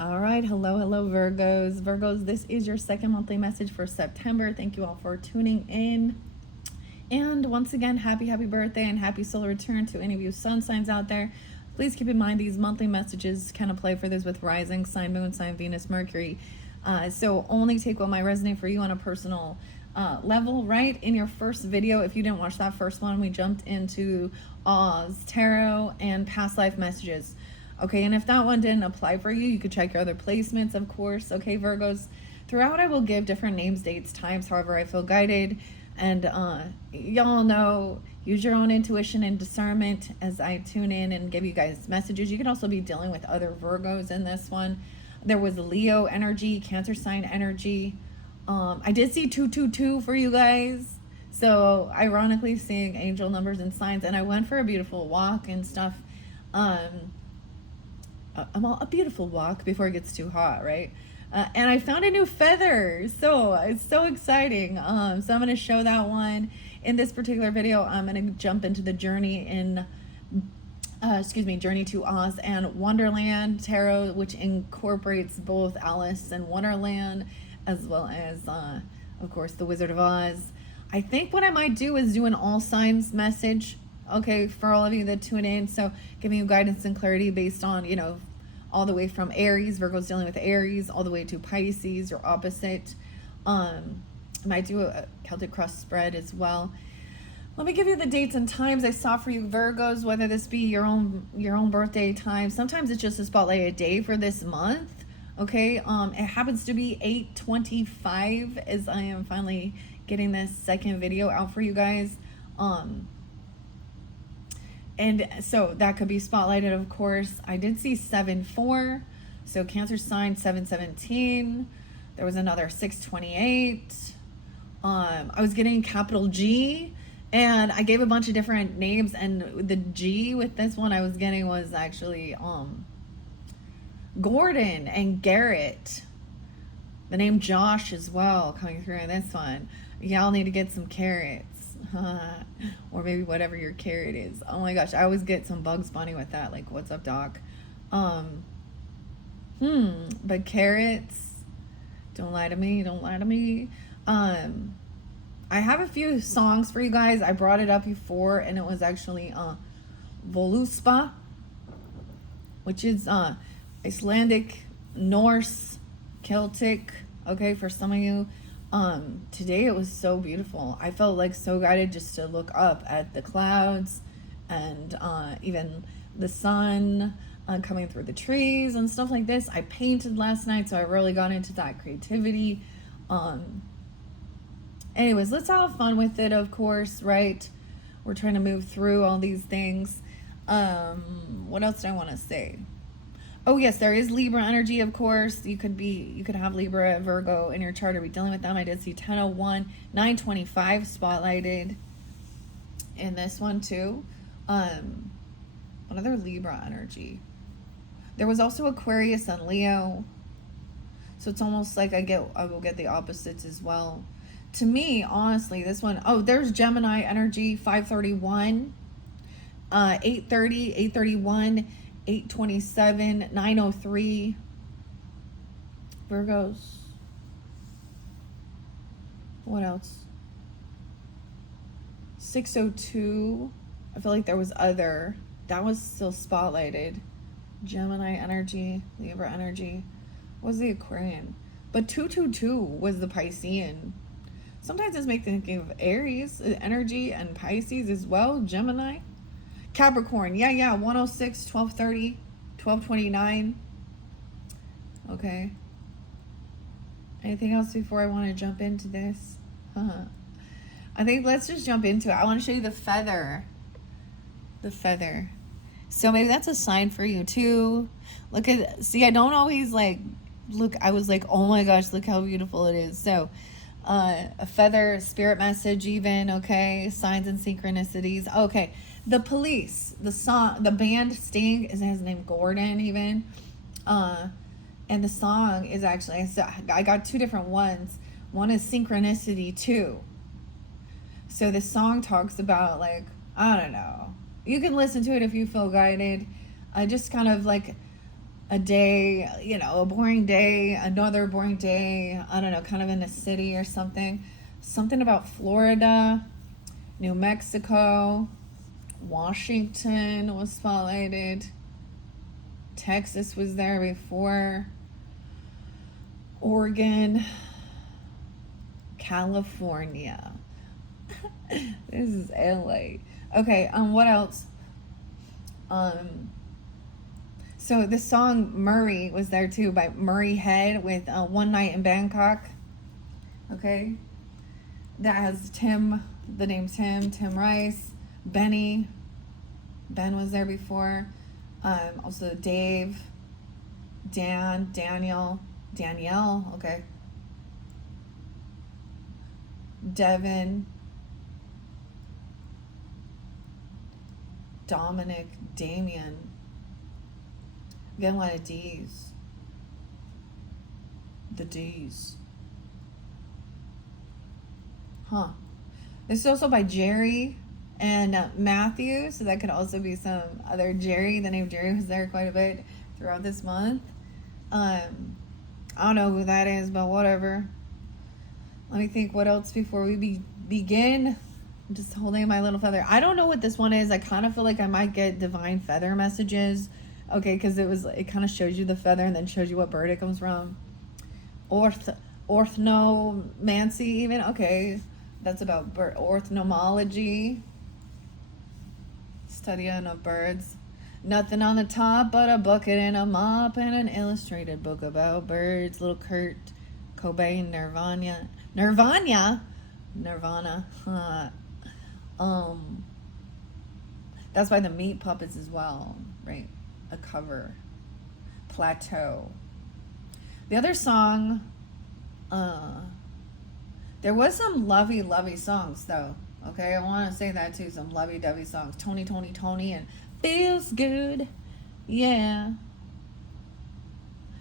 All right, hello, Virgos. Virgos, this is your second monthly message for September. Thank you all for tuning in. And once again, happy birthday and happy solar return to any of you sun signs out there. Please keep in mind these monthly messages can apply for this with rising sign, moon sign, Venus, Mercury. So only take what might resonate for you on a personal level, right? In your first video, if you didn't watch that first one, we jumped into Oz, tarot, and past life messages. Okay, and if that one didn't apply for you, you could check your other placements, of course. Okay, Virgos. Throughout, I will give different names, dates, times, however I feel guided. And y'all know, use your own intuition and discernment as I tune in and give you guys messages. You could also be dealing with other Virgos in this one. There was Leo energy, Cancer sign energy. I did see 222 for you guys. So ironically seeing angel numbers and signs. And I went for a beautiful walk and stuff. A beautiful walk before it gets too hot, right? And I found a new feather, so it's so exciting. So I'm going to show that one in this particular video. I'm going to jump into the journey in, Journey to Oz and Wonderland Tarot, which incorporates both Alice in Wonderland as well as, of course, the Wizard of Oz. I think what I might do is do an all signs message, okay, for all of you that tune in. So giving you guidance and clarity based on, all the way from Aries, Virgo's dealing with Aries, all the way to Pisces, your opposite. I might do a Celtic cross spread as well. Let me give you the dates and times I saw for you Virgos, whether this be your own birthday time. Sometimes it's just a spotlight a day for this month. Okay, it happens to be 8/25 as I am finally getting this second video out for you guys. And so that could be spotlighted, of course. I did see 7/4, so Cancer sign 7/17. There was another 6/28. I was getting capital G, and I gave a bunch of different names, and the G with this one I was getting was actually Gordon and Garrett. The name Josh as well coming through in this one. Y'all need to get some carrots. Or maybe whatever your carrot is. Oh my gosh, I always get some Bugs Bunny with that, like, what's up, doc? But carrots, don't lie to me. I have a few songs for you guys. I brought it up before, and it was actually Voluspa, which is Icelandic, Norse, Celtic, okay, for some of you. Today it was so beautiful. I felt like so guided just to look up at the clouds and even the sun coming through the trees and stuff like this. I painted last night, so I really got into that creativity. Anyways, let's have fun with it, of course, right? We're trying to move through all these things. What else do I want to say? Oh yes, there is Libra energy, of course. You could have Libra, Virgo in your chart or be dealing with them. I did see 1001, 925 spotlighted in this one too. Another Libra energy. There was also Aquarius and Leo. So it's almost like I will get the opposites as well. To me, honestly, this one, there's Gemini energy, 531, 830, 831. 827, 903. Virgos. What else? 602. I feel like there was other. That was still spotlighted. Gemini energy, Libra energy. What was the Aquarian? But 222 was the Piscean. Sometimes this makes me think of Aries energy and Pisces as well. Gemini. Capricorn, 106, 1230, 1229. Okay. Anything else before I want to jump into this? I think let's just jump into it. I want to show you the feather. The feather. So maybe that's a sign for you too. I don't always look, I was like, oh my gosh, look how beautiful it is. So a feather, spirit message even, okay? Signs and synchronicities. Okay. The Police, the band Sting is his name Gordon even, and the song is actually I got two different ones. One is Synchronicity too. So the song talks about I don't know. You can listen to it if you feel guided. I just kind of a day, you know, a boring day, another boring day, I don't know, kind of in a city or something. Something about Florida, New Mexico, Washington was spotlighted. Texas was there before. Oregon, California. This is LA. Okay, what else? So this song Murray was there too by Murray Head with One Night in Bangkok. Okay, that has Tim, the name Tim Rice, Benny. Ben was there before. Also Dave, Dan, Danielle. Okay, Devin, Dominic, Damien. Getting a lot of D's. The D's. Huh. This is also by Jerry and Matthew, so that could also be some other Jerry. The name Jerry was there quite a bit throughout this month. I don't know who that is, but whatever. Let me think what else before we begin. I'm just holding my little feather. I don't know what this one is. I kind of feel like I might get divine feather messages. Okay, because it kind of shows you the feather and then shows you what bird it comes from. Orthnomancy even. Okay, that's about orthnomology. Studying of birds. Nothing on the top but a bucket and a mop and an illustrated book about birds. Little Kurt Cobain, Nirvana. Huh. That's by the Meat Puppets as well, right? A cover. Plateau. The other song, there was some lovey songs though. Okay, I want to say that too. Some lovey-dovey songs. Tony, and Feels Good. Yeah.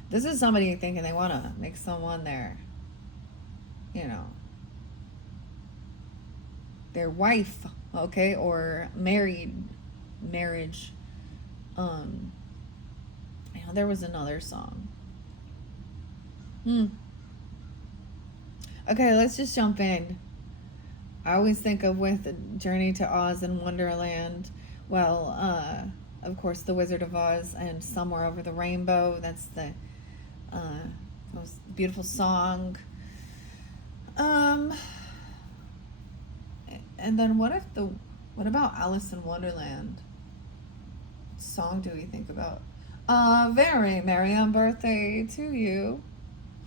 This is somebody thinking they want to make someone their, you know, their wife, okay, or marriage. I know there was another song. Okay, let's just jump in. I always think of with Journey to Oz and Wonderland. Well, of course, The Wizard of Oz and Somewhere Over the Rainbow. That's the most beautiful song. And then what about Alice in Wonderland? What song do we think about? Very merry on birthday to you.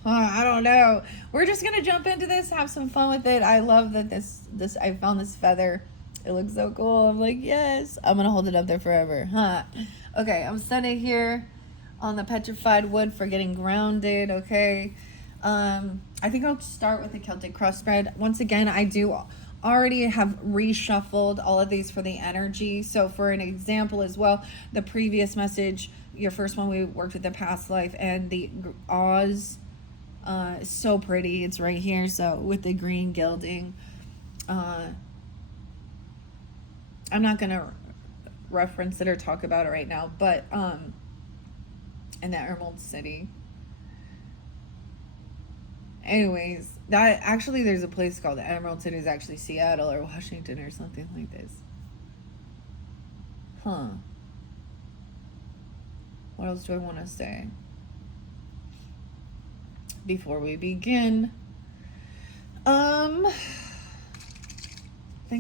I don't know. We're just gonna jump into this, have some fun with it. I love that this I found this feather. It looks so cool. I'm like, yes. I'm gonna hold it up there forever. Okay, I'm standing here on the petrified wood for getting grounded. Okay. I think I'll start with the Celtic cross spread. Once again, I do already have reshuffled all of these for the energy. So for an example as well, the previous message, your first one, we worked with the past life and the Oz. It's so pretty. It's right here. So with the green gilding, I'm not gonna reference it or talk about it right now, but in the Emerald City. Anyways, that actually there's a place called the Emerald City. Is actually Seattle or Washington or something like this. What else do I want to say before we begin? Thank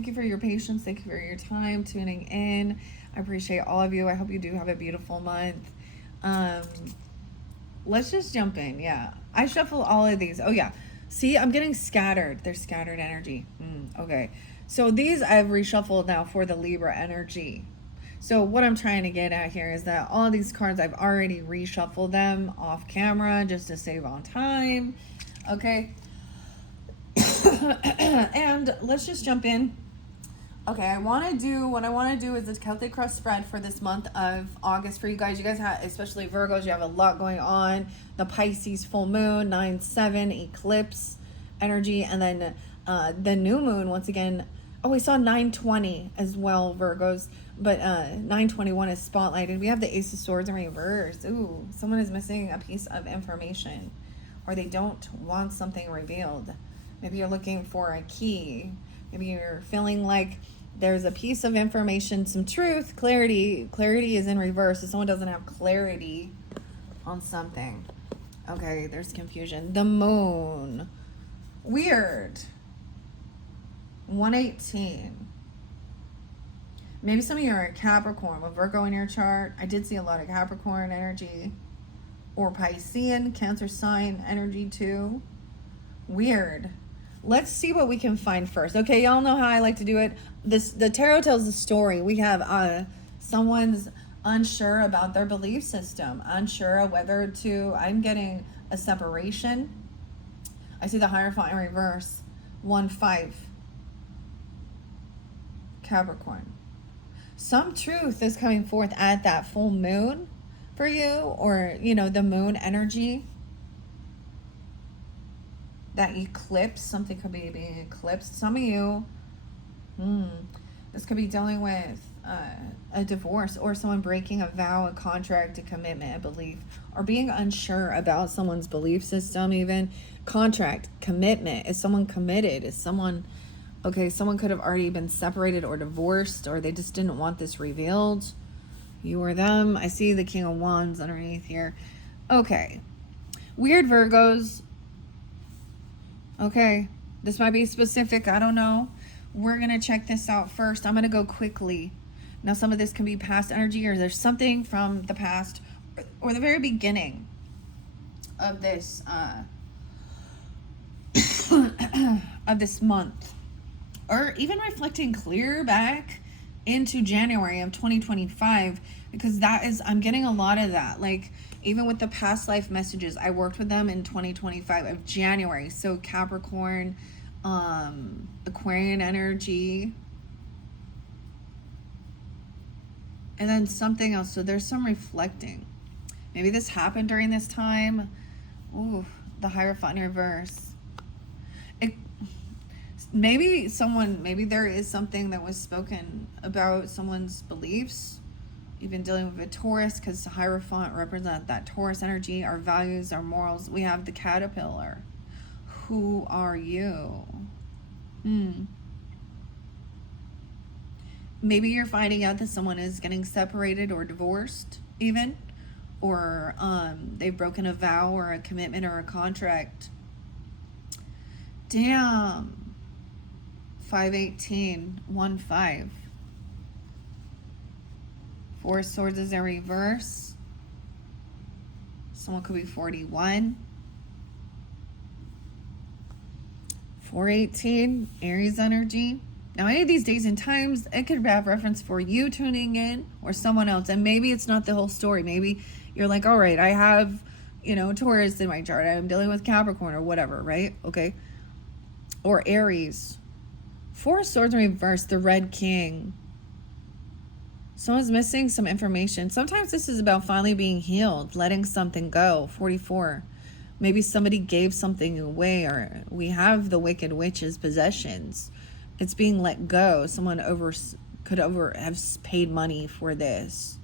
you for your patience. Thank you for your time tuning in. I appreciate all of you. I hope you do have a beautiful month. Let's just jump in. Yeah, I shuffle all of these. Oh yeah, see, I'm getting scattered. There's scattered energy. Okay, so these I've reshuffled now for the Libra energy. So what I'm trying to get at here is that all of these cards, I've already reshuffled them off camera just to save on time. Okay. And let's just jump in. Okay, what I want to do is the Celtic cross spread for this month of August for you guys. You guys have, especially Virgos, you have a lot going on. The Pisces full moon, 9/7 eclipse energy, and then the new moon once again. Oh, we saw 9/20 as well, Virgos. But 921 is spotlighted. We have the Ace of Swords in reverse. Ooh, someone is missing a piece of information, or they don't want something revealed. Maybe you're looking for a key. Maybe you're feeling like there's a piece of information, some truth, clarity. Clarity is in reverse. If someone doesn't have clarity on something. Okay, there's confusion. The moon. Weird. 118. Maybe some of you are a Capricorn with Virgo in your chart. I did see a lot of Capricorn energy. Or Piscean, Cancer sign energy too. Weird. Let's see what we can find first. Okay, y'all know how I like to do it. The tarot tells the story. We have someone's unsure about their belief system, unsure of whether to. I'm getting a separation. I see the Hierophant in reverse. 1-5. Capricorn. Some truth is coming forth at that full moon for you, or the moon energy. That eclipse, something could be being eclipsed. Some of you, this could be dealing with a divorce, or someone breaking a vow, a contract, a commitment, a belief, or being unsure about someone's belief system. Even contract, commitment. Is someone committed? Is someone someone could have already been separated or divorced, or they just didn't want this revealed. You or them. I see the King of Wands underneath here. Okay. Weird Virgos. Okay. This might be specific. I don't know. We're going to check this out first. I'm going to go quickly. Now, some of this can be past energy, or there's something from the past or the very beginning of this of this month, or even reflecting clear back into January of 2025, because I'm getting a lot of that. Like, even with the past life messages, I worked with them in 2025 of January. So Capricorn, Aquarian energy, and then something else. So there's some reflecting. Maybe this happened during this time. Ooh, the Hierophant in reverse. Maybe there is something that was spoken about someone's beliefs, even dealing with a Taurus, because the Hierophant represents that Taurus energy, our values, our morals. We have the caterpillar. Who are you? Maybe you're finding out that someone is getting separated or divorced, even, or they've broken a vow or a commitment or a contract. Damn. 518, 1-5. Four of Swords is in reverse. Someone could be 41. 418, Aries energy. Now, any of these days and times, it could have reference for you tuning in or someone else. And maybe it's not the whole story. Maybe you're like, all right, I have, Taurus in my chart. I'm dealing with Capricorn or whatever, right? Okay. Or Aries. Four of Swords in reverse, the Red King. Someone's missing some information. Sometimes this is about finally being healed, letting something go. 44. Maybe somebody gave something away, or we have the Wicked Witch's possessions. It's being let go. Someone could have paid money for this,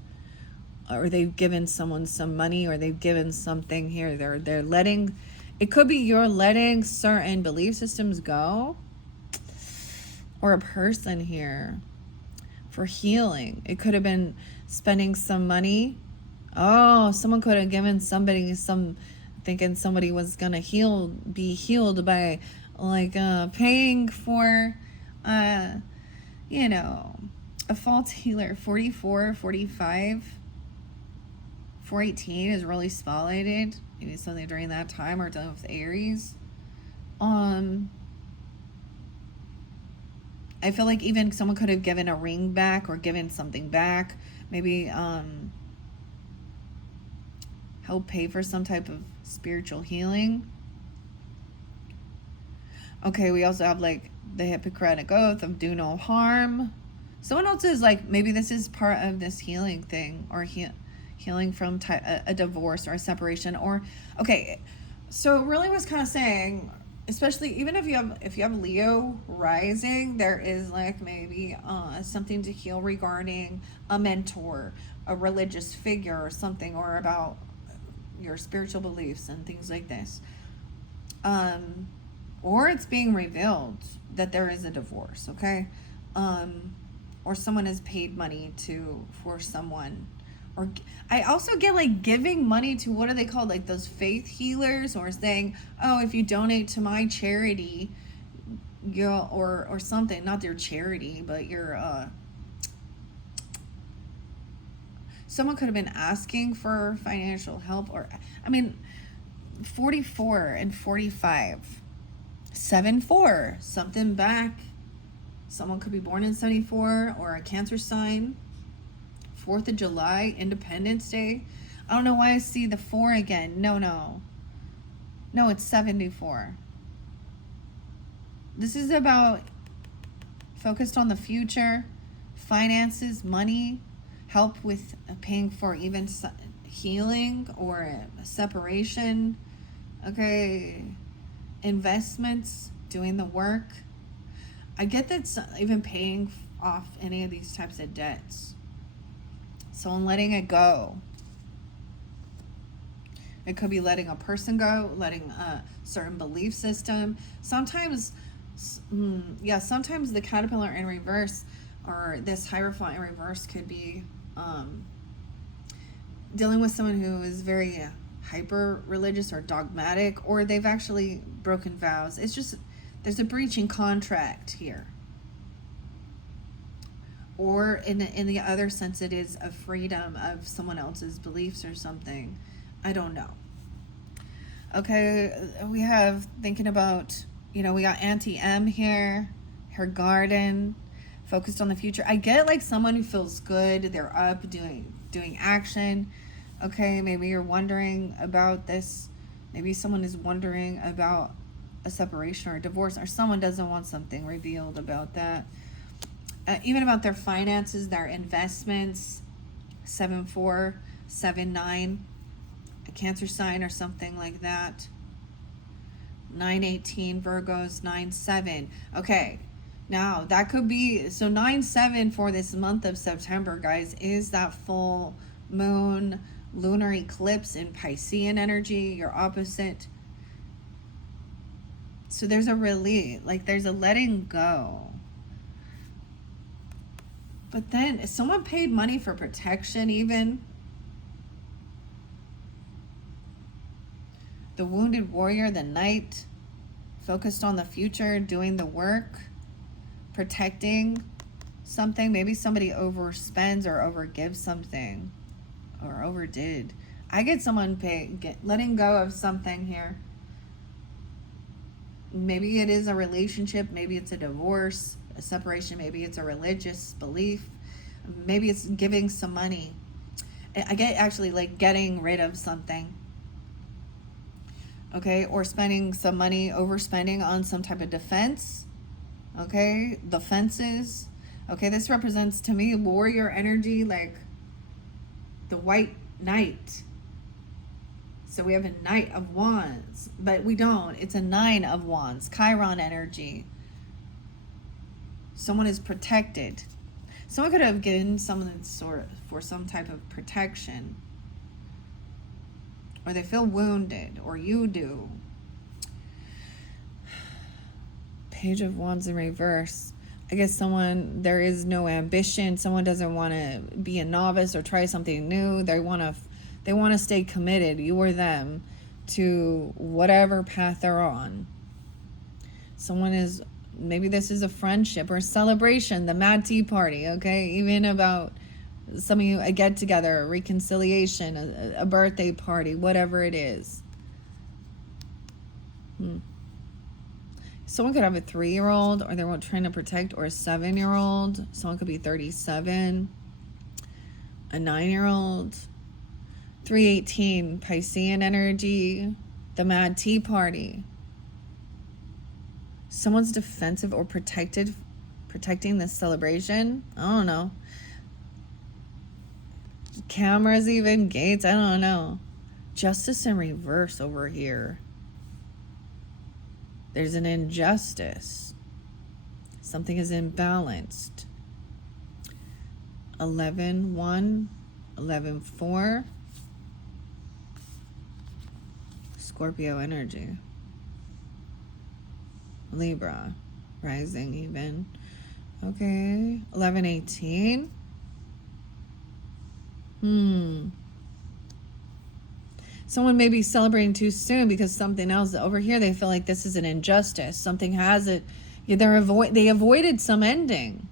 or they've given someone some money, or they've given something here. They're letting. It could be you're letting certain belief systems go, or a person here for healing. It could have been spending some money. Oh, someone could have given somebody thinking somebody was gonna be healed by paying for a false healer. 44, 45, 418 is really spotlighted. Maybe something during that time, or dealing with Aries. I feel like even someone could have given a ring back or given something back. Maybe help pay for some type of spiritual healing. Okay, we also have the Hippocratic Oath of do no harm. Someone else is maybe this is part of this healing thing, or healing from a divorce or a separation. Or, okay, so it really was kind of saying especially even if you have Leo rising, there is like maybe something to heal regarding a mentor, a religious figure or something, or about your spiritual beliefs and things like this. Or it's being revealed that there is a divorce, okay? Or someone has paid money for someone. Or I also get like giving money to, what are they called, like those faith healers, or saying, oh, if you donate to my charity, you'll, or something, not their charity, but your someone could have been asking for financial help. Or I mean, 44 and 45, 7-4, something back. Someone could be born in 74 or a Cancer sign. 4th of July, Independence Day. I don't know why I see the 4 again. No, it's 74. This is about focused on the future, finances, money, help with paying for even healing or a separation. Okay, investments, doing the work. I get that even paying off any of these types of debts. So I'm letting it go. It could be letting a person go, letting a certain belief system. Sometimes the caterpillar in reverse, or this Hierophant in reverse, could be dealing with someone who is very hyper religious or dogmatic, or they've actually broken vows. It's just, there's a breaching contract here. Or in the other sense, it is a freedom of someone else's beliefs or something. I don't know. Okay, we have thinking about, we got Auntie M here, her garden, focused on the future. I get like someone who feels good, they're up doing action. Okay, maybe you're wondering about this. Maybe someone is wondering about a separation or a divorce, or someone doesn't want something revealed about that. Even about their finances, their investments. 7-4, 7-9, a Cancer sign or something like that. 9-18, Virgos, 9-7. Okay, now that could be, so 9-7 for this month of September, guys, is that full moon lunar eclipse in Piscean energy, your opposite. So there's a release, like there's a letting go. But then if someone paid money for protection, even. The wounded warrior, the knight, focused on the future, doing the work, protecting something. Maybe somebody overspends or overgives something, or overdid. I get someone letting go of something here. Maybe it is a relationship, maybe it's a divorce, a separation, maybe it's a religious belief, maybe it's giving some money. I get actually like getting rid of something. Okay, or spending some money, overspending on some type of defense. Okay, defenses. Okay, this represents to me warrior energy, like the white knight. So we have a Knight of Wands, but we don't. It's a 9 of Wands, Chiron energy. Someone is protected. Someone could have given someone for some type of protection. Or they feel wounded, or you do. Page of Wands in reverse. I guess there is no ambition. Someone doesn't want to be a novice or try something new. They want to stay committed, you or them, to whatever path they're on. Maybe this is a friendship or a celebration, the Mad Tea Party, okay? Even about some of you, a get-together, a reconciliation, a birthday party, whatever it is. Someone could have a 3-year-old, or they're trying to protect, or a 7-year-old. Someone could be 37, a 9-year-old. 3-18, Piscean energy, the Mad Tea Party. Someone's defensive or protecting this celebration. I don't know. Cameras, even gates, I don't know. Justice in reverse over here. There's an injustice. Something is imbalanced. 11-1, 11-4. Scorpio energy. Libra. Rising even. Okay. 11-18. Someone may be celebrating too soon because something else over here, they feel like this is an injustice. Something has it. They avoided some ending.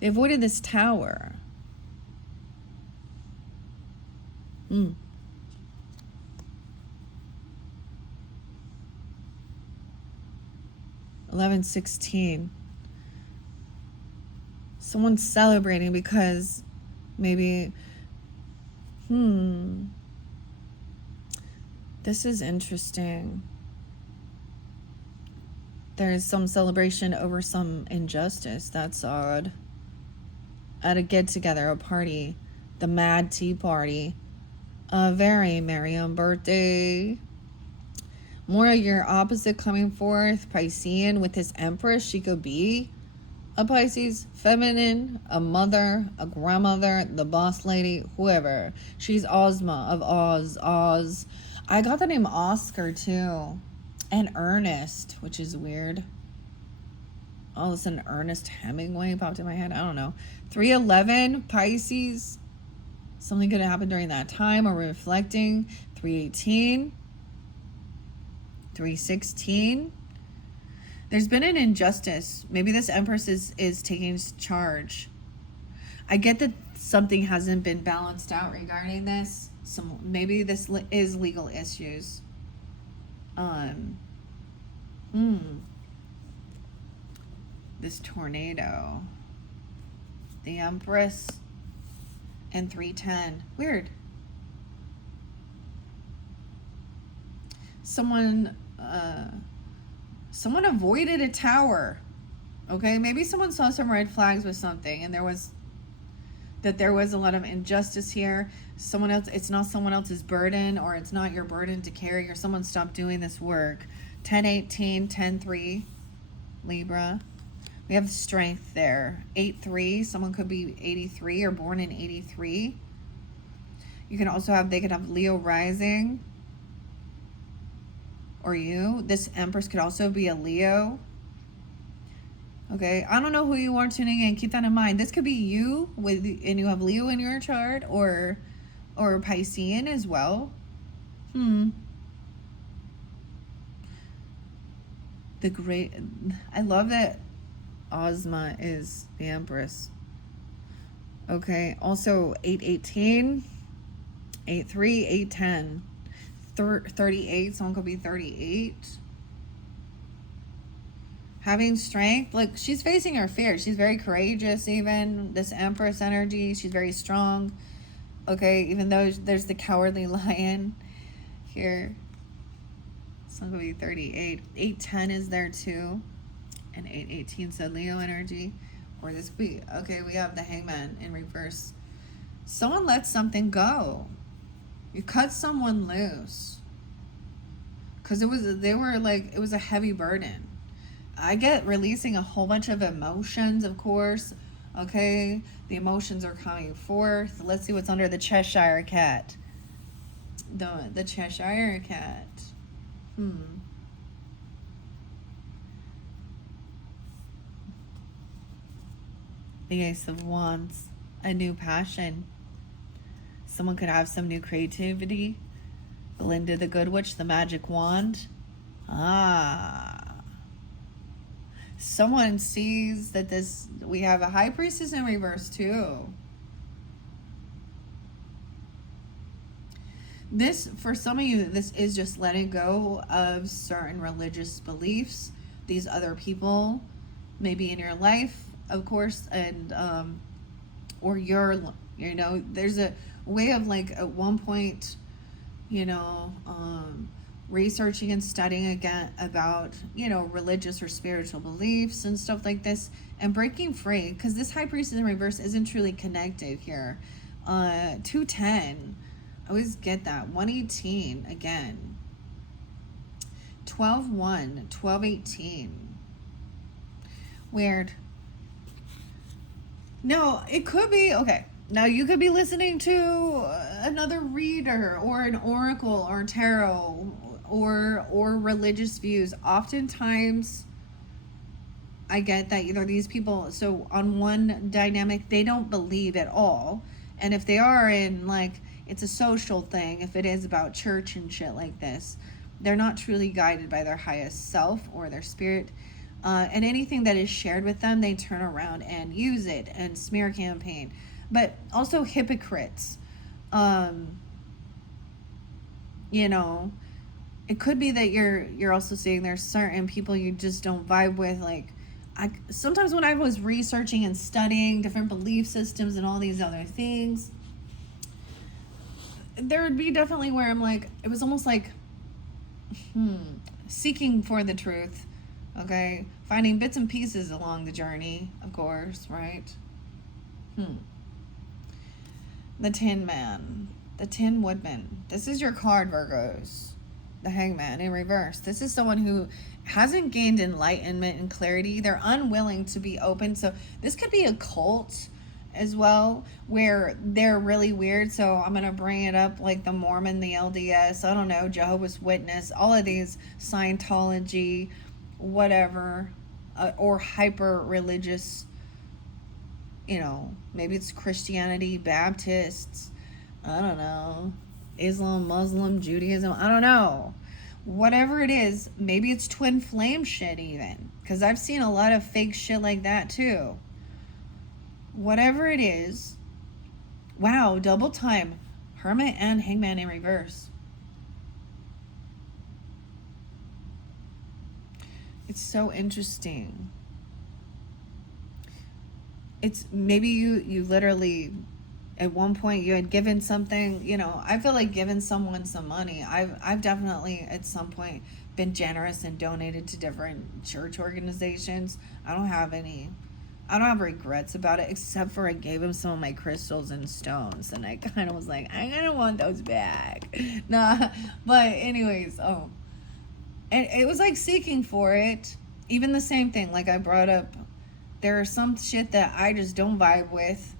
They avoided this tower. 11-16. Someone's celebrating because maybe, this is interesting. There is some celebration over some injustice. That's odd. At a get-together, a party, the Mad Tea Party. A very merry birthday. More of your opposite coming forth. Piscean with his Empress. She could be a Pisces, feminine, a mother, a grandmother, the boss lady, whoever. She's Ozma of Oz. I got the name Oscar too. And Ernest, which is weird. All of a sudden, Ernest Hemingway popped in my head. I don't know. 3-11, Pisces. Something could have happened during that time or reflecting. 3-18. 3-16. There's been an injustice. Maybe this Empress is taking charge. I get that something hasn't been balanced out regarding this. Maybe this is legal issues. This tornado. The Empress. And 3-10. Weird. Someone avoided a tower. Okay, maybe someone saw some red flags with something, and there was a lot of injustice here. Someone else, it's not someone else's burden, or it's not your burden to carry, or someone stopped doing this work. 10-18, 10-3, Libra. We have strength there. 8-3, someone could be 83 or born in 83. You can also have, they could have Leo rising. Or you. This Empress could also be a Leo. Okay, I don't know who you are tuning in. Keep that in mind. This could be you and you have Leo in your chart, or Piscean as well. I love that Ozma is the Empress. Okay, also 8-18, 8-3, 8-10. 38, someone could be 38. Having strength, like she's facing her fears. She's very courageous, even this Empress energy. She's very strong. Okay, even though there's the cowardly lion here. Someone could be 38. 8-10 is there too. And 8-18 said Leo energy. Or this week, okay, we have the Hangman in reverse. Someone let something go. You cut someone loose. Because it was a heavy burden. I get releasing a whole bunch of emotions, of course. Okay, the emotions are coming forth. Let's see what's under the Cheshire Cat. The Cheshire Cat. The Ace of Wands. A new passion. Someone could have some new creativity. Belinda the Good Witch, the magic wand. Someone sees that we have a High Priestess in reverse too. This, for some of you, this is just letting go of certain religious beliefs. These other people maybe in your life, of course, and or there's a way of, like, at one point, researching and studying again about, religious or spiritual beliefs and stuff like this, and breaking free, because this High Priestess in reverse isn't truly connected here. 210, I always get that. 118 again. 12-1, 12-18. Weird. No, it could be, okay. Now you could be listening to another reader or an oracle or tarot or religious views. Oftentimes I get that either these people, so on one dynamic, they don't believe at all. And if they are in, like, it's a social thing, if it is about church and shit like this, they're not truly guided by their highest self or their spirit. And anything that is shared with them, they turn around and use it and smear campaign. But also hypocrites. You know, it could be that you're also seeing there's certain people you just don't vibe with. Like, sometimes when I was researching and studying different belief systems and all these other things, there would be definitely where I'm like, it was almost like seeking for the truth. Okay, finding bits and pieces along the journey, of course, right? The Tin Man, the Tin Woodman. This is your card, Virgos. The Hangman in reverse. This is someone who hasn't gained enlightenment and clarity. They're unwilling to be open. So this could be a cult as well, where they're really weird. So I'm going to bring it up, like the Mormon, the LDS, I don't know, Jehovah's Witness, all of these, Scientology, whatever, or hyper religious, you know, maybe it's Christianity, Baptists, I don't know, Islam, Muslim, Judaism, I don't know. Whatever it is, maybe it's twin flame shit even, because I've seen a lot of fake shit like that too. Whatever it is, wow, double time, Hermit and Hangman in reverse. It's so interesting. It's maybe you literally, at one point you had given something, you know, I feel like giving someone some money. I've definitely at some point been generous and donated to different church organizations. I don't have regrets about it, except for I gave him some of my crystals and stones, and I kind of was like, I kind of want those back. Nah, but anyways, and it was like seeking for it. Even the same thing, like I brought up, there are some shit that I just don't vibe with.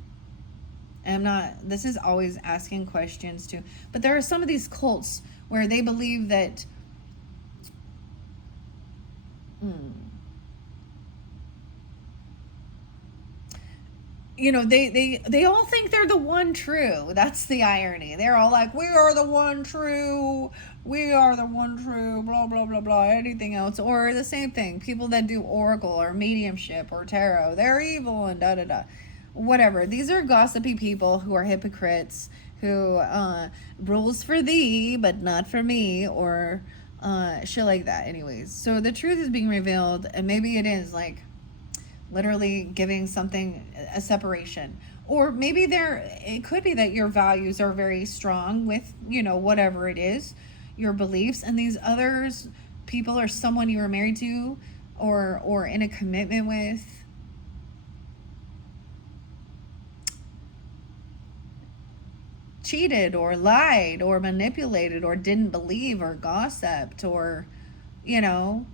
And this is always asking questions too. But there are some of these cults where they believe that, you know, they all think they're the one true. That's the irony. They're all like, we are the one true, blah, blah, blah, blah, anything else. Or the same thing, people that do oracle or mediumship or tarot, they're evil and da-da-da. Whatever. These are gossipy people who are hypocrites, who rules for thee, but not for me, or shit like that. Anyways, so the truth is being revealed, and maybe it is like literally giving something a separation, or maybe it could be that your values are very strong with, you know, whatever it is, your beliefs, and these others people are someone you were married to or in a commitment with, cheated or lied or manipulated or didn't believe or gossiped, or, you know,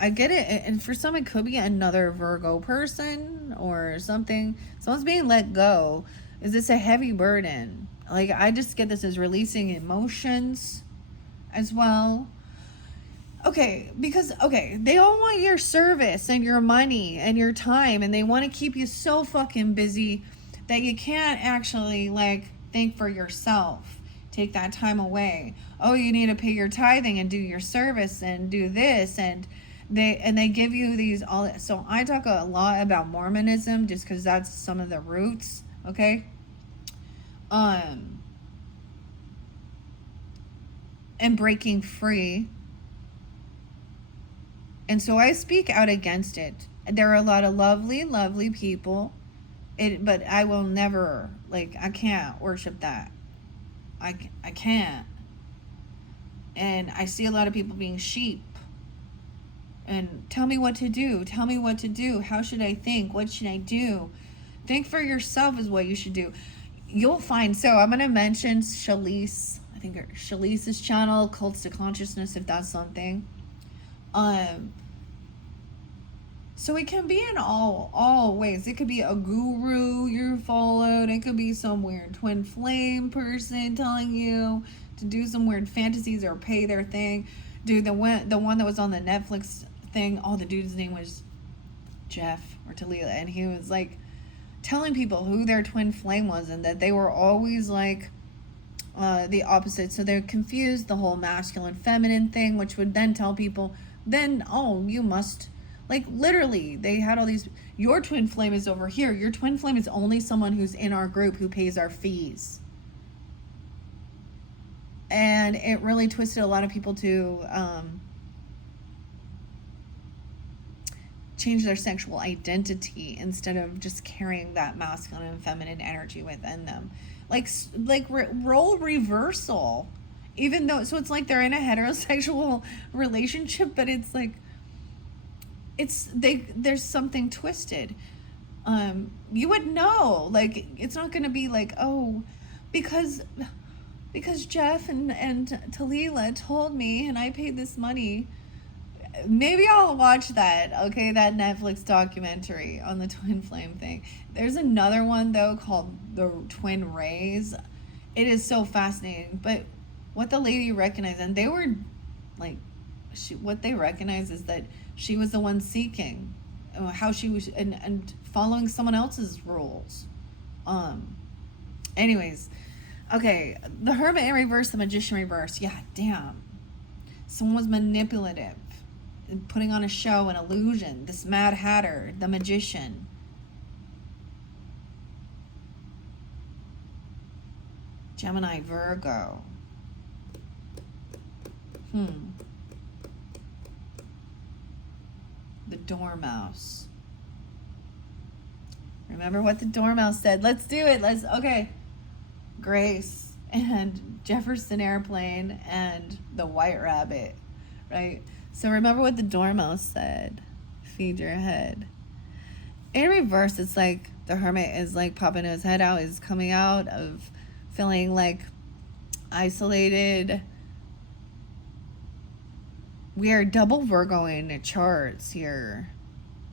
I get it. And for some, it could be another Virgo person or something. Someone's being let go. Is this a heavy burden? Like, I just get this as releasing emotions as well. Okay, because, they all want your service and your money and your time, and they want to keep you so fucking busy that you can't actually, like, think for yourself. Take that time away. Oh, you need to pay your tithing and do your service and do this, and they give you these all. So I talk a lot about Mormonism just because that's some of the roots, okay? And breaking free. And so I speak out against it. There are a lot of lovely, lovely people, but I will never, like, I can't worship that. I can't. And I see a lot of people being sheep. And tell me what to do. How should I think? What should I do? Think for yourself is what you should do. you'll find, so I'm going to mention Shalice, I think Shalice's channel, Cults to Consciousness, if that's something. So it can be in all ways. It could be a guru you're followed. It could be some weird twin flame person telling you to do some weird fantasies or pay their thing. Dude, the one that was on the Netflix thing, the dude's name was Jeff or Talila, and he was like telling people who their twin flame was and that they were always like the opposite. So they're confused, the whole masculine feminine thing, which would then tell people, then, oh, you must, like, literally, they had all these, your twin flame is over here. Your twin flame is only someone who's in our group who pays our fees. And it really twisted a lot of people to change their sexual identity instead of just carrying that masculine and feminine energy within them. Like role reversal. Even though, so it's like they're in a heterosexual relationship, but it's like, there's something twisted. You would know, like, it's not going to be like, oh, because Jeff and Talila told me and I paid this money. Maybe I'll watch that, okay, that Netflix documentary on the twin flame thing. There's another one, though, called The Twin Rays. It is so fascinating. But what the lady recognized, and they were, like, what they recognized is that she was the one seeking, how she was, and following someone else's rules. Anyways, okay, the Hermit in reverse, the Magician in reverse. Yeah, damn. Someone was manipulative, putting on a show, an illusion. This Mad Hatter, the Magician. Gemini, Virgo. The Dormouse. Remember what the Dormouse said. Let's do it. Okay. Grace and Jefferson Airplane and the White Rabbit, right? So remember what the Dormouse said. Feed your head. In reverse, it's like the Hermit is like popping his head out, is coming out of feeling like isolated. We are double Virgo in the charts here.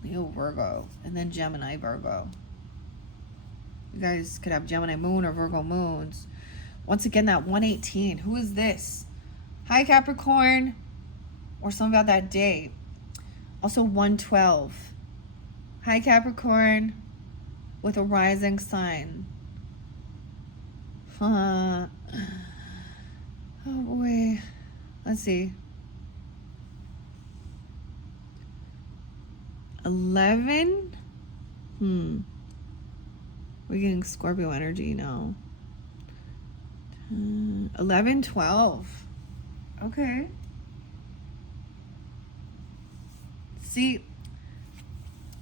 Leo Virgo. And then Gemini Virgo. You guys could have Gemini moon or Virgo moons. Once again, that 118. Who is this? Hi, Capricorn. Or something about that date. Also 112. Hi, Capricorn. With a rising sign. Oh, boy. Let's see. 11? We're getting Scorpio energy now. 11, 12. Okay. See,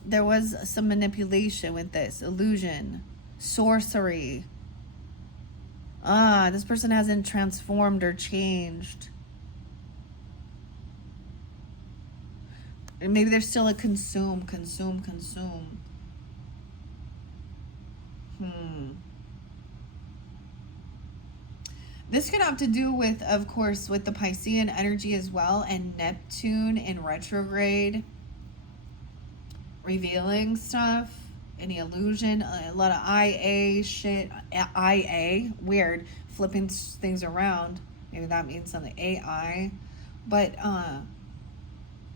there was some manipulation with this. Illusion. Sorcery. This person hasn't transformed or changed. And maybe there's still a consume. This could have to do with, of course, with the Piscean energy as well, and Neptune in retrograde, revealing stuff, any illusion, a lot of IA shit, IA, weird, flipping things around. Maybe that means something, AI, but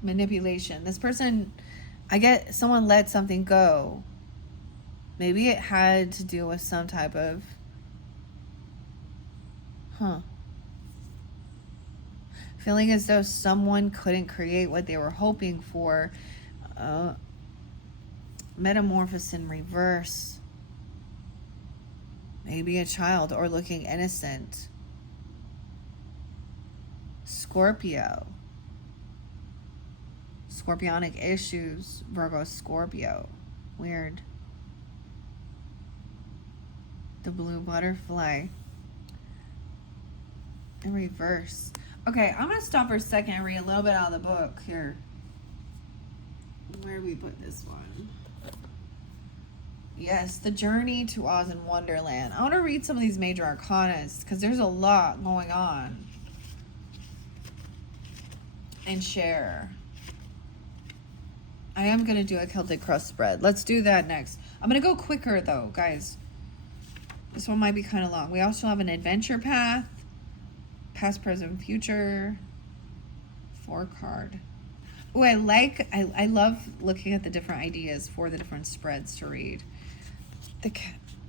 manipulation. This person, I get someone let something go. Maybe it had to do with some type of feeling as though someone couldn't create what they were hoping for. Metamorphosis in reverse. Maybe a child or looking innocent. Scorpio. Scorpionic issues. Virgo, Scorpio. Weird. The blue butterfly. In reverse. Okay, I'm going to stop for a second and read a little bit out of the book here. Where do we put this one? Yes, the journey to Oz and Wonderland. I want to read some of these major arcanas because there's a lot going on. And share. I am going to do a Celtic cross spread. Let's do that next. I'm going to go quicker though, guys. This one might be kind of long. We also have an adventure path. Past, present, future. 4 card. Oh, I love looking at the different ideas for the different spreads to read.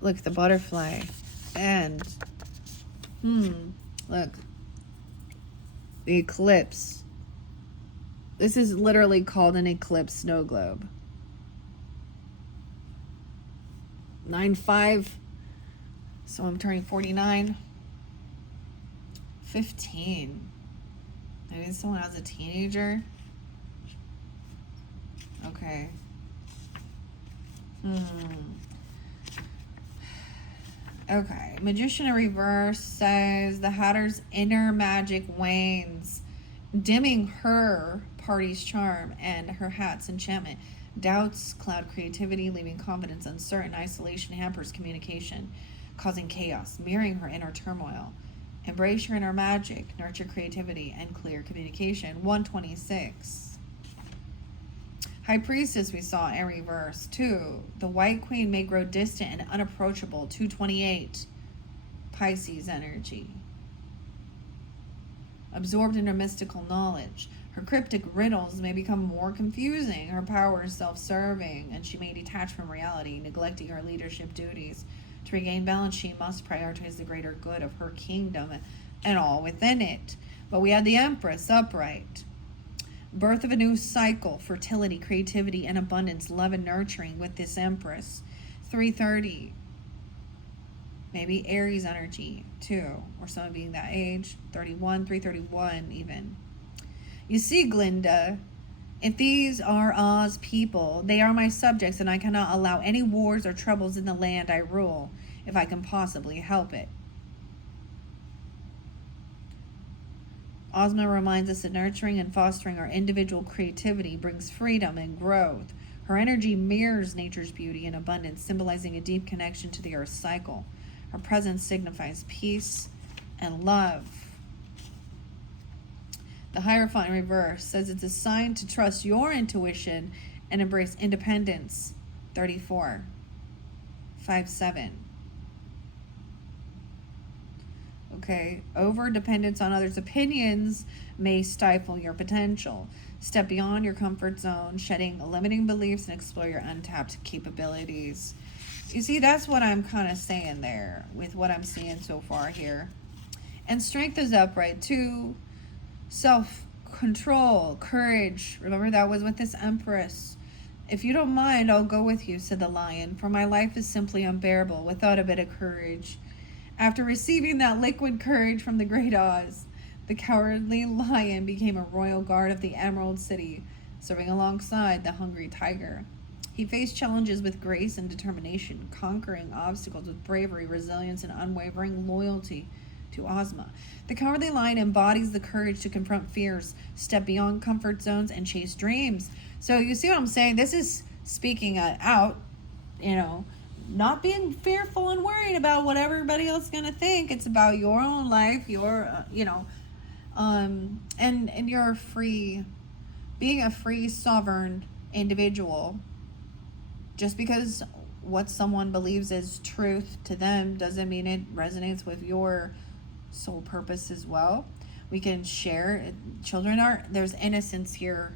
Look, the butterfly. And, look. The eclipse. This is literally called an eclipse snow globe. 9-5. So I'm turning 49. 15. Maybe someone has a teenager. Okay. Okay. Magician in reverse says the Hatter's inner magic wanes, dimming her party's charm and her hat's enchantment. Doubts cloud creativity, leaving confidence uncertain. Isolation hampers communication, causing chaos, mirroring her inner turmoil. Embrace your inner magic, nurture creativity, and clear communication. 126. High Priestess we saw in reverse. 2. The White Queen may grow distant and unapproachable. 228. Pisces energy. Absorbed in her mystical knowledge. Her cryptic riddles may become more confusing. Her power is self-serving, and she may detach from reality, neglecting her leadership duties. To regain balance, she must prioritize the greater good of her kingdom and all within it. But we had the Empress upright. Birth of a new cycle, fertility, creativity, and abundance, love and nurturing with this Empress. 330. Maybe Aries energy, too. Or someone being that age. 31, 331 even. You see, Glinda, if these are Oz people, they are my subjects, and I cannot allow any wars or troubles in the land I rule, if I can possibly help it. Ozma reminds us that nurturing and fostering our individual creativity brings freedom and growth. Her energy mirrors nature's beauty and abundance, symbolizing a deep connection to the Earth's cycle. Her presence signifies peace and love. The Hierophant in reverse says it's a sign to trust your intuition and embrace independence. 34. 5-7. Okay, over-dependence on others' opinions may stifle your potential. Step beyond your comfort zone, shedding limiting beliefs, and explore your untapped capabilities. You see, that's what I'm kind of saying there with what I'm seeing so far here. And strength is upright too. Self-control, courage. Remember, that was with this Empress. If you don't mind, I'll go with you, said the lion, for my life is simply unbearable without a bit of courage. After receiving that liquid courage from the great Oz, the cowardly lion became a royal guard of the Emerald City, serving alongside the hungry tiger. He faced challenges with grace and determination, conquering obstacles with bravery, resilience, and unwavering loyalty to Ozma. The cowardly lion embodies the courage to confront fears, step beyond comfort zones, and chase dreams. So you see what I'm saying? This is speaking out, not being fearful and worried about what everybody else is going to think. It's about your own life, and you're free, being a free, sovereign individual. Just because what someone believes is truth to them doesn't mean it resonates with your soul purpose as well. We can share. There's innocence here.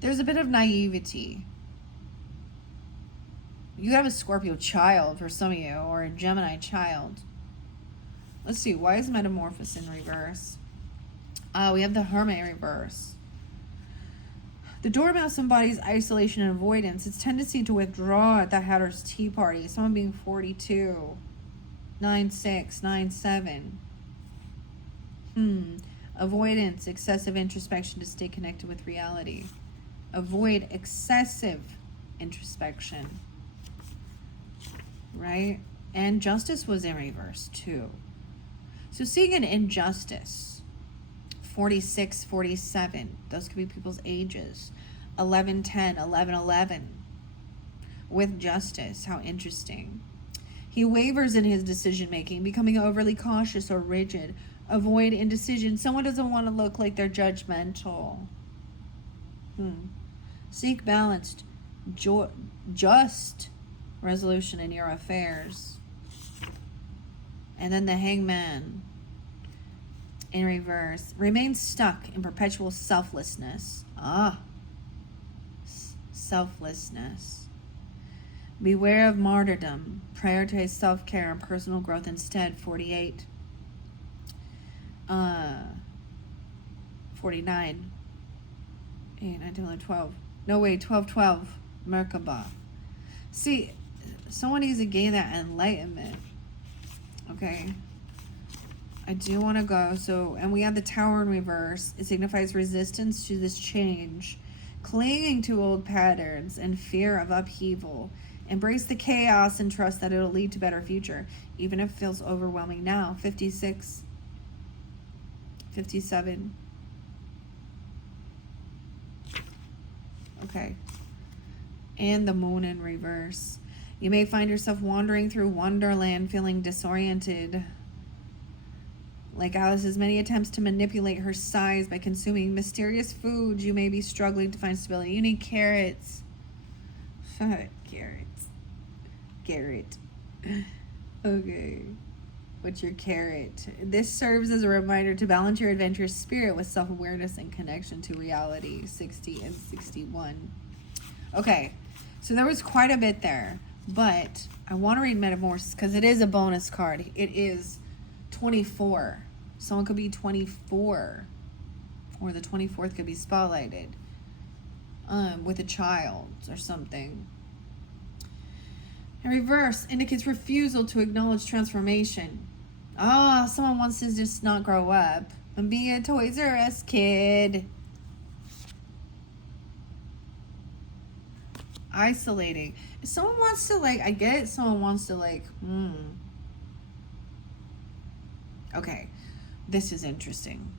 There's a bit of naivety. You have a Scorpio child for some of you, or a Gemini child. Let's see, why is Metamorphosis in reverse? We have the Hermit in reverse. The Dormouse embodies isolation and avoidance. Its tendency to withdraw at the Hatter's Tea Party. Someone being 42. 9-6, 9-7. Avoidance, excessive introspection to stay connected with reality. Avoid excessive introspection. Right? And Justice was in reverse too. So seeing an injustice. 46, 47. Those could be people's ages. 11, 10, 11, 11. with justice. How interesting. He wavers in his decision making, becoming overly cautious or rigid. Avoid indecision. Someone doesn't want to look like they're judgmental. Seek balanced, just resolution in your affairs. And then the Hangman in reverse. Remain stuck in perpetual selflessness. Selflessness. Beware of martyrdom. Prioritize self-care and personal growth instead. 48. 49. 8, 9, 10, 11, 12. No, wait, 12, 12. Merkaba. See, someone needs to gain that enlightenment. Okay. I do want to go. So, and we have the Tower in reverse. It signifies resistance to this change. Clinging to old patterns and fear of upheaval. Embrace the chaos and trust that it'll lead to better future, even if it feels overwhelming now. 56. 57. Okay. And the Moon in reverse. You may find yourself wandering through Wonderland feeling disoriented. Like Alice's many attempts to manipulate her size by consuming mysterious foods, you may be struggling to find stability. You need carrots. Carrot. Okay. What's your carrot? This serves as a reminder to balance your adventurous spirit with self-awareness and connection to reality. 60 and 61. Okay. So there was quite a bit there. But I want to read Metamorphosis because it is a bonus card. It is 24. Someone could be 24. Or the 24th could be spotlighted. With a child or something. In reverse indicates refusal to acknowledge transformation. Someone wants to just not grow up and be a Toys R Us kid. Isolating. If someone wants to, like, I get it, someone wants to, like, Okay. This is interesting.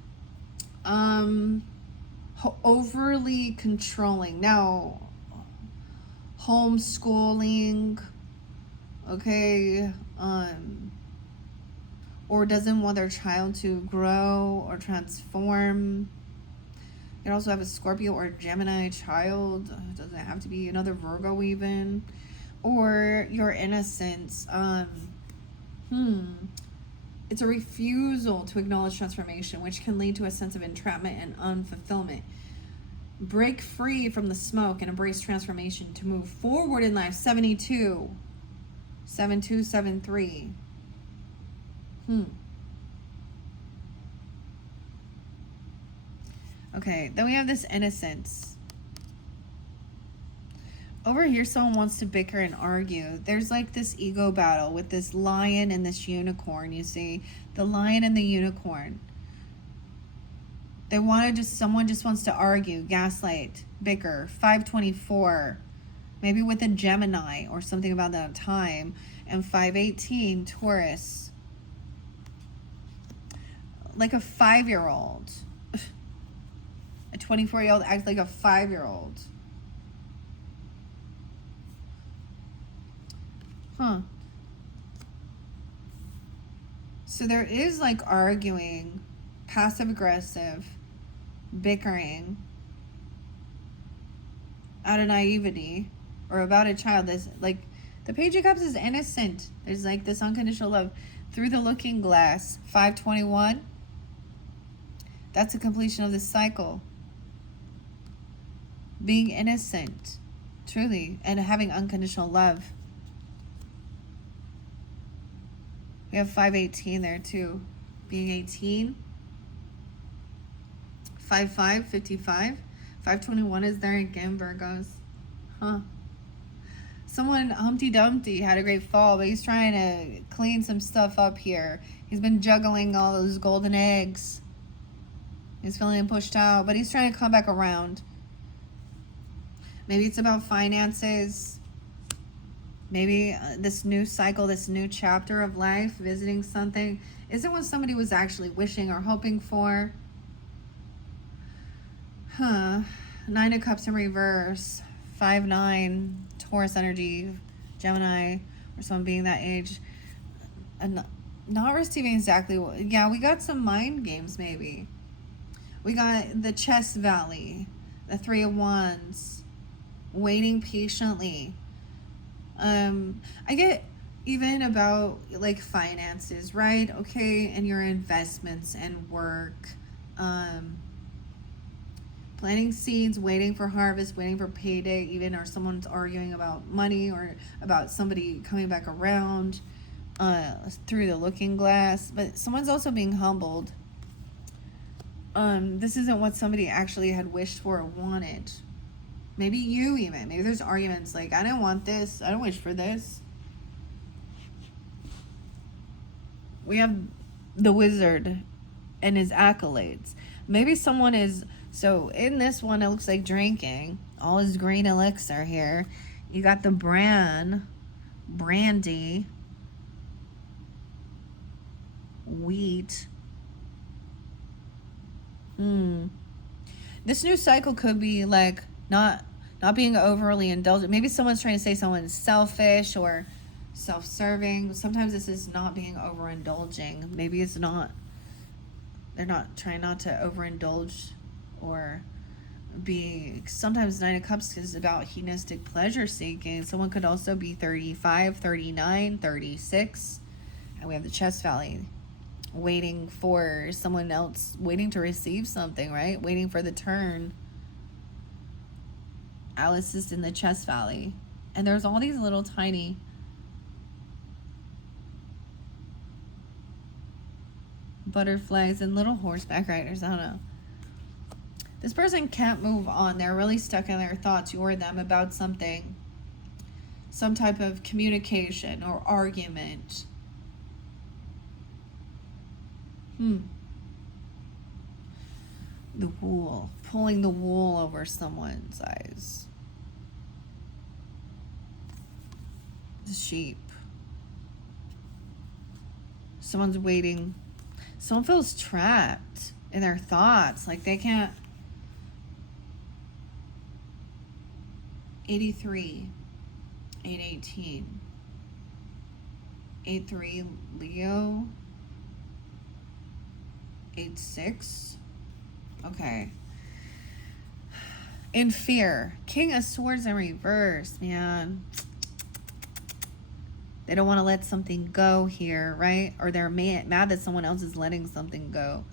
Overly controlling. Now, homeschooling, okay, or doesn't want their child to grow or transform. You can also have a Scorpio or Gemini child. It doesn't have to be another Virgo even. Or your innocence. It's a refusal to acknowledge transformation, which can lead to a sense of entrapment and unfulfillment. Break free from the smoke and embrace transformation to move forward in life. 72. 7273. Okay, then we have this innocence. Over here, someone wants to bicker and argue. There's like this ego battle with this lion and this unicorn, you see. The lion and the unicorn. They want to someone just wants to argue, gaslight, bicker. 524. Maybe with a Gemini or something about that time. And 518, Taurus. Like a 5-year-old. A 24-year-old acts like a 5-year-old. So there is like arguing, passive aggressive, bickering out of naivety or about a child. This, like, the Page of Cups is innocent. There's like this unconditional love through the looking glass. 521. That's a completion of this cycle. Being innocent, truly, and having unconditional love. We have 518 there too. Being 18. 55, 55. 521 is there again, Virgos. Someone, Humpty Dumpty, had a great fall, but he's trying to clean some stuff up here. He's been juggling all those golden eggs. He's feeling pushed out, but he's trying to come back around. Maybe it's about finances. Maybe this new cycle, this new chapter of life, visiting something, isn't what somebody was actually wishing or hoping for. 9 of Cups in reverse. 5, 9, Taurus energy, Gemini, or someone being that age, and not receiving exactly what, yeah, we got some mind games maybe. We got the chest valley, the 3 of Wands, waiting patiently. I get even about like finances, right? Okay, and your investments and work. Planting seeds, waiting for harvest, waiting for payday, even, or someone's arguing about money or about somebody coming back around through the looking glass. But someone's also being humbled. This isn't what somebody actually had wished for or wanted. Maybe you even. Maybe there's arguments like, I didn't want this. I don't wish for this. We have the wizard and his accolades. Maybe someone is... So in this one, it looks like drinking. All his green elixir here. You got the brandy, wheat. This new cycle could be like not being overly indulgent. Maybe someone's trying to say someone's selfish or self-serving. Sometimes this is not being overindulging. Maybe it's not. They're not trying not to overindulge or be... Sometimes 9 of Cups is about hedonistic pleasure seeking. Someone could also be 35, 39, 36. And we have the chest valley, waiting for someone else, waiting to receive something, right? Waiting for the turn. Alice is in the chest valley. And there's all these little tiny butterflies and little horseback riders. I don't know. This person can't move on. They're really stuck in their thoughts, you or them, about something. Some type of communication or argument. The wool. Pulling the wool over someone's eyes. The sheep. Someone's waiting. Someone feels trapped in their thoughts. Like they can't... 83, 818, 83 Leo, 86. Okay. In fear, King of Swords in reverse, man. They don't want to let something go here, right? Or they're mad that someone else is letting something go.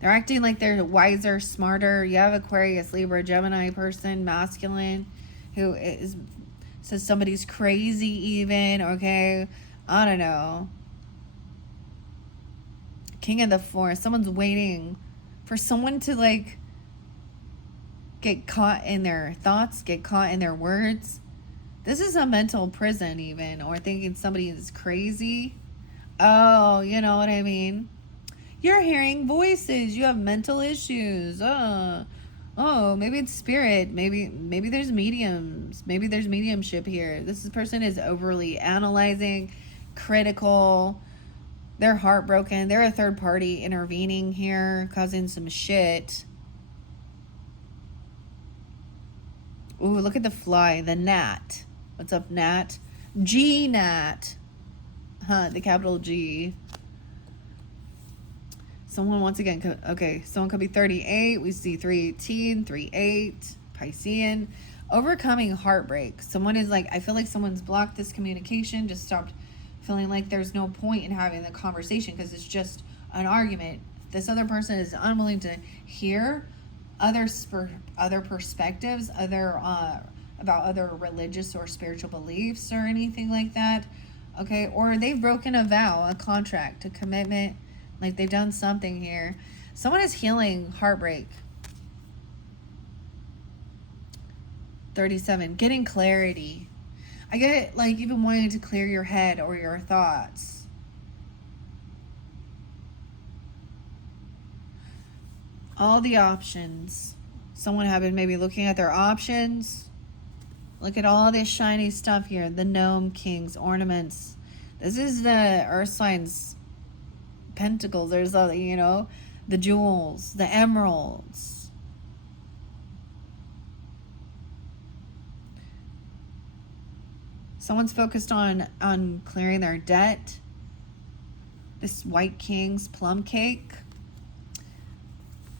They're acting like they're wiser, smarter. You have Aquarius, Libra, Gemini person, masculine, who says somebody's crazy even, okay? I don't know. King of the Forest. Someone's waiting for someone to, like, get caught in their thoughts, get caught in their words. This is a mental prison even, or thinking somebody is crazy. Oh, you know what I mean? You're hearing voices. You have mental issues. Oh, maybe it's spirit. Maybe there's mediums. Maybe there's mediumship here. This person is overly analyzing, critical. They're heartbroken. They're a third party intervening here, causing some shit. Ooh, look at the fly. The gnat. What's up, gnat? G-gnat. The capital G. Someone, once again, okay, someone could be 38. We see 318, 38, Piscean. Overcoming heartbreak. Someone is like, I feel like someone's blocked this communication, just stopped feeling like there's no point in having the conversation because it's just an argument. This other person is unwilling to hear other perspectives, about other religious or spiritual beliefs or anything like that. Okay, or they've broken a vow, a contract, a commitment. Like they've done something here. Someone is healing heartbreak. 37, getting clarity. I get it, like even wanting to clear your head or your thoughts. All the options. Someone have been maybe looking at their options. Look at all this shiny stuff here. The gnome kings, ornaments. This is the earth signs pentacles. There's all, you know, the jewels, the emeralds. Someone's focused on clearing their debt. This White King's plum cake.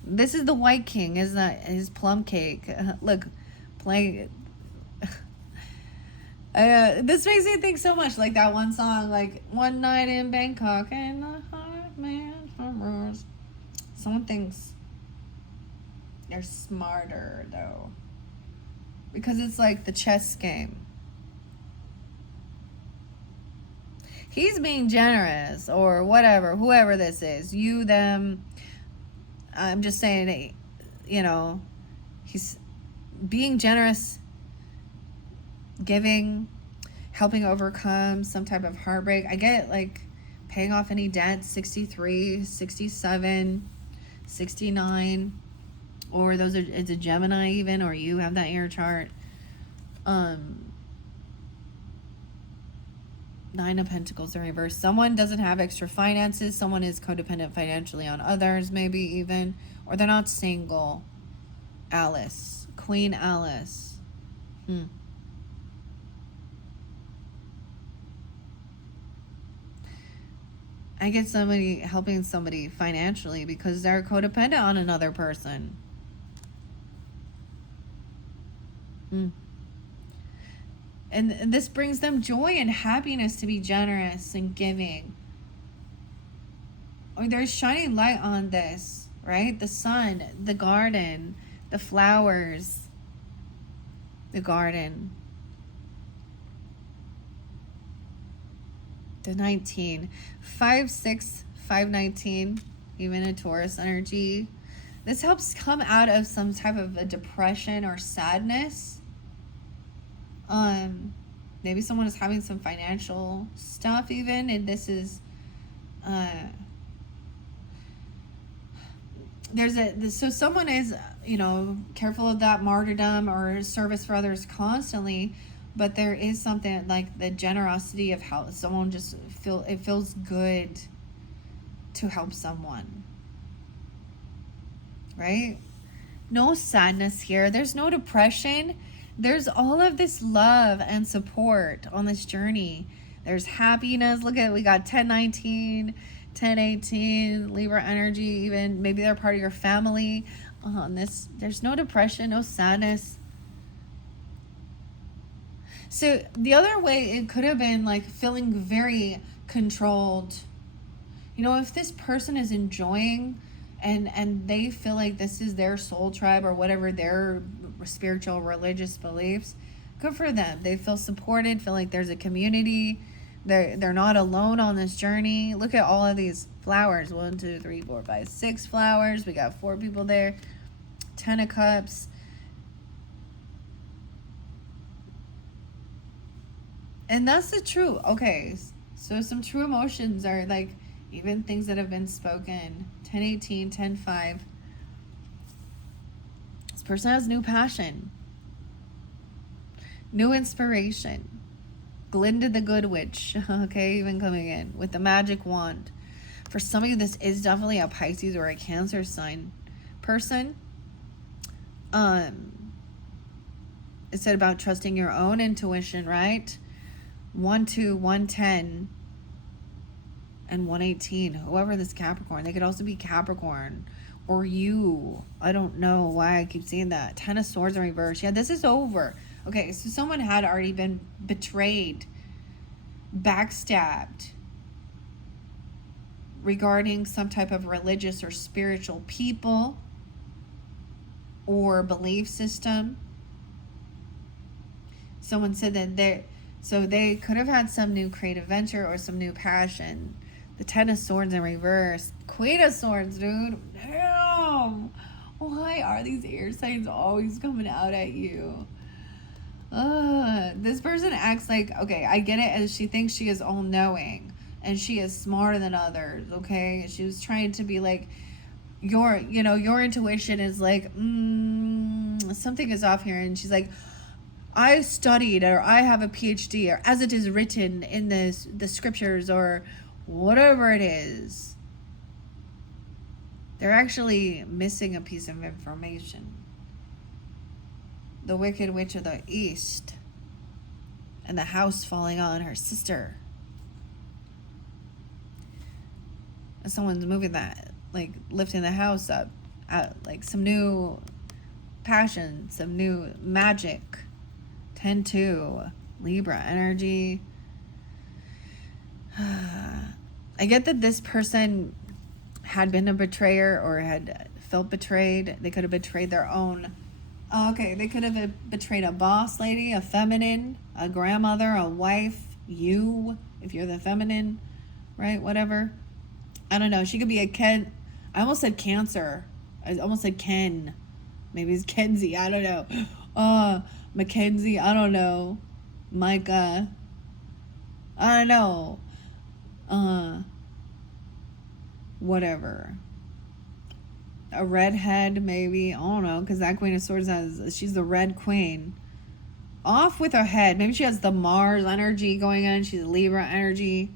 This is the White King, isn't that his plum cake? Look, play. This makes me think so much like that one song, like One Night in Bangkok and the Hot Man from Rose. Someone thinks they're smarter though, because it's like the chess game. He's being generous or whatever, whoever this is, you, them. I'm just saying, you know, he's being generous, giving, helping overcome some type of heartbreak. I get like paying off any debt, 63, 67, 69, or those are, it's a Gemini even, or you have that in your chart. Nine of Pentacles in reverse. Someone doesn't have extra finances. Someone is codependent financially on others, maybe even. Or they're not single. Alice. Queen Alice. I get somebody helping somebody financially because they're codependent on another person. And this brings them joy and happiness to be generous and giving. Or there's shining light on this, right? The sun, the garden, the flowers, the garden. The 19. 5, 6, 5, 19, even a Taurus energy. This helps come out of some type of a depression or sadness. Maybe someone is having some financial stuff even, and this is so someone is, you know, careful of that martyrdom or service for others constantly, but there is something like the generosity of how someone just it feels good to help someone, right? No sadness here. There's no depression. There's all of this love and support on this journey. There's happiness. Look at, we got 1019, 1018, Libra energy, even maybe they're part of your family on this. There's no depression, no sadness. So the other way it could have been like feeling very controlled. You know, if this person is enjoying and they feel like this is their soul tribe or whatever their spiritual religious beliefs, good for them. They feel supported, feel like there's a community. They're not alone on this journey. Look at all of these flowers. 1, 2, 3, 4, 5, 6 flowers. We got 4 people there. 10 of Cups. And that's the true. Okay, so some true emotions are like even things that have been spoken. 1018, 10-5. This person has new passion, new inspiration. Glinda the Good Witch, okay, even coming in with the magic wand. For some of you, this is definitely a Pisces or a Cancer sign person. It said about trusting your own intuition, right? 1, 2, 110, and 118. Whoever this Capricorn, they could also be Capricorn or you. I don't know why I keep seeing that. 10 of Swords in reverse. Yeah, this is over. Okay, so someone had already been betrayed, backstabbed regarding some type of religious or spiritual people or belief system. Someone said that they could have had some new creative venture or some new passion. The 10 of Swords in reverse. Queen of Swords, dude. Damn. Why are these air signs always coming out at you? This person acts like, okay, I get it, as she thinks she is all-knowing and she is smarter than others, okay? She was trying to be like, your intuition is like, something is off here. And she's like, I studied, or I have a PhD, or as it is written in the scriptures, or whatever it is. They're actually missing a piece of information. The Wicked Witch of the East. and the house falling on her sister. And someone's moving that, like lifting the house up, like some new passion, some new magic. 10-2, Libra energy. I get that this person had been a betrayer or had felt betrayed. They could have betrayed their own. Okay, they could have betrayed a boss lady, a feminine, a grandmother, a wife, you, if you're the feminine, right? Whatever. I don't know. She could be a Ken. I almost said Cancer. I almost said Ken. Maybe it's Kenzie. I don't know. Mackenzie. I don't know. Micah. I don't know. Whatever. A redhead, maybe. I don't know, because that Queen of Swords she's the red queen. Off with her head. Maybe she has the Mars energy going on. She's Libra energy.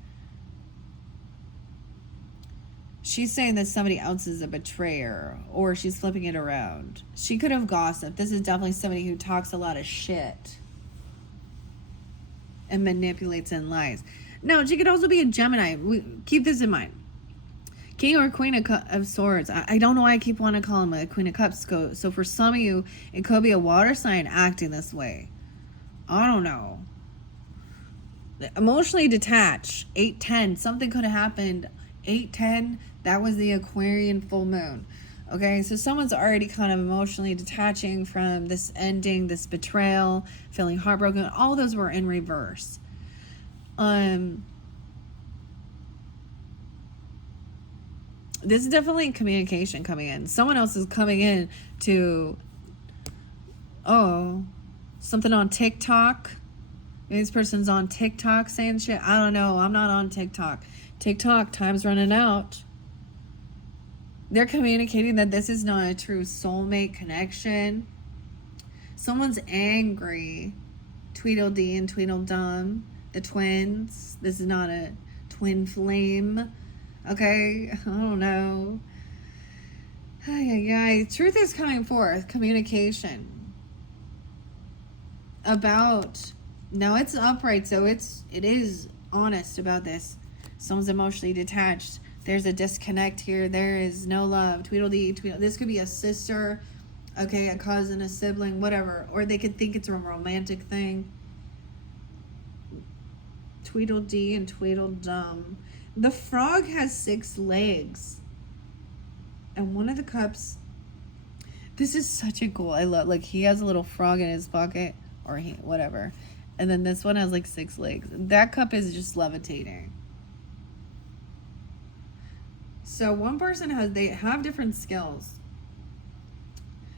She's saying that somebody else is a betrayer, or she's flipping it around. She could have gossiped. This is definitely somebody who talks a lot of shit and manipulates and lies. No, she could also be a Gemini. Keep this in mind. King or Queen of Swords. I don't know why I keep wanting to call him a Queen of Cups. So for some of you, it could be a water sign acting this way. I don't know. Emotionally detached. 8-10. Something could have happened. 8-10. That was the Aquarian full moon. Okay, so someone's already kind of emotionally detaching from this ending, this betrayal, feeling heartbroken. All those were in reverse. This is definitely communication coming in. Someone else is coming in to, something on TikTok. Maybe this person's on TikTok saying shit. I don't know. I'm not on TikTok. Time's running out. They're communicating that this is not a true soulmate connection. Someone's angry. Tweedledee and Tweedledum. The twins. This is not a twin flame. Okay? I don't know. Truth is coming forth. Communication. About. Now it's upright, so it is honest about this. Someone's emotionally detached. There's a disconnect here. There is no love. Tweedledee. This could be a sister, okay, a cousin, a sibling, whatever. Or they could think it's a romantic thing. Tweedledee and Tweedledum. The frog has 6 legs. And one of the cups. This is such a cool. I love, like, he has a little frog in his pocket. Or whatever. And then this one has like 6 legs. That cup is just levitating. So one person they have different skills.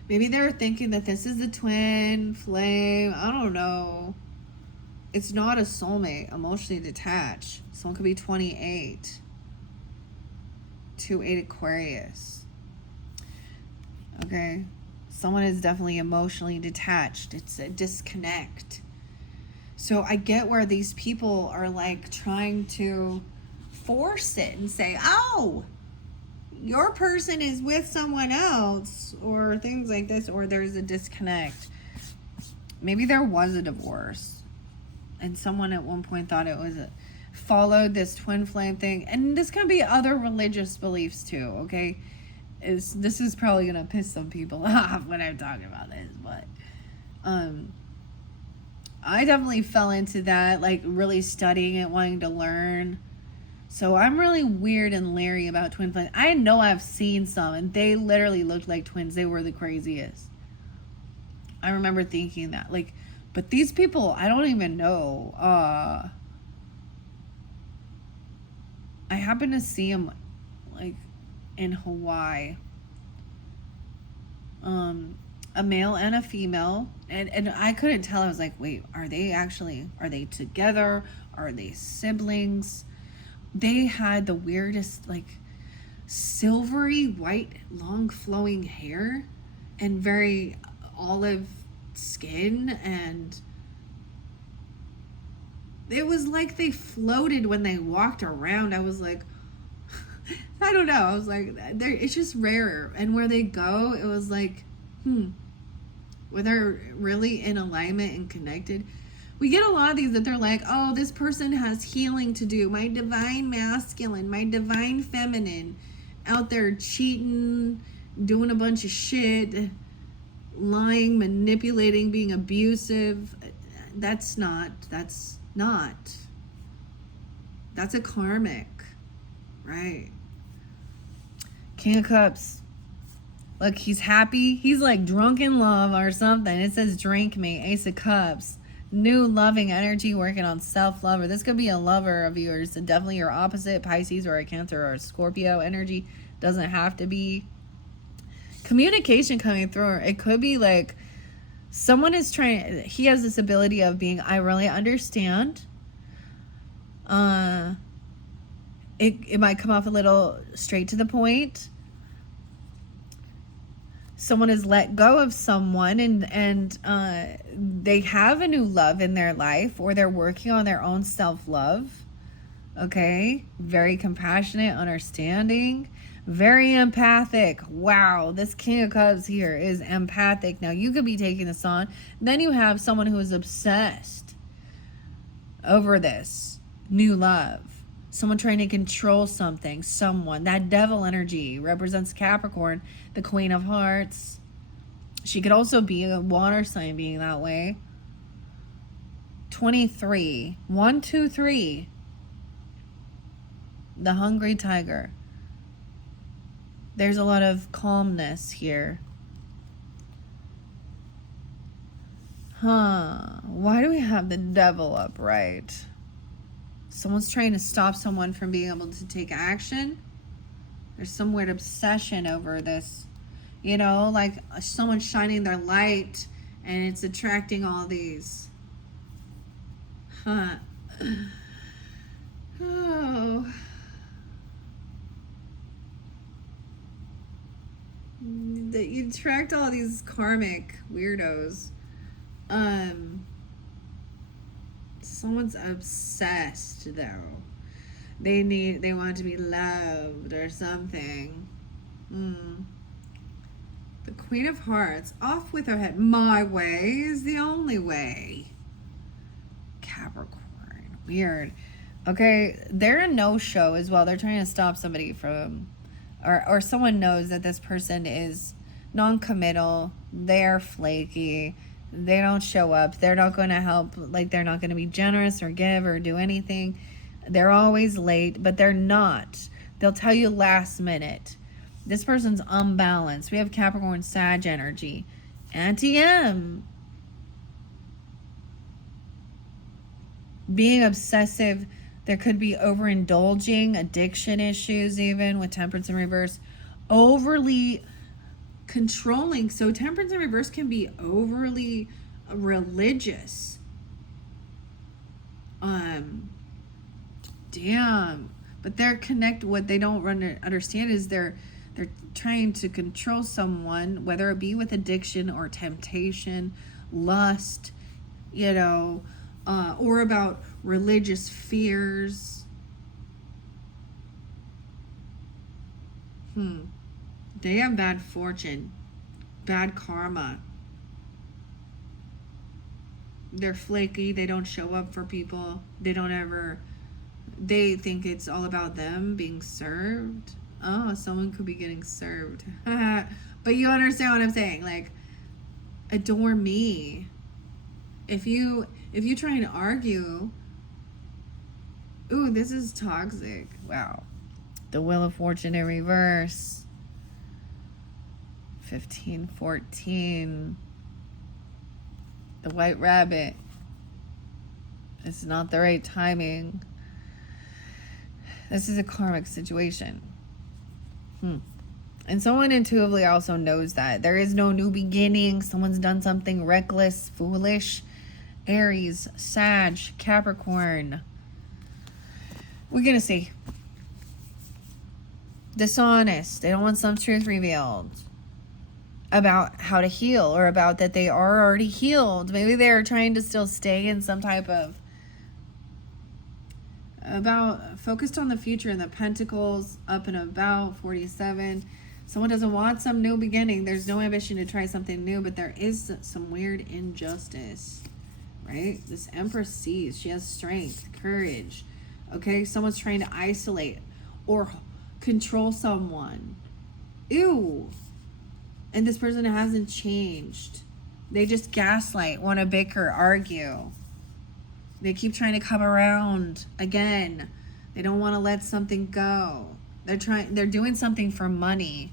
Maybe they're thinking that this is the twin flame. I don't know. It's not a soulmate, emotionally detached. Someone could be 28. 2-8 Aquarius. Okay. Someone is definitely emotionally detached. It's a disconnect. So I get where these people are like trying to force it and say, oh, your person is with someone else, or things like this, or there's a disconnect. Maybe there was a divorce and someone at one point thought it was followed this twin flame thing. And this can be other religious beliefs too, okay? This is probably gonna piss some people off when I'm talking about this, but I definitely fell into that, like really studying it, wanting to learn. So I'm really weird and leery about twin flames. I know I've seen some, and they literally looked like twins. They were the craziest. I remember thinking that, like, but these people, I don't even know. I happened to see them, like, in Hawaii. A male and a female, and I couldn't tell. I was like, wait, are they together? Are they siblings? They had the weirdest, like, silvery white long flowing hair and very olive skin, and it was like they floated when they walked around. I was like, I don't know. I was like, it's just rare. And where they go, it was like, were they really in alignment and connected? We get a lot of these that they're like, oh, this person has healing to do. My divine masculine, my divine feminine, out there cheating, doing a bunch of shit, lying, manipulating, being abusive. That's not. That's a karmic, right? King of Cups. Look, he's happy. He's like drunk in love or something. It says drink me. Ace of Cups. New loving energy, working on self-love. Or this could be a lover of yours. Definitely your opposite, Pisces or a Cancer or a Scorpio energy. Doesn't have to be. Communication coming through. It could be like someone is trying. He has this ability of being, I really understand. It might come off a little straight to the point. Someone has let go of someone and they have a new love in their life, or they're working on their own self-love. Okay? Very compassionate, understanding, very empathic. Wow, this King of Cups here is empathic. Now, you could be taking this on. Then you have someone who is obsessed over this new love. Someone trying to control something, someone. That devil energy represents Capricorn, the Queen of Hearts. She could also be a water sign being that way. 23. 1, 2, 3. The Hungry Tiger. There's a lot of calmness here. Why do we have the devil upright? Someone's trying to stop someone from being able to take action. There's some weird obsession over this. You know, like someone shining their light and it's attracting all these. Oh. That you attract all these karmic weirdos. Someone's obsessed though. They want to be loved or something. The Queen of Hearts, off with her head. My way is the only way. Capricorn, weird. Okay, they're a no-show as well. They're trying to stop somebody from, or someone knows that this person is non-committal. They're flaky. They don't show up. They're not going to help. Like, they're not going to be generous or give or do anything. They're always late, but they're not. They'll tell you last minute. This person's unbalanced. We have Capricorn Sag energy. Anti-M. Being obsessive. There could be overindulging, addiction issues even with Temperance in reverse. Overly controlling. So Temperance in reverse can be overly religious. Damn. But they're connected. What they don't understand is they're trying to control someone, whether it be with addiction or temptation, lust, you know, or about religious fears. They have bad fortune, bad karma. They're flaky. They don't show up for people. They think it's all about them being served. Oh, someone could be getting served. But you understand what I'm saying? Like, adore me. If you try and argue, ooh, this is toxic. Wow. The Wheel of Fortune in reverse. 1514. The White Rabbit. It's not the right timing. This is a karmic situation. And someone intuitively also knows that. There is no new beginning. Someone's done something reckless, foolish. Aries, Sag, Capricorn. We're going to see. Dishonest. They don't want some truth revealed about how to heal, or about that they are already healed. Maybe they're trying to still stay in some type of focused on the future and the Pentacles, up and about, 47. Someone doesn't want some new beginning. There's no ambition to try something new, but there is some weird injustice. right? This Empress sees. She has strength, courage. Okay, someone's trying to isolate or control someone. Ew. And this person hasn't changed. They just gaslight, want to bicker, argue. They keep trying to come around again. They don't want to let something go. They're doing something for money.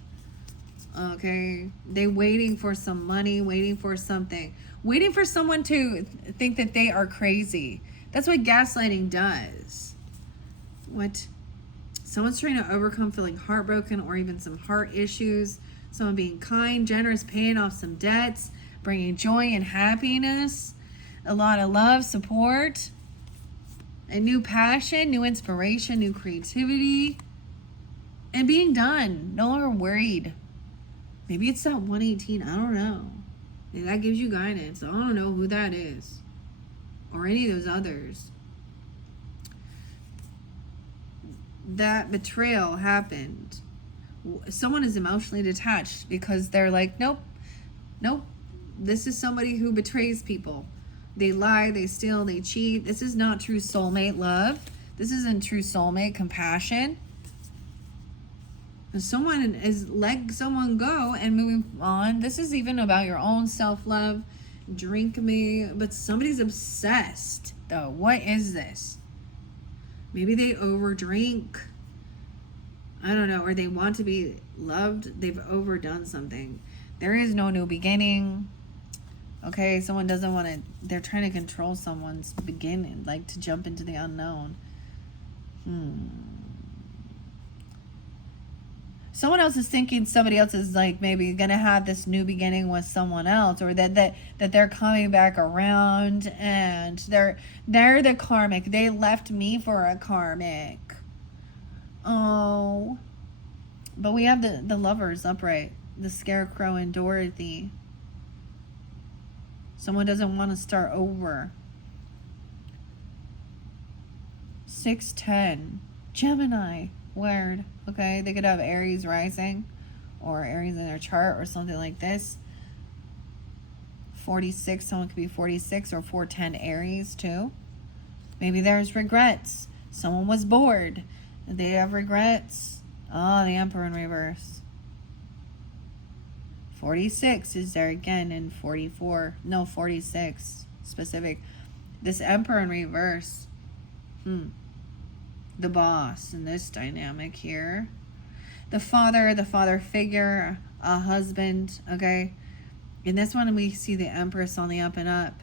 Okay? They're waiting for some money, waiting for something. Waiting for someone to think that they are crazy. That's what gaslighting does. What? Someone's trying to overcome feeling heartbroken or even some heart issues. Someone being kind, generous, paying off some debts, bringing joy and happiness. A lot of love, support, a new passion, new inspiration, new creativity, and being done. No longer worried. Maybe it's that 118. I don't know. Maybe that gives you guidance. I don't know who that is. Or any of those others. That betrayal happened. Someone is emotionally detached because they're like, nope. This is somebody who betrays people. They lie, they steal, they cheat. This is not true soulmate love. This isn't true soulmate compassion. And someone is letting someone go and moving on. This is even about your own self-love. Drink me. But somebody's obsessed, though. What is this? Maybe they overdrink. I don't know. Or they want to be loved. They've overdone something. There is no new beginning. Okay, someone doesn't want to, they're trying to control someone's beginning, like to jump into the unknown. Someone else is thinking somebody else is like maybe going to have this new beginning with someone else, or that they're coming back around and they're the karmic. They left me for a karmic. Oh. But we have the lovers upright, the Scarecrow and Dorothy. Someone doesn't want to start over. 610. Gemini. Weird. Okay, they could have Aries rising or Aries in their chart or something like this. 46. Someone could be 46 or 410 Aries too. Maybe there's regrets. Someone was bored. They have regrets. Oh, the Emperor in reverse. 46 is there again in 44. No, 46 specific. This Emperor in reverse. The boss in this dynamic here. The father figure, a husband, okay? In this one, we see the Empress on the up and up.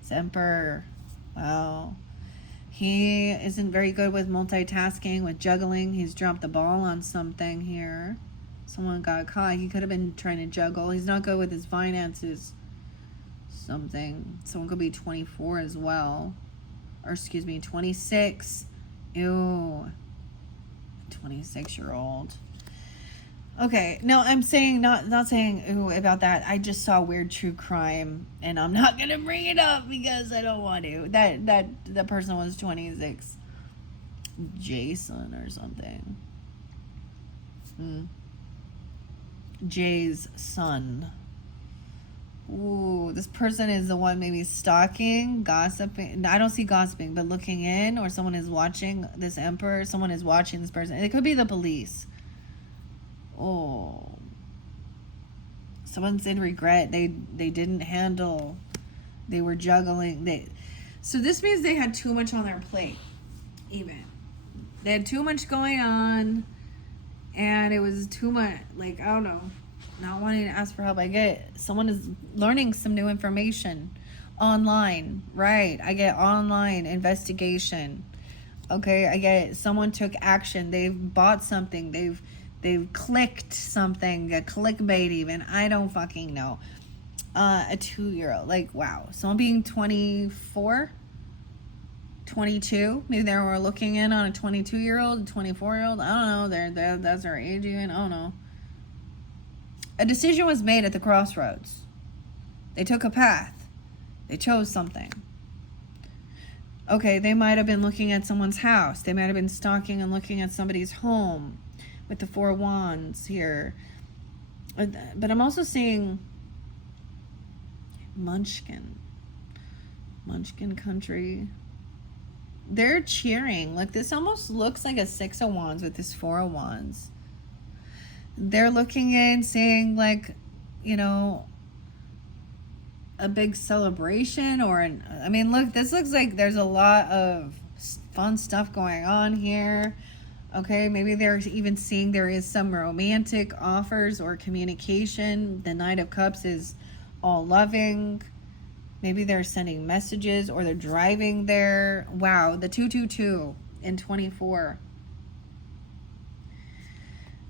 This Emperor, wow. He isn't very good with multitasking, with juggling. He's dropped the ball on something here. Someone got caught. He could have been trying to juggle. He's not good with his finances. Something. Someone could be 24 as well. Or excuse me, 26. Ew. 26-year-old. Okay, no, I'm saying not saying ooh about that. I just saw weird true crime and I'm not gonna bring it up because I don't want to. That person was 26. Jason or something. Jay's son. Ooh, this person is the one maybe stalking, gossiping. I don't see gossiping, but looking in, or someone is watching this Emperor. Someone is watching this person. It could be the police. Oh. Someone's in regret. They didn't handle. They were juggling. So this means they had too much on their plate. Even. They had too much going on. And it was too much, like, I don't know, not wanting to ask for help. I get someone is learning some new information online, right? I get online investigation. Okay, I get someone took action. They've bought something. They've clicked something, a clickbait even. I don't fucking know. A 2-year-old, like, wow. Someone being 24, 22, maybe they were looking in on a 22-year-old, a 24-year-old. I don't know. That's their age even. I don't know. A decision was made at the crossroads. They took a path. They chose something. Okay, they might have been looking at someone's house. They might have been stalking and looking at somebody's home with the 4 wands here. But I'm also seeing Munchkin. Munchkin Country. They're cheering. Look, this almost looks like a 6 of Wands with this 4 of Wands. They're looking in, saying like, you know, a big celebration or I mean, look, this looks like there's a lot of fun stuff going on here. Okay, maybe they're even seeing there is some romantic offers or communication. The Knight of Cups is all loving. Maybe they're sending messages or they're driving there. Wow, the 222 in 24.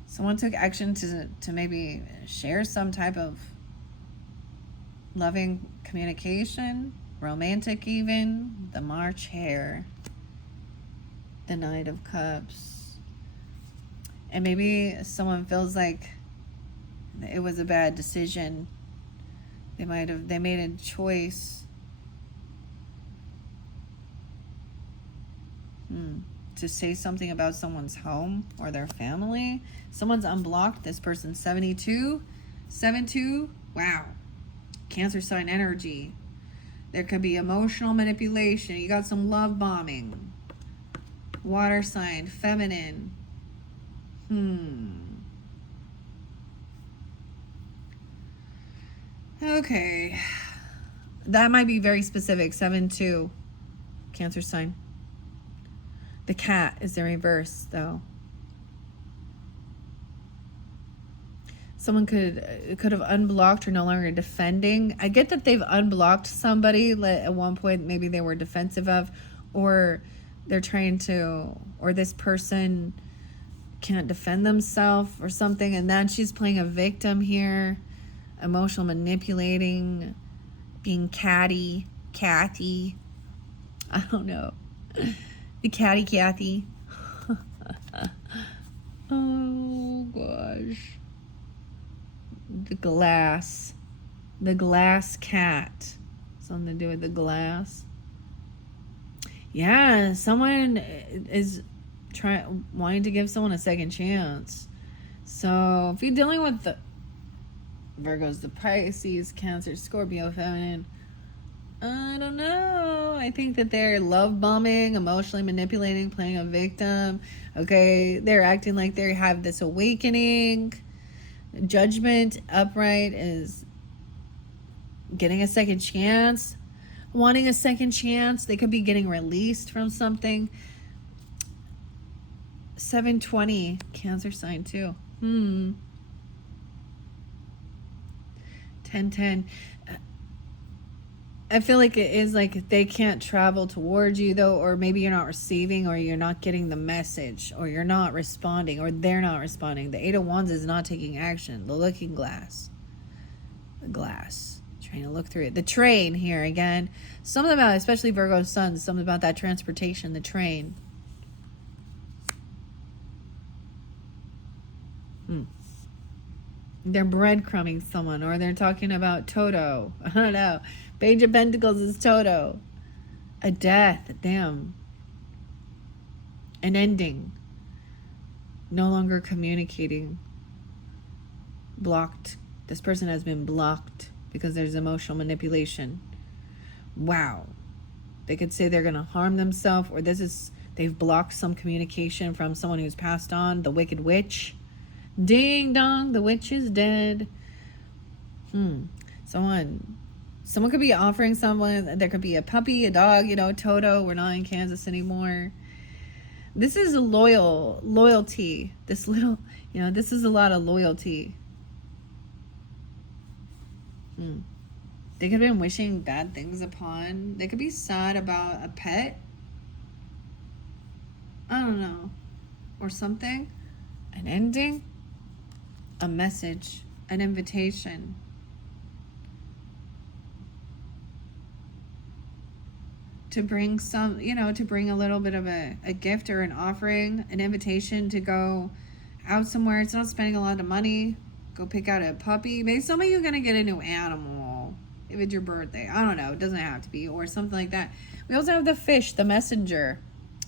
Someone took action to maybe share some type of loving communication, romantic even. The March Hare, the Knight of Cups. And maybe someone feels like it was a bad decision. They made a choice to say something about someone's home or their family. Someone's unblocked this person. 72, 72. Wow. Cancer sign energy. There could be emotional manipulation. You got some love bombing. Water sign, feminine. Okay. That might be very specific. 7-2. Cancer sign. The cat is in reverse, though. Someone could have unblocked or no longer defending. I get that they've unblocked somebody at one point. Maybe they were defensive of, or they're trying to, or this person can't defend themselves or something. And then she's playing a victim here. Emotional manipulating, being catty. I don't know. The catty Kathy. Oh gosh. The glass cat. Something to do with the glass. Yeah, someone is wanting to give someone a second chance. So if you're dealing with the Virgos, the Pisces, Cancer, Scorpio, feminine, I don't know. I think that they're love bombing, emotionally manipulating, playing a victim. Okay, they're acting like they have this awakening. Judgment, upright, is getting a second chance, wanting a second chance. They could be getting released from something. 720, Cancer sign too. 1010. I feel like it is like they can't travel towards you though, or maybe you're not receiving, or you're not getting the message, or you're not responding, or they're not responding. The 8 of Wands is not taking action. The looking glass. The glass. Trying to look through it. The train here again. Something about, especially Virgo sun, something about that transportation, the train. They're breadcrumbing someone, or they're talking about Toto. I don't know. Page of Pentacles is Toto. A death. Damn. An ending. No longer communicating. Blocked. This person has been blocked because there's emotional manipulation. Wow. They could say they're going to harm themselves, or they've blocked some communication from someone who's passed on. The Wicked Witch. Ding dong, the witch is dead. Someone could be offering someone, there could be a puppy, a dog, Toto. We're not in Kansas anymore. This is a loyalty. This little, this is a lot of loyalty. They could have been wishing bad things upon. They could be sad about a pet. I don't know. Or something. An ending. A message. An invitation. To bring some, to bring a little bit of a gift or an offering, an invitation to go out somewhere. It's not spending a lot of money. Go pick out a puppy. Maybe some of you are going to get a new animal if it's your birthday. I don't know. It doesn't have to be, or something like that. We also have the fish, the messenger.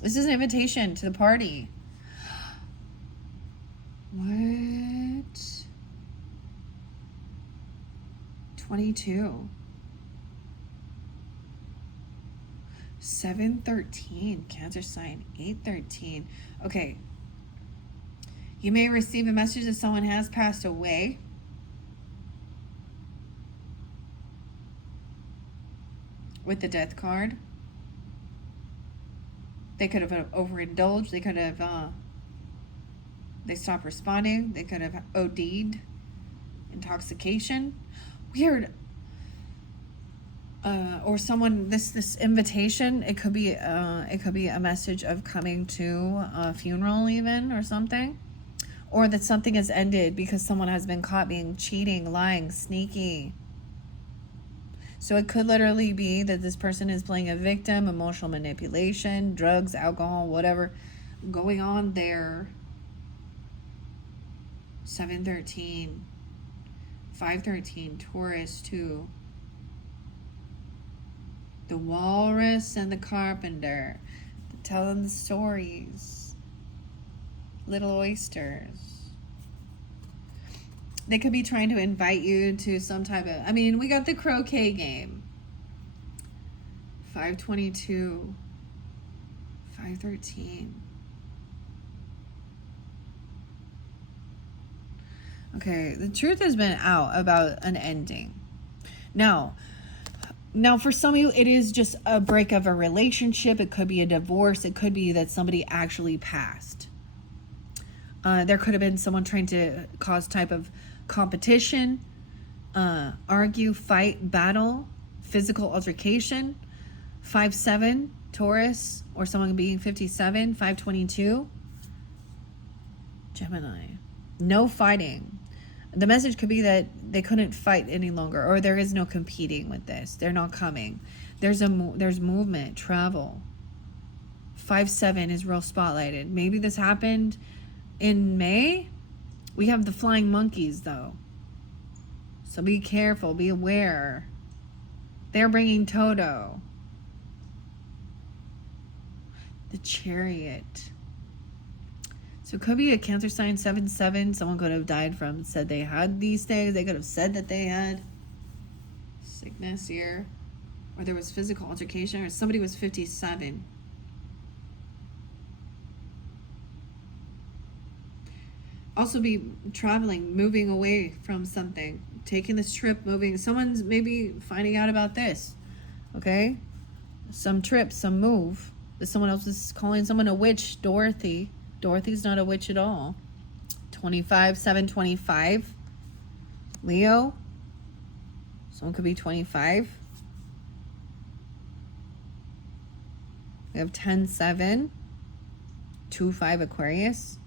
This is an invitation to the party. What? 22. 713, Cancer sign, 813. Okay. You may receive a message that someone has passed away. With the death card. They could have overindulged. They could have, they stopped responding. They could have OD'd. Intoxication. Weird. Or someone, this invitation, it could be a message of coming to a funeral even, or something. Or that something has ended because someone has been caught being cheating, lying, sneaky. So it could literally be that this person is playing a victim, emotional manipulation, drugs, alcohol, whatever going on there. 713, 513, Taurus 2. The walrus and the carpenter. Telling the stories. Little oysters. They could be trying to invite you to some type of... I mean, we got the croquet game. 522. 513. Okay, the truth has been out about an ending. Now, for some of you, it is just a break of a relationship. It could be a divorce. It could be that somebody actually passed. There could have been someone trying to cause type of competition, argue, fight, battle, physical altercation. 5-7, Taurus, or someone being 57. 522, Gemini. No fighting. The message could be that they couldn't fight any longer, or there is no competing with this. They're not coming. There's movement, travel. 5-7 is real spotlighted. Maybe this happened in May. We have the flying monkeys, though. So be careful, be aware. They're bringing Toto. The Chariot. So it could be a Cancer sign, 7-7. Someone could have died from, said they had these things. They could have said that they had sickness here. Or there was physical altercation. Or somebody was 57. Also be traveling, moving away from something. Taking this trip, moving. Someone's maybe finding out about this. Okay? Some trip, some move. That someone else is calling someone a witch, Dorothy. Dorothy's not a witch at all. 25, 725. Leo. Someone could be 25. We have 10-7. 2-5 Aquarius.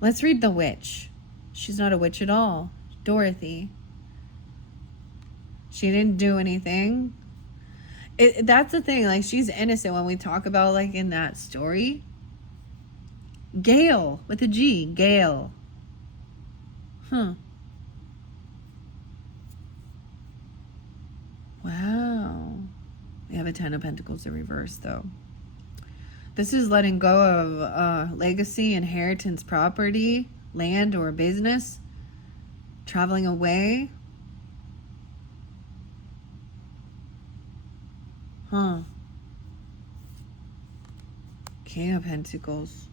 Let's read the witch. She's not a witch at all. Dorothy. She didn't do anything. That's the thing. Like, she's innocent when we talk about, like, in that story. Gale with a G. Gale. Huh. Wow. We have a 10 of Pentacles in reverse, though. This is letting go of legacy, inheritance, property, land, or business. Traveling away. Huh. King of Pentacles.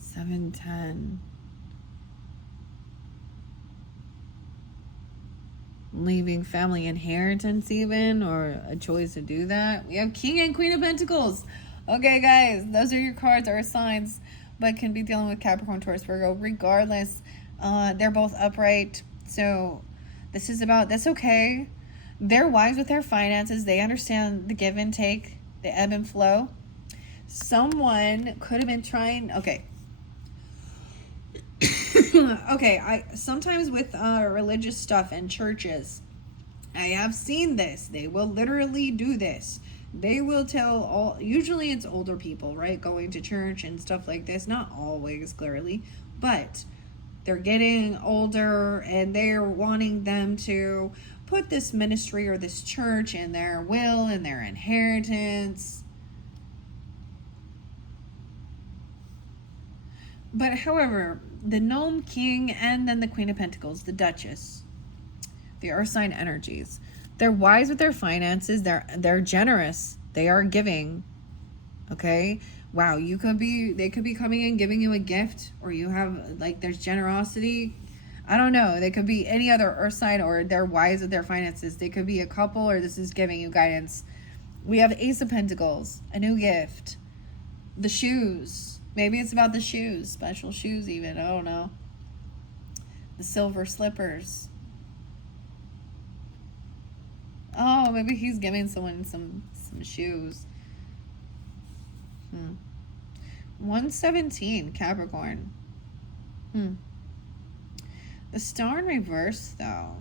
7-10. Leaving family inheritance even, or a choice to do that. We have King and Queen of Pentacles. Okay, guys, those are your cards or signs, but can be dealing with Capricorn, Taurus, Virgo. Regardless, they're both upright. So this is about, that's okay. They're wise with their finances. They understand the give and take, the ebb and flow. Someone could have been trying, okay. Okay, sometimes with religious stuff and churches, I have seen this. They will literally do this. They will tell usually it's older people, right, going to church and stuff like this. Not always, clearly, but they're getting older and they're wanting them to put this ministry or this church in their will and their inheritance. But however, the Gnome King and then the Queen of Pentacles, the Duchess, the Earth sign energies, They're wise with their finances. They're generous. They are giving. Okay? Wow, they could be coming in giving you a gift, or you have, like, there's generosity. I don't know. They could be any other earth sign, or they're wise with their finances. They could be a couple, or this is giving you guidance. We have Ace of Pentacles, a new gift. The shoes. Maybe it's about the shoes. Special shoes even. I don't know. The silver slippers. Oh, maybe he's giving someone some shoes. 117, Capricorn. The star in reverse, though.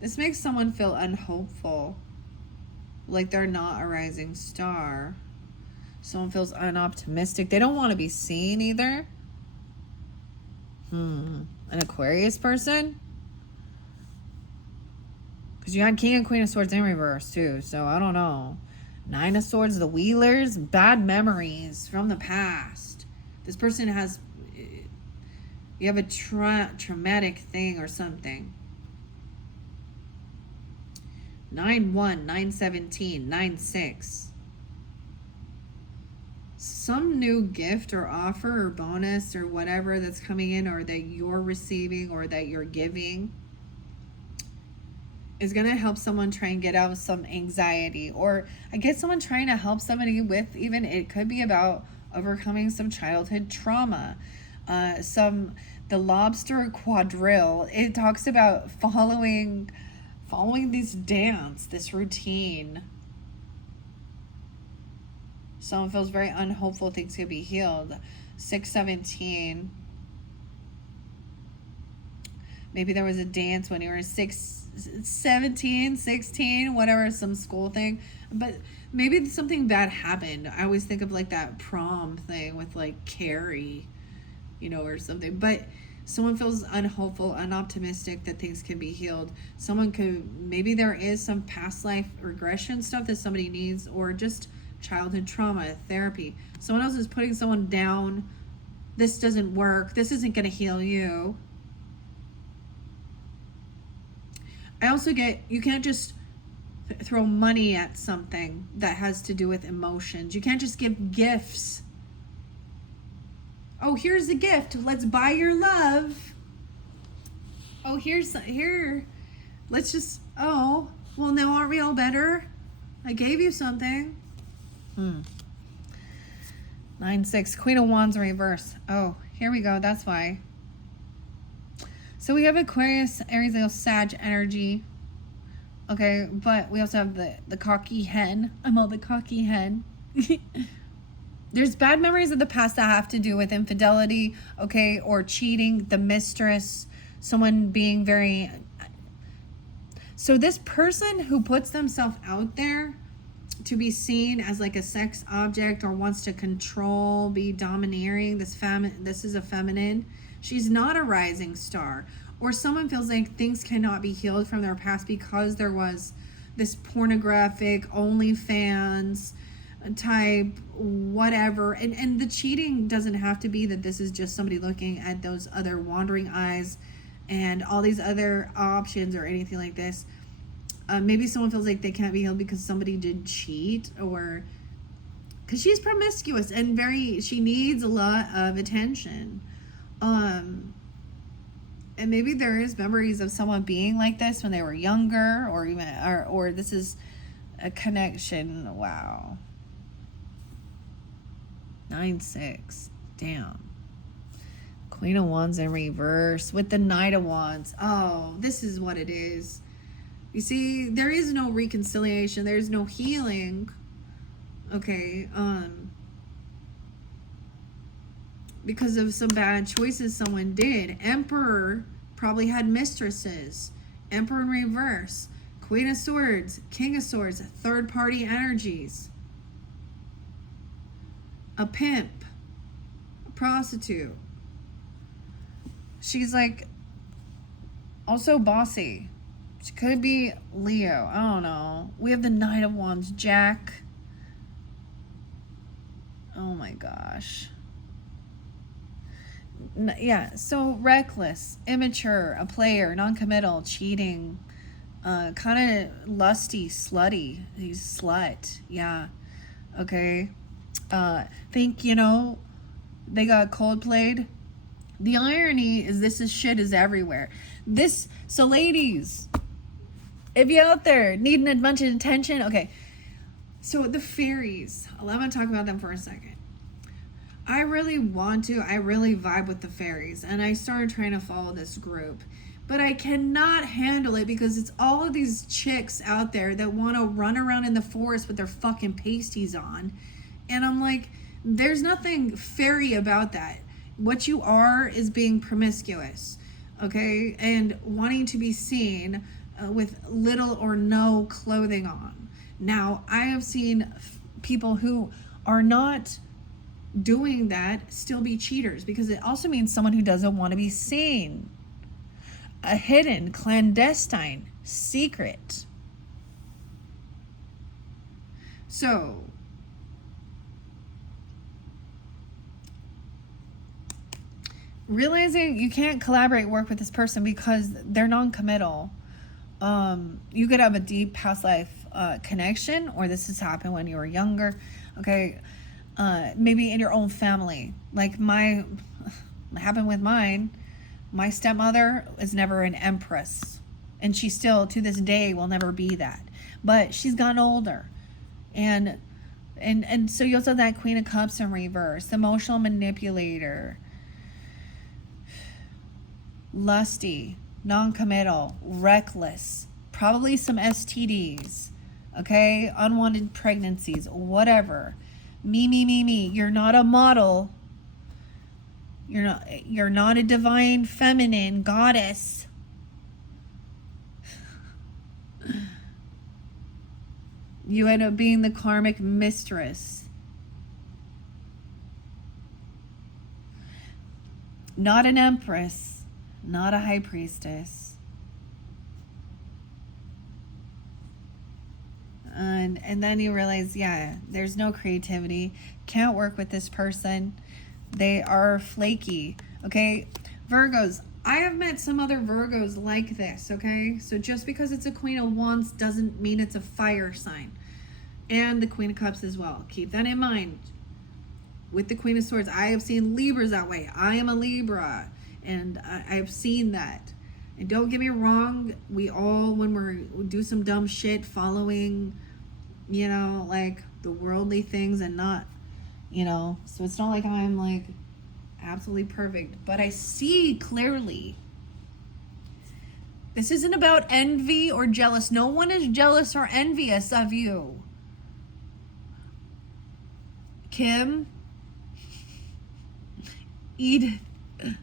This makes someone feel unhopeful. Like they're not a rising star. Someone feels unoptimistic. They don't want to be seen either. An Aquarius person? Because you had King and Queen of Swords in reverse, too. So, I don't know. Nine of Swords, the Wheelers. Bad memories from the past. This person has... You have a traumatic thing or something. 9-1, 9-17, 9-6. Some new gift or offer or bonus or whatever that's coming in, or that you're receiving or that you're giving, is going to help someone try and get out of some anxiety, or I guess someone trying to help somebody with, even, it could be about overcoming some childhood trauma. The lobster quadrille, it talks about following this dance, this routine. Someone feels very unhopeful, things could be healed. 6-17. Maybe there was a dance when you were 17, 16, whatever, some school thing. But maybe something bad happened. I always think of like that prom thing with like Carrie, or something. But someone feels unhopeful, unoptimistic that things can be healed. Maybe there is some past life regression stuff that somebody needs, or just childhood trauma, therapy. Someone else is putting someone down. This doesn't work. This isn't going to heal you. I also get, you can't just throw money at something that has to do with emotions. You can't just give gifts. Oh, here's a gift. Let's buy your love. Oh, here. Let's just, well, now aren't we all better? I gave you something. 9-6, Queen of Wands in reverse. Oh, here we go. That's why. So we have Aquarius, Aries, Leo, Sag energy. Okay, but we also have the cocky hen. I'm all the cocky hen. There's bad memories of the past that have to do with infidelity, okay, or cheating, the mistress, someone being very... So this person who puts themselves out there to be seen as like a sex object, or wants to control, be domineering, this is a feminine. She's not a rising star. Or someone feels like things cannot be healed from their past because there was this pornographic OnlyFans type whatever. And the cheating doesn't have to be that this is just somebody looking at those other wandering eyes and all these other options or anything like this. Maybe someone feels like they can't be healed because somebody did cheat, or because she's promiscuous and she needs a lot of attention. And maybe there is memories of someone being like this when they were younger, or even, or this is a connection. Wow. 9-6. Damn. Queen of Wands in reverse with the Knight of Wands. Oh, this is what it is. You see, there is no reconciliation. There's no healing. Okay. Because of some bad choices someone did. Emperor probably had mistresses. Emperor in reverse. Queen of Swords. King of Swords. Third party energies. A pimp. A prostitute. She's like also bossy. She could be Leo. I don't know. We have the Knight of Wands, Jack. Oh my gosh. Yeah, so reckless, immature, a player, non-committal, cheating, kind of lusty, slutty. He's slut. Yeah. Okay. Think, they got Coldplayed. The irony is this shit is everywhere. So ladies, if you're out there needing a bunch of attention, okay. So the fairies, I'm going to talk about them for a second. I really vibe with the fairies, and I started trying to follow this group, but I cannot handle it because it's all of these chicks out there that want to run around in the forest with their fucking pasties on, and I'm like, there's nothing fairy about that. What you are is being promiscuous, okay, and wanting to be seen with little or no clothing on. Now, I have seen people who are not doing that still be cheaters, because it also means someone who doesn't want to be seen. A hidden, clandestine, secret. So, realizing you can't work with this person because they're non-committal. You could have a deep past life connection, or this has happened when you were younger. Okay. Maybe in your own family. Like happened with mine. My stepmother is never an empress, and she still to this day will never be that. But she's gotten older, and so you also have that Queen of Cups in reverse, emotional manipulator, lusty, non-committal, reckless, probably some STDs, okay, unwanted pregnancies, whatever. Me. You're not a model. You're not a divine feminine goddess. You end up being the karmic mistress. Not an empress, not a high priestess. And then you realize, yeah, there's no creativity. Can't work with this person. They are flaky. Okay, Virgos. I have met some other Virgos like this. Okay, so just because it's a Queen of Wands doesn't mean it's a fire sign. And the Queen of Cups as well. Keep that in mind. With the Queen of Swords, I have seen Libras that way. I am a Libra, and I've seen that. And don't get me wrong, we all, when we do some dumb shit following, like the worldly things and not, so it's not like I'm like absolutely perfect, but I see clearly. This isn't about envy or jealous. No one is jealous or envious of you. Kim, Edith, I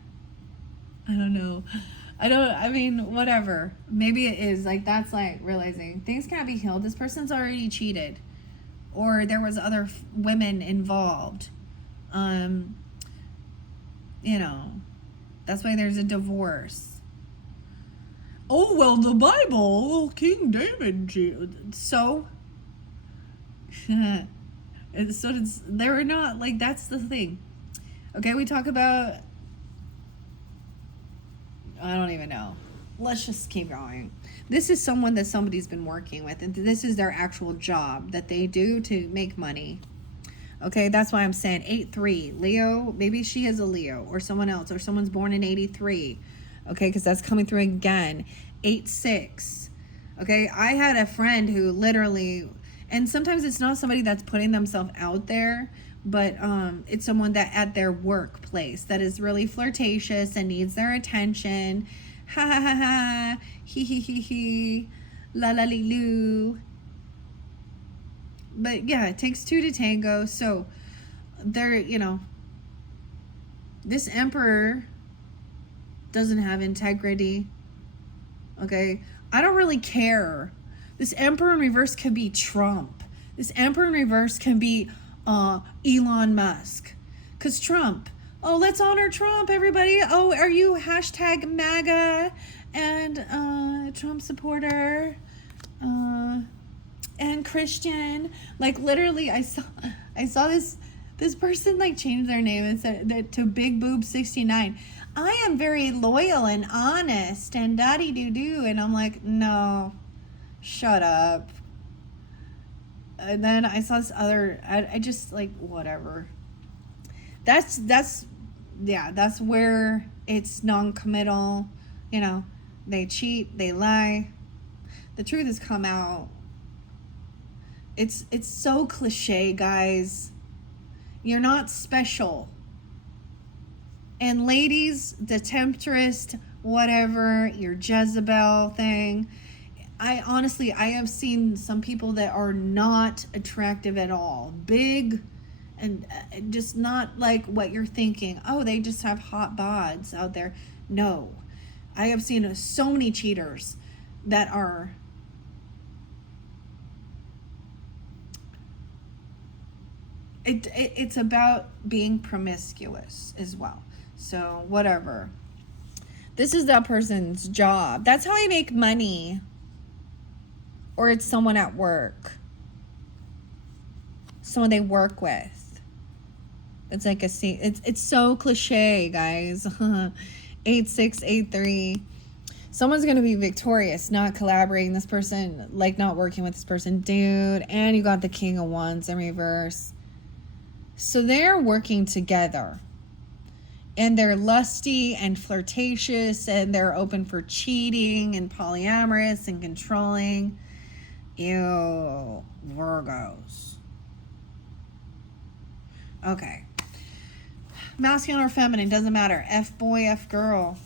don't know. Whatever. Maybe it is. Like, that's like realizing things can't be healed. This person's already cheated. Or there was other women involved. That's why there's a divorce. Oh, well, the Bible, King David cheated. So? And so they were not, like, that's the thing. Okay, we talk about, I don't even know. Let's just keep going. This is someone that somebody's been working with, and this is their actual job that they do to make money. Okay, that's why I'm saying 8-3. Leo, maybe she is a Leo, or someone else, or someone's born in 83. Okay, because that's coming through again. 8-6. Okay, I had a friend who literally, and sometimes it's not somebody that's putting themselves out there, but it's someone that at their workplace that is really flirtatious and needs their attention. Ha ha ha ha, he, la la li loo. But yeah, it takes two to tango. So they're, this emperor doesn't have integrity. Okay, I don't really care. This emperor in reverse could be Trump. This emperor in reverse can be Elon Musk. Because Trump, oh, let's honor Trump, everybody. Oh, are you hashtag MAGA and Trump supporter and Christian? Like, literally, I saw this person like change their name and said that to Big Boob 69. I am very loyal and honest and daddy doo doo, and I'm like, no, Shut up. And then I saw this other, I just like, whatever. That's where it's non-committal. You know, they cheat, they lie. The truth has come out. It's so cliche, guys. You're not special. And ladies, the temptress, whatever, your Jezebel thing. I have seen some people that are not attractive at all. Big and just not like what you're thinking. Oh, they just have hot bods out there. No. I have seen so many cheaters that are it's about being promiscuous as well. So whatever. This is that person's job. That's how I make money. Or it's someone at work. Someone they work with. It's like it's so cliche, guys. 8683. Someone's going to be victorious, not collaborating this person, like not working with this person. Dude, and you got the King of Wands in reverse. So they're working together. And they're lusty and flirtatious, and they're open for cheating and polyamorous and controlling. Ew, Virgos. Okay. Masculine or feminine, doesn't matter. F boy, F girl.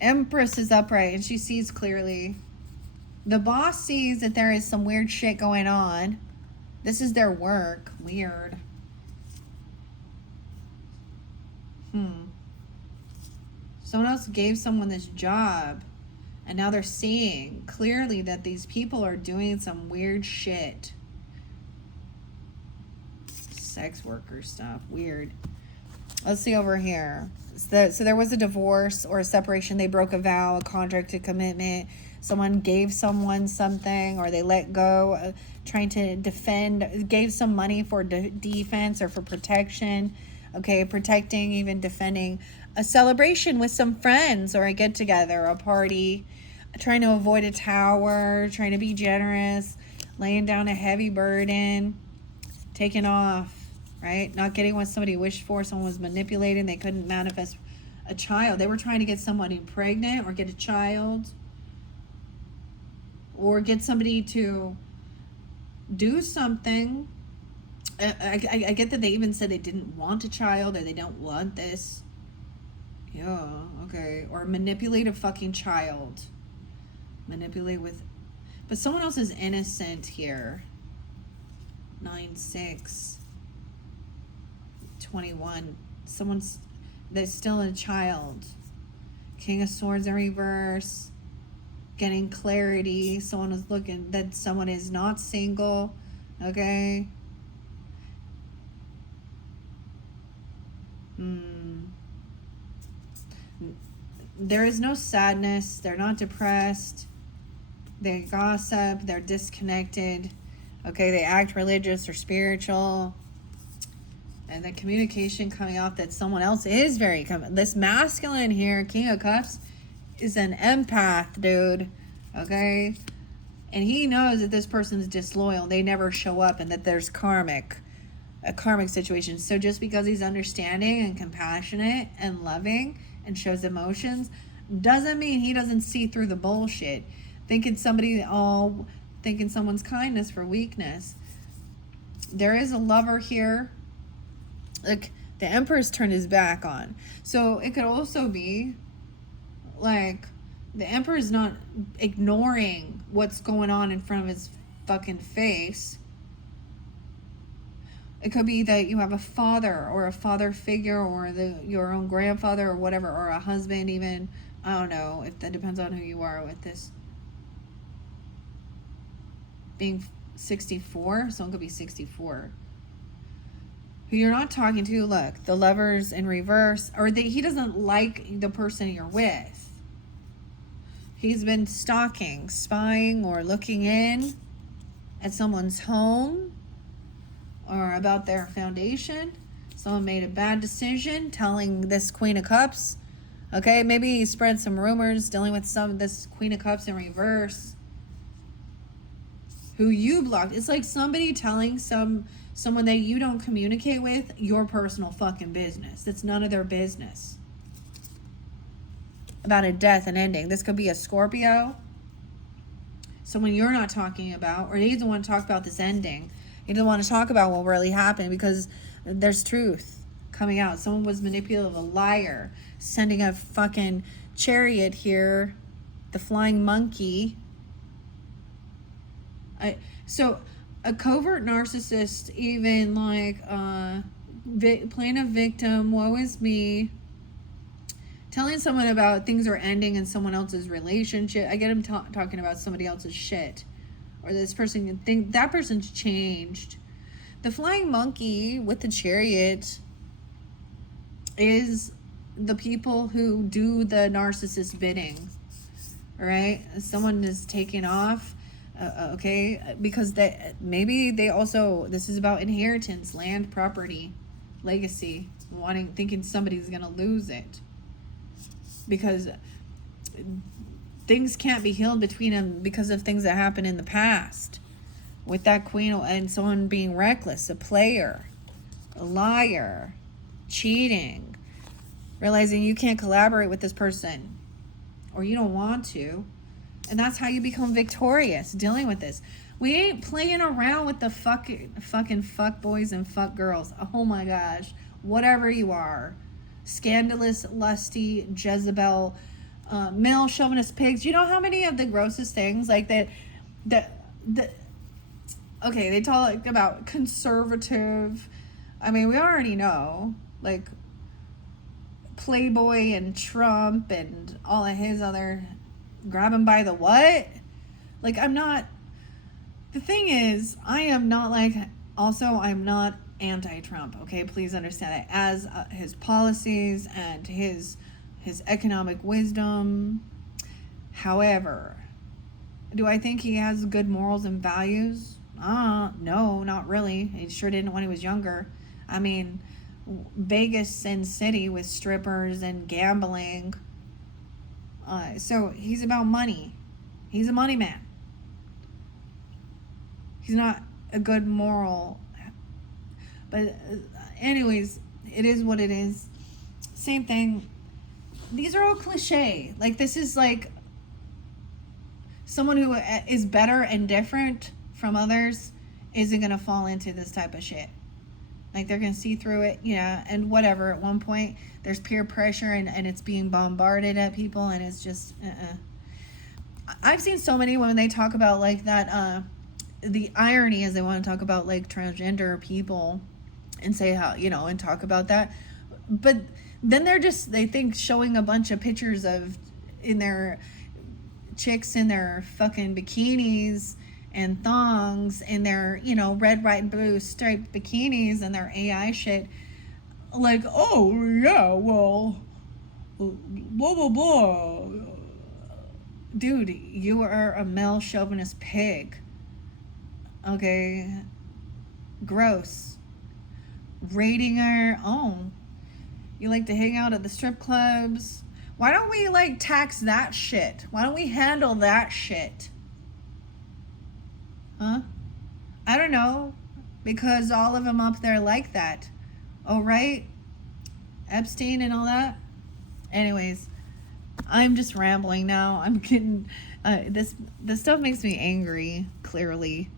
Empress is upright and she sees clearly. The boss sees that there is some weird shit going on. This is their work. Weird. Someone else gave someone this job, and now they're seeing clearly that these people are doing some weird shit. Sex worker stuff. Weird. Let's see over here. So there was a divorce or a separation. They broke a vow, a contract, a commitment. Someone gave someone something, or they let go, trying to defend, gave some money for defense or for protection. Okay, protecting, even defending. A celebration with some friends, or a get together, a party. Trying to avoid a tower, trying to be generous, laying down a heavy burden, taking off, right? Not getting what somebody wished for. Someone was manipulating. They couldn't manifest a child. They were trying to get somebody pregnant or get a child, or get somebody to do something. I get that they even said they didn't want a child, or they don't want this. Yeah, okay. Or manipulate a fucking child. Manipulate with... But someone else is innocent here. 9-6. 21. Someone's... There's still a child. King of Swords in reverse. Getting clarity. Someone is looking... That someone is not single. Okay? There is no sadness. They're not depressed. They gossip. They're disconnected. Okay, they act religious or spiritual. And the communication coming off that someone else is very... This masculine here, King of Cups, is an empath, dude. Okay? And he knows that this person's disloyal. They never show up, and that there's a karmic situation. So just because he's understanding and compassionate and loving and shows emotions doesn't mean he doesn't see through the bullshit. Thinking someone's kindness for weakness. There is a lover here. Like, the Emperor's turned his back on. So it could also be like the Emperor's not ignoring what's going on in front of his fucking face. It could be that you have a father or a father figure, or your own grandfather or whatever, or a husband even. I don't know. If that depends on who you are with this. Being 64, someone could be 64. Who you're not talking to, look, the Lover's in reverse, or he doesn't like the person you're with. He's been stalking, spying, or looking in at someone's home, or about their foundation. Someone made a bad decision, telling this Queen of Cups. Okay, maybe he spread some rumors dealing with this Queen of Cups in reverse. who you blocked. It's like somebody telling someone that you don't communicate with your personal fucking business. It's none of their business. About a death and ending. This could be a Scorpio, someone you're not talking about, or they don't want to talk about this ending. They don't want to talk about what really happened because there's truth coming out. Someone was manipulative, a liar, sending a fucking chariot here, the flying monkey. So a covert narcissist, even like playing a victim, woe is me, telling someone about things are ending in someone else's relationship. I get him talking about somebody else's shit, or this person, you think that person's changed. The flying monkey with the chariot is the people who do the narcissist bidding. All right, someone is taking off. Okay, because maybe they also, this is about inheritance, land, property, legacy, thinking somebody's gonna lose it because things can't be healed between them because of things that happened in the past with that queen and someone being reckless, a player, a liar, cheating, realizing you can't collaborate with this person or you don't want to. And that's how you become victorious, dealing with this. We ain't playing around with the fucking fuck boys and fuck girls. Oh my gosh. Whatever you are. Scandalous, lusty, Jezebel, male chauvinist pigs. You know how many of the grossest things like that okay, they talk about conservative. I mean, we already know, like Playboy and Trump and all of his other, grab him by the what? Like, the thing is, I am not like, also, I'm not anti-Trump, okay? Please understand that. As his policies and his economic wisdom. However, do I think he has good morals and values? No, not really. He sure didn't when he was younger. I mean, Vegas, Sin City with strippers and gambling. So he's about money. He's a money man. He's not a good moral. But anyways, it is what it is. Same thing. These are all cliche. Like, this is like someone who is better and different from others isn't going to fall into this type of shit. Like, they're going to see through it, yeah, and whatever. At one point, there's peer pressure, and it's being bombarded at people, and it's just, I've seen so many when they talk about, like, that, the irony is they want to talk about, like, transgender people and say how, and talk about that. But then they think showing a bunch of pictures of, in their chicks in their fucking bikinis and thongs in their, red, white, and blue striped bikinis and their AI shit. Like, oh, yeah, well, blah, blah, blah. Dude, you are a male chauvinist pig. Okay? Gross. Rating our own. You like to hang out at the strip clubs. Why don't we, like, tax that shit? Why don't we handle that shit? Huh? I don't know. Because all of them up there like that. Oh, right? Epstein and all that? Anyways, I'm just rambling now. I'm getting... this stuff makes me angry, clearly.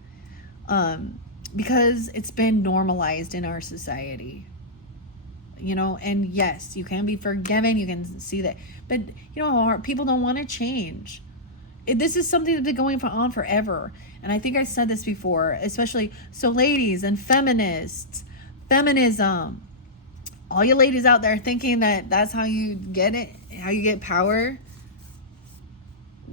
Because it's been normalized in our society. And yes, you can be forgiven. You can see that. But, people don't want to change. This is something that's been going on forever. And I think I said this before, especially, so ladies and feminists, feminism, all you ladies out there thinking that that's how you get it, how you get power.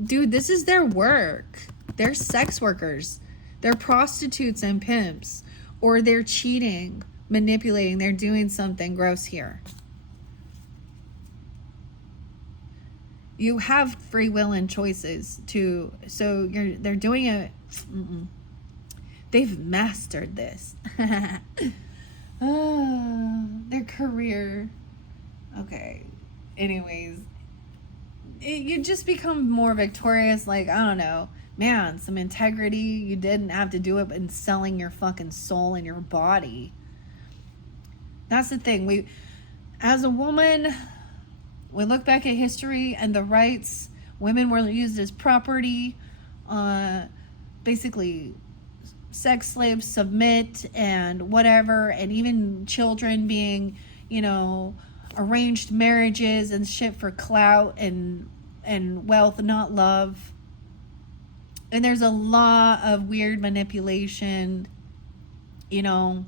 Dude, this is their work. They're sex workers. They're prostitutes and pimps. Or they're cheating, manipulating. They're doing something gross here. You have free will and choices to, so they're doing it. They've mastered this. Their career. Okay. Anyways, you just become more victorious. Like, I don't know. man, some integrity. You didn't have to do it in selling your fucking soul and your body. That's the thing. We, as a woman, we look back at history and the rights. Women were used as property. Basically, sex slaves, submit, and whatever. And even children being, you know, arranged marriages and shit for clout and wealth, not love. And there's a lot of weird manipulation. You know,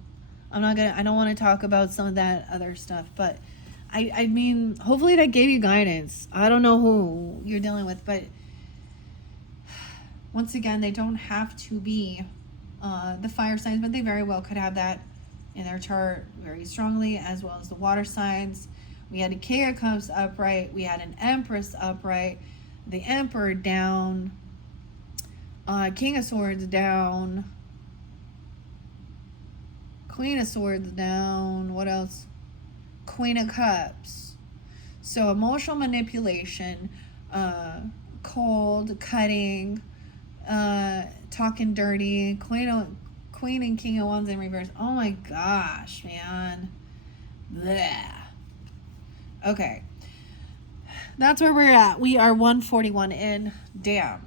I don't want to talk about some of that other stuff, but I mean, hopefully that gave you guidance. I don't know who you're dealing with, but once again, they don't have to be the fire signs, but they very well could have that in their chart very strongly, as well as the water signs. We had a King of Cups upright. We had an Empress upright. The Emperor down. King of Swords down. Queen of Swords down. What else? Queen of Cups. So emotional manipulation, cold, cutting, talking dirty. Queen and King of Wands in reverse. Oh my gosh, man. Blech. Okay. That's where we're at. We are 141 in. Damn.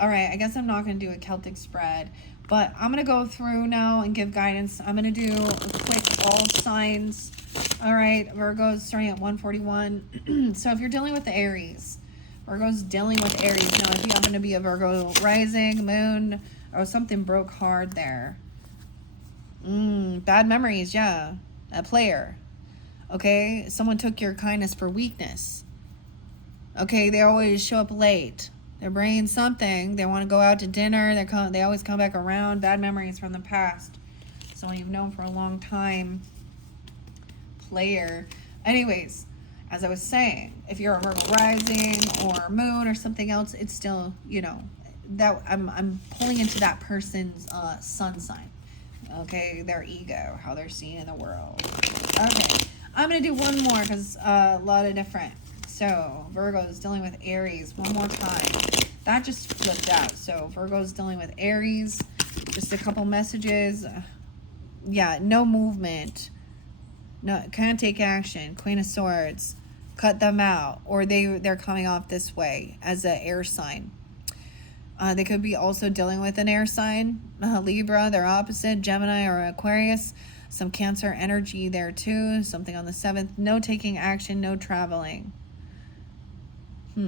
All right, I guess I'm not going to do a Celtic spread, but I'm going to go through now and give guidance. I'm going to do a quick all signs. All right, Virgo's starting at 141. So if you're dealing with the Aries, Virgo's dealing with Aries. Now, if you happen to be a Virgo rising, moon, or something broke hard there. Bad memories, yeah. A player. Okay, someone took your kindness for weakness. Okay, they always show up late. They're bringing something. They want to go out to dinner. They always come back around. Bad memories from the past. Someone you've known for a long time. Player. Anyways, as I was saying, if you're a Virgo rising or moon or something else, it's still, you know, that I'm pulling into that person's sun sign. Okay, their ego, how they're seen in the world. Okay, I'm gonna do one more because a lot of different. So Virgo is dealing with Aries one more time. That just flipped out. So Virgo is dealing with Aries. Just a couple messages. Yeah, no movement. No, can't take action. Queen of Swords. Cut them out. Or they're coming off this way as an air sign. They could be also dealing with an air sign. Libra, their opposite. Gemini or Aquarius. Some Cancer energy there too. Something on the 7th. No taking action. No traveling. They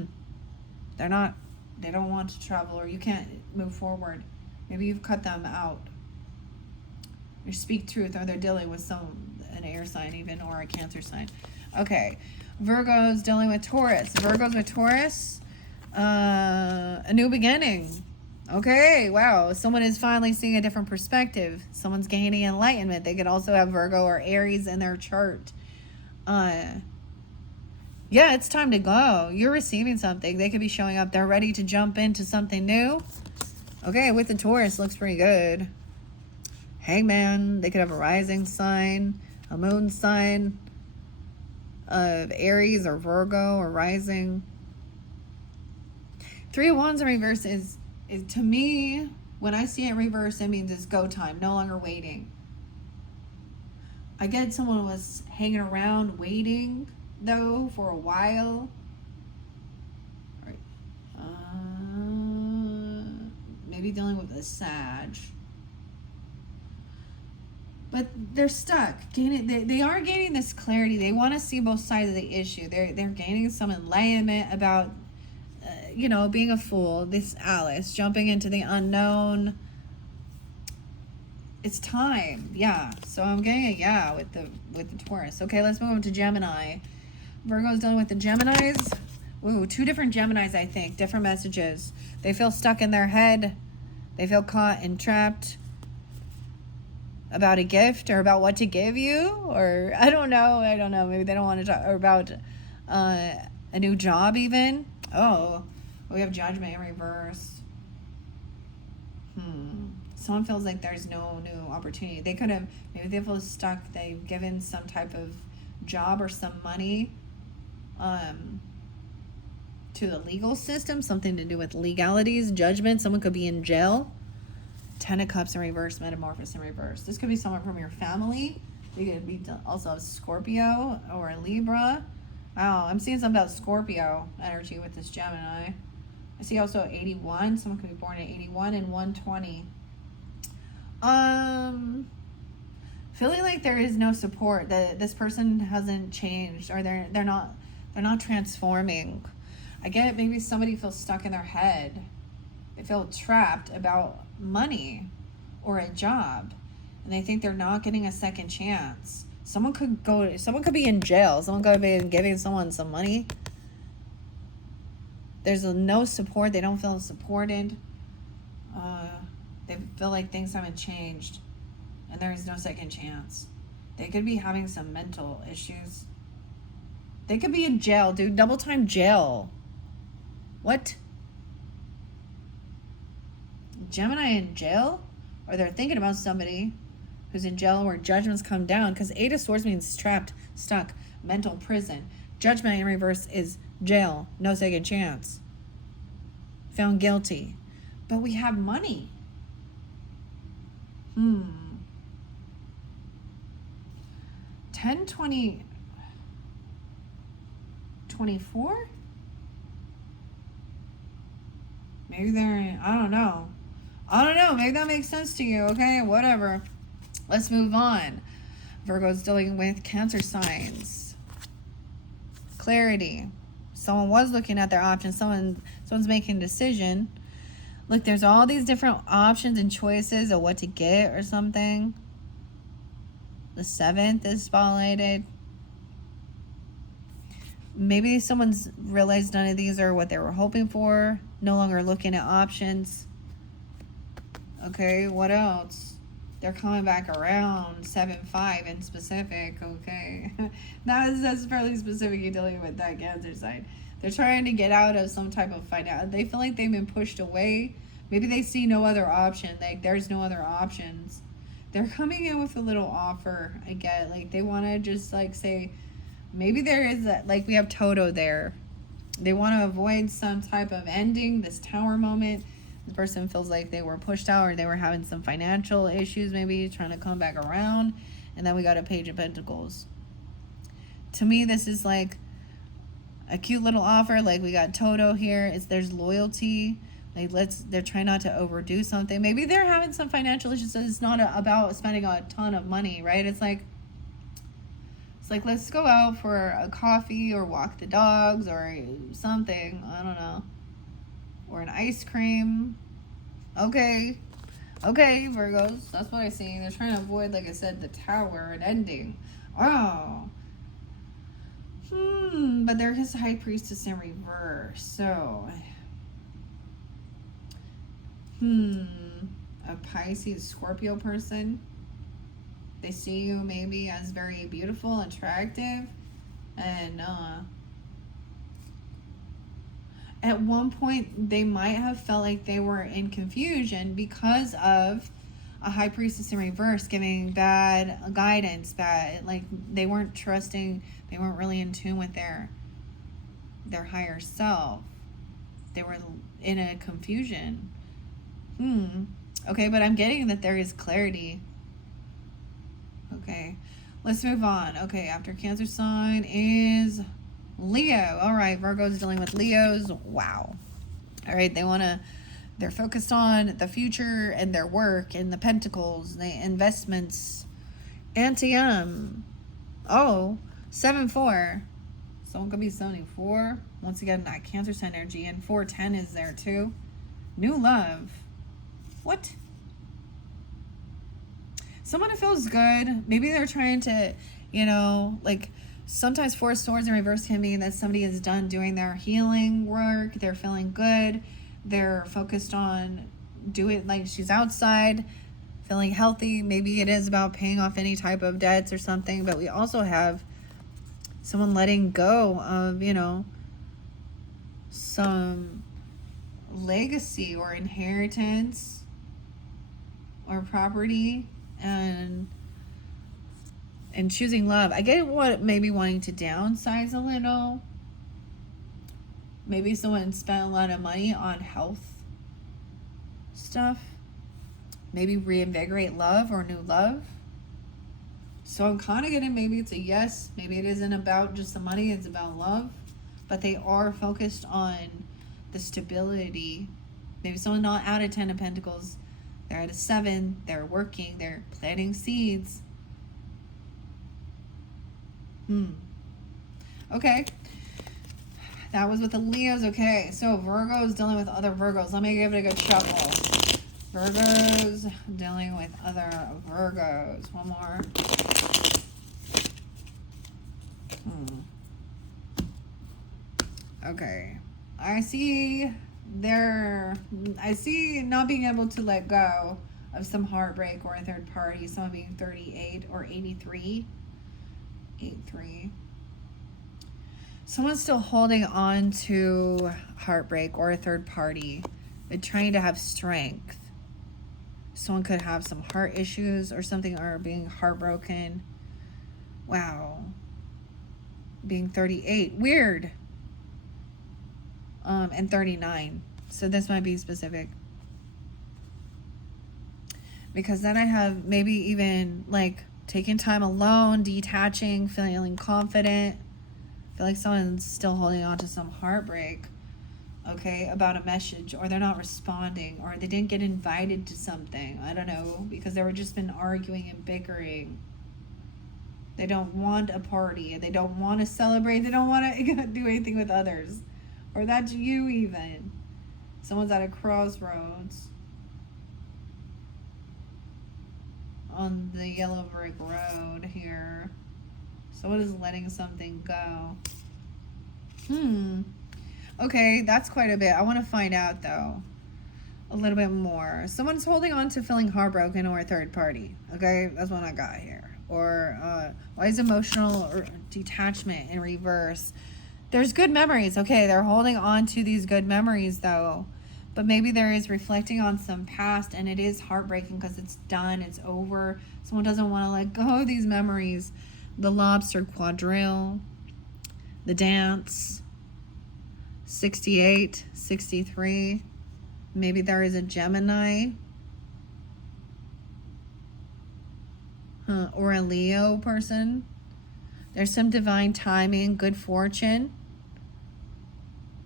don't want to travel, or you can't move forward. Maybe you've cut them out. Or speak truth, or they're dealing with an air sign even, or a Cancer sign. Okay. Virgo's dealing with Taurus. Virgo's with Taurus. A new beginning. Okay, wow. Someone is finally seeing a different perspective. Someone's gaining enlightenment. They could also have Virgo or Aries in their chart. Yeah, it's time to go. You're receiving something. They could be showing up. They're ready to jump into something new. Okay, with the Taurus, looks pretty good. Hangman. They could have a rising sign, a moon sign of Aries or Virgo or rising. 3 of Wands in reverse is to me, when I see it in reverse, it means it's go time. No longer waiting. I get someone was hanging around waiting, though, for a while. All right. Maybe dealing with a Sag. But they're stuck. They are gaining this clarity. They want to see both sides of the issue. They're gaining some enlightenment about, being a fool. This Alice jumping into the unknown. It's time. Yeah. So I'm getting a yeah with the Taurus. Okay, let's move on to Gemini. Virgo's dealing with the Geminis. Ooh, 2 different Geminis, I think. Different messages. They feel stuck in their head. They feel caught and trapped about a gift or about what to give you. Or I don't know. Maybe they don't want to talk about a new job even. Oh, we have Judgment in reverse. Someone feels like there's no new opportunity. They could have, maybe they feel stuck. They've given some type of job or some money. to the legal system, something to do with legalities, judgment. Someone could be in jail. 10 of Cups in reverse, Metamorphosis in reverse. This could be someone from your family. You could be also a Scorpio or a Libra. Wow, I'm seeing something about Scorpio energy with this Gemini. I see also 81. Someone could be born at 81 and 120. Feeling like there is no support, that this person hasn't changed, or they're not transforming. I get it, maybe somebody feels stuck in their head. They feel trapped about money or a job, and they think they're not getting a second chance. Someone could be in jail. Someone could be giving someone some money. There's no support. They don't feel supported. They feel like things haven't changed, and there is no second chance. They could be having some mental issues. They could be in jail, dude. Double time jail. What? Gemini in jail? Or they're thinking about somebody who's in jail where judgments come down, because 8 of Swords means trapped, stuck, mental prison. Judgment in reverse is jail, no second chance. Found guilty. But we have money. 10, 20, 24? Maybe they're, I don't know. Maybe that makes sense to you. Okay, whatever. Let's move on. Virgo's dealing with Cancer signs. Clarity. Someone was looking at their options. Someone's making a decision. Look, there's all these different options and choices of what to get or something. The 7th is spotlighted. Maybe someone's realized none of these are what they were hoping for. No longer looking at options. Okay, what else? They're coming back around. 7-5 in specific. Okay. That's fairly specific. You're dealing with that Cancer sign. They're trying to get out of some type of finance. They feel like they've been pushed away. Maybe they see no other option. Like, there's no other options. They're coming in with a little offer. I get, like, they want to just, like, say, maybe there is, like, we have Toto there. They want to avoid some type of ending, this Tower moment. The person feels like they were pushed out, or they were having some financial issues, maybe trying to come back around. And then we got a Page of Pentacles. To me, this is like a cute little offer. Like, we got Toto here. There's loyalty. Like, they're trying not to overdo something. Maybe they're having some financial issues. So it's not about spending a ton of money, right? It's like, let's go out for a coffee or walk the dogs or something. I don't know. Or an ice cream. Okay, Virgos. That's what I see. They're trying to avoid, like I said, the Tower and ending. Oh. But there is High Priestess in reverse. So, a Pisces, Scorpio person. They see you maybe as very beautiful, attractive, and at one point they might have felt like they were in confusion because of a High Priestess in reverse giving bad guidance, like they weren't trusting, they weren't really in tune with their higher self. They were in a confusion. Okay, but I'm getting that there is clarity. Okay, let's move on. Okay, after Cancer sign is Leo. All right, Virgo's dealing with Leos. Wow. All right, they're focused on the future and their work and the pentacles, the investments. Antium. Oh, 7-4. Someone could be 74. Once again, that Cancer sign energy. And 410 is there too. New love. What? Someone who feels good. Maybe they're trying to, like, sometimes 4 swords in reverse can mean that somebody is done doing their healing work. They're feeling good. They're focused on doing, like, she's outside, feeling healthy. Maybe it is about paying off any type of debts or something. But we also have someone letting go of, some legacy or inheritance or property, and choosing love. I get what maybe wanting to downsize a little. Maybe someone spent a lot of money on health stuff. Maybe reinvigorate love or new love. So I'm kind of getting, maybe it's a yes. Maybe it isn't about just the money. It's about love. But they are focused on the stability. Maybe someone not out of 10 of Pentacles. They're at a 7. They're working. They're planting seeds. Okay. That was with the Leos. Okay. So Virgos dealing with other Virgos. Let me give it a good shuffle. Virgos dealing with other Virgos. One more. Okay. I see not being able to let go of some heartbreak or a third party. Someone being 38 or 83. 83. Someone's still holding on to heartbreak or a third party, but trying to have strength. Someone could have some heart issues or something, or being heartbroken. Wow. Being 38. Weird. And 39. So this might be specific. Because then I have maybe even like taking time alone, detaching, feeling confident. I feel like someone's still holding on to some heartbreak, okay, about a message, or they're not responding, or they didn't get invited to something. I don't know, because they've just been arguing and bickering. They don't want a party. They don't want to celebrate. They don't want to do anything with others. Or that's you even. Someone's at a crossroads on the yellow brick road here. Someone is letting something go. Okay, that's quite a bit. I want to find out, though, a little bit more. Someone's holding on to feeling heartbroken or a third party. Okay, that's what I got here. Or why is emotional or detachment in reverse? There's good memories. Okay, they're holding on to these good memories, though. But maybe there is reflecting on some past, and it is heartbreaking because it's done. It's over. Someone doesn't want to let go of these memories. The lobster quadrille, the dance, 68, 63. Maybe there is a Gemini or a Leo person. There's some divine timing, good fortune.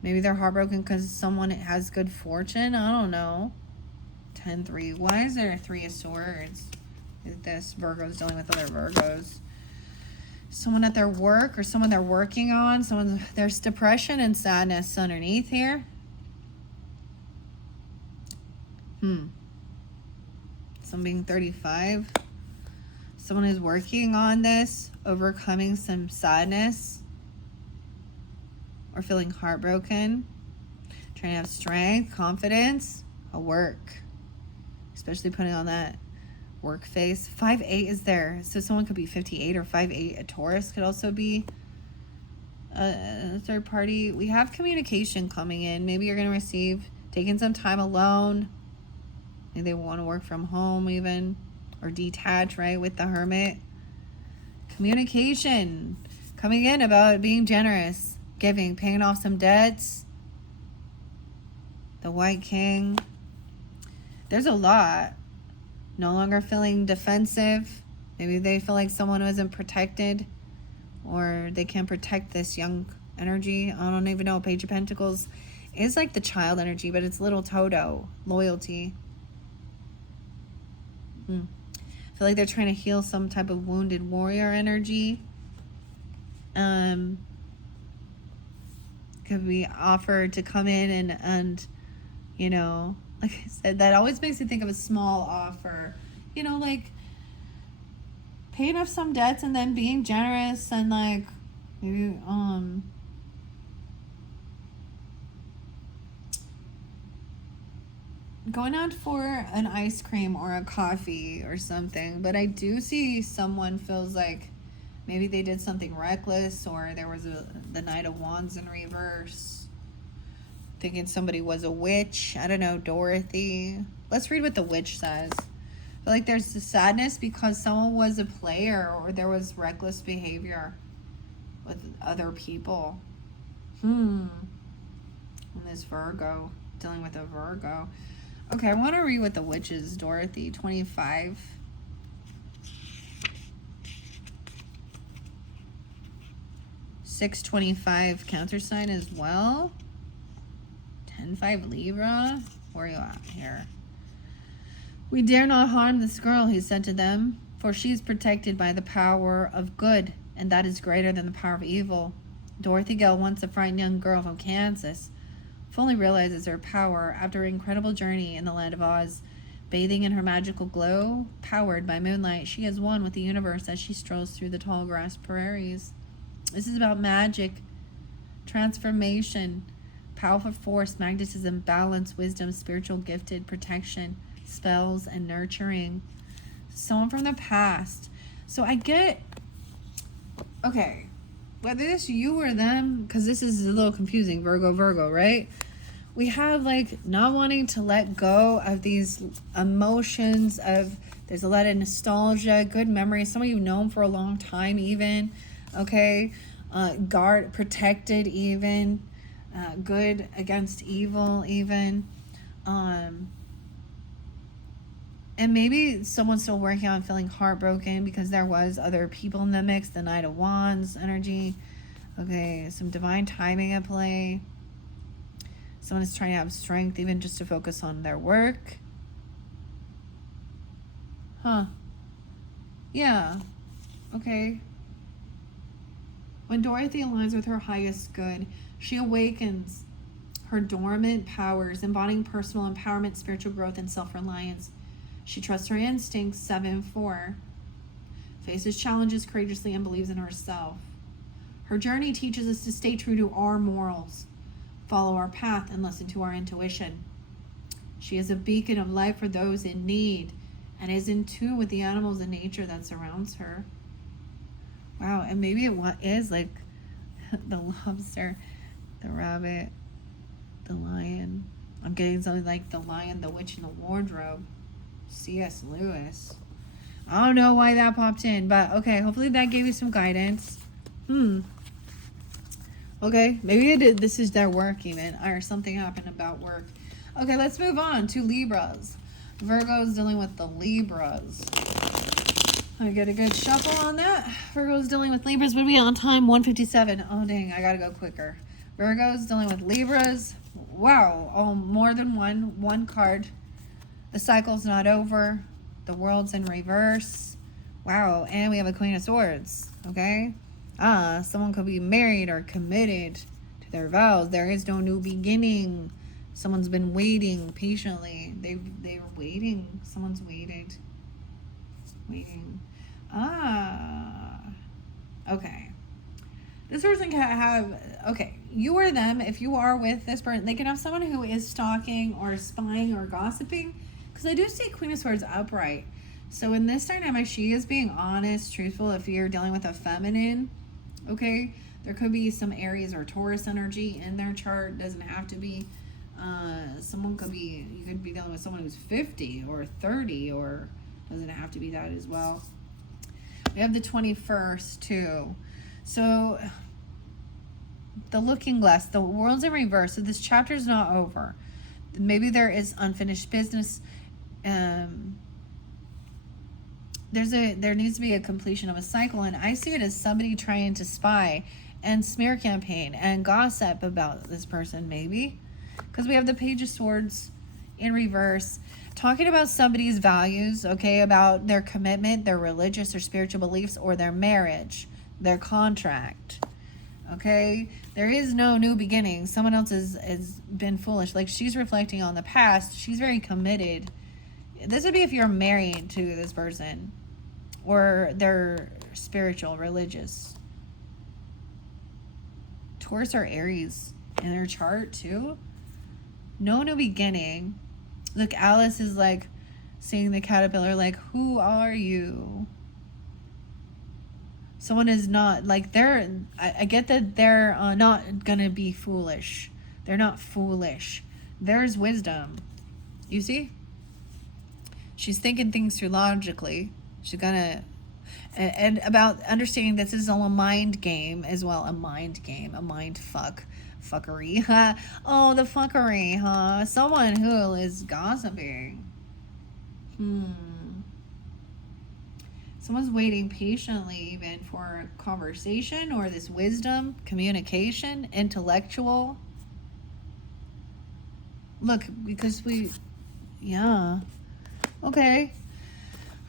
Maybe they're heartbroken because someone has good fortune. I don't know. 10-3. Why is there a 3 of Swords? This Virgo's dealing with other Virgos. Someone at their work or someone they're working on. There's depression and sadness underneath here. Someone being 35. Someone is working on this, overcoming some sadness or feeling heartbroken. Trying to have strength, confidence, a work. Especially putting on that work face. 5-8 is there. So someone could be 58 or 5-8. A Taurus could also be a third party. We have communication coming in. Maybe you're going to receive taking some time alone. Maybe they want to work from home even. Or detach, right, with the Hermit. Communication coming in about being generous, giving, paying off some debts. The White King. There's a lot. No longer feeling defensive. Maybe they feel like someone wasn't protected, or they can't protect this young energy. I don't even know. Page of Pentacles is like the child energy, but it's little Toto. Loyalty. I feel like they're trying to heal some type of wounded warrior energy. Could be offered to come in and you know, like I said, that always makes me think of a small offer. You know, like paying off some debts and then being generous and like maybe going out for an ice cream or a coffee or something. But I do see someone feels like maybe they did something reckless, or there was the Knight of Wands in reverse. Thinking somebody was a witch. I don't know, Dorothy. Let's read what the witch says. I feel like there's the sadness because someone was a player, or there was reckless behavior with other people. And this Virgo, dealing with a Virgo. Okay, I want to read what the witches, Dorothy, 25. $6.25 countersign as well. 10.5 Libra. Where are you at here? We dare not harm this girl, he said to them, for she is protected by the power of good, and that is greater than the power of evil. Dorothy Gale, once a frightened young girl from Kansas, fully realizes her power after an incredible journey in the land of Oz. Bathing in her magical glow, powered by moonlight, she is one with the universe as she strolls through the tall grass prairies. This is about magic, transformation, powerful force, magnetism, balance, wisdom, spiritual gifted, protection, spells, and nurturing. Someone from the past. So I get, okay, whether it's you or them, because this is a little confusing, Virgo, right? We have like not wanting to let go of these emotions of, there's a lot of nostalgia, good memories, some of you know them for a long time even, okay? Guard, protected even, good against evil even. And maybe someone's still working on feeling heartbroken because there was other people in the mix, the Knight of Wands energy. Okay, some divine timing at play. Someone is trying to have strength even just to focus on their work. Huh. Yeah. Okay. When Dorothy aligns with her highest good, she awakens her dormant powers, embodying personal empowerment, spiritual growth, and self-reliance. She trusts her instincts, 7-4, faces challenges courageously, and believes in herself. Her journey teaches us to stay true to our morals, follow our path, and listen to our intuition. She is a beacon of light for those in need and is in tune with the animals and nature that surrounds her. Wow, and maybe it is like the lobster, the rabbit, the lion. I'm getting something like the Lion, the Witch, and the Wardrobe. C.S. Lewis. I don't know why that popped in, but okay, hopefully that gave you some guidance. Okay, maybe it did. This is their work even, or something happened about work. Okay, let's move on to Libras. Virgo's dealing with the Libras. I get a good shuffle on that. Virgo's dealing with Libras. What are we on time? 1:57. Oh, dang, I gotta go quicker. Virgo's dealing with Libras. Wow, oh, more than one card. The cycle's not over. The world's in reverse. Wow, and we have a Queen of Swords, okay? Someone could be married or committed to their vows. There is no new beginning. Someone's been waiting patiently. They're waiting. Someone's waited. Waiting. Okay. This person can have, okay, you or them, if you are with this person, they can have someone who is stalking or spying or gossiping. Because I do see Queen of Swords upright. So in this dynamic, she is being honest, truthful. If you're dealing with a feminine, okay, there could be some Aries or Taurus energy in their chart. Doesn't have to be. You could be dealing with someone who's 50 or 30, or doesn't have to be that as well. We have the 21st too. So the Looking Glass, the world's in reverse. So this chapter is not over. Maybe there is unfinished business. There needs to be a completion of a cycle, and I see it as somebody trying to spy and smear campaign and gossip about this person, maybe, because we have the Page of Swords in reverse, talking about somebody's values, okay, about their commitment, their religious or spiritual beliefs, or their marriage, their contract. Okay, there is no new beginning. Someone else has been foolish. Like, she's reflecting on the past. She's very committed. This would be if you're married to this person, or they're spiritual, religious. Taurus or Aries in their chart too. No new beginning. Look, Alice is like seeing the caterpillar, like, who are you? Someone is not, like, I get that they're not gonna be foolish. They're not foolish. There's wisdom. You see? She's thinking things through logically. She's gonna, and about understanding this is all a mind game as well. A mind game, a mind fuck. Fuckery. Oh, the fuckery, huh? Someone who is gossiping. Someone's waiting patiently even for a conversation or this wisdom, communication, intellectual. Look, because yeah. Okay.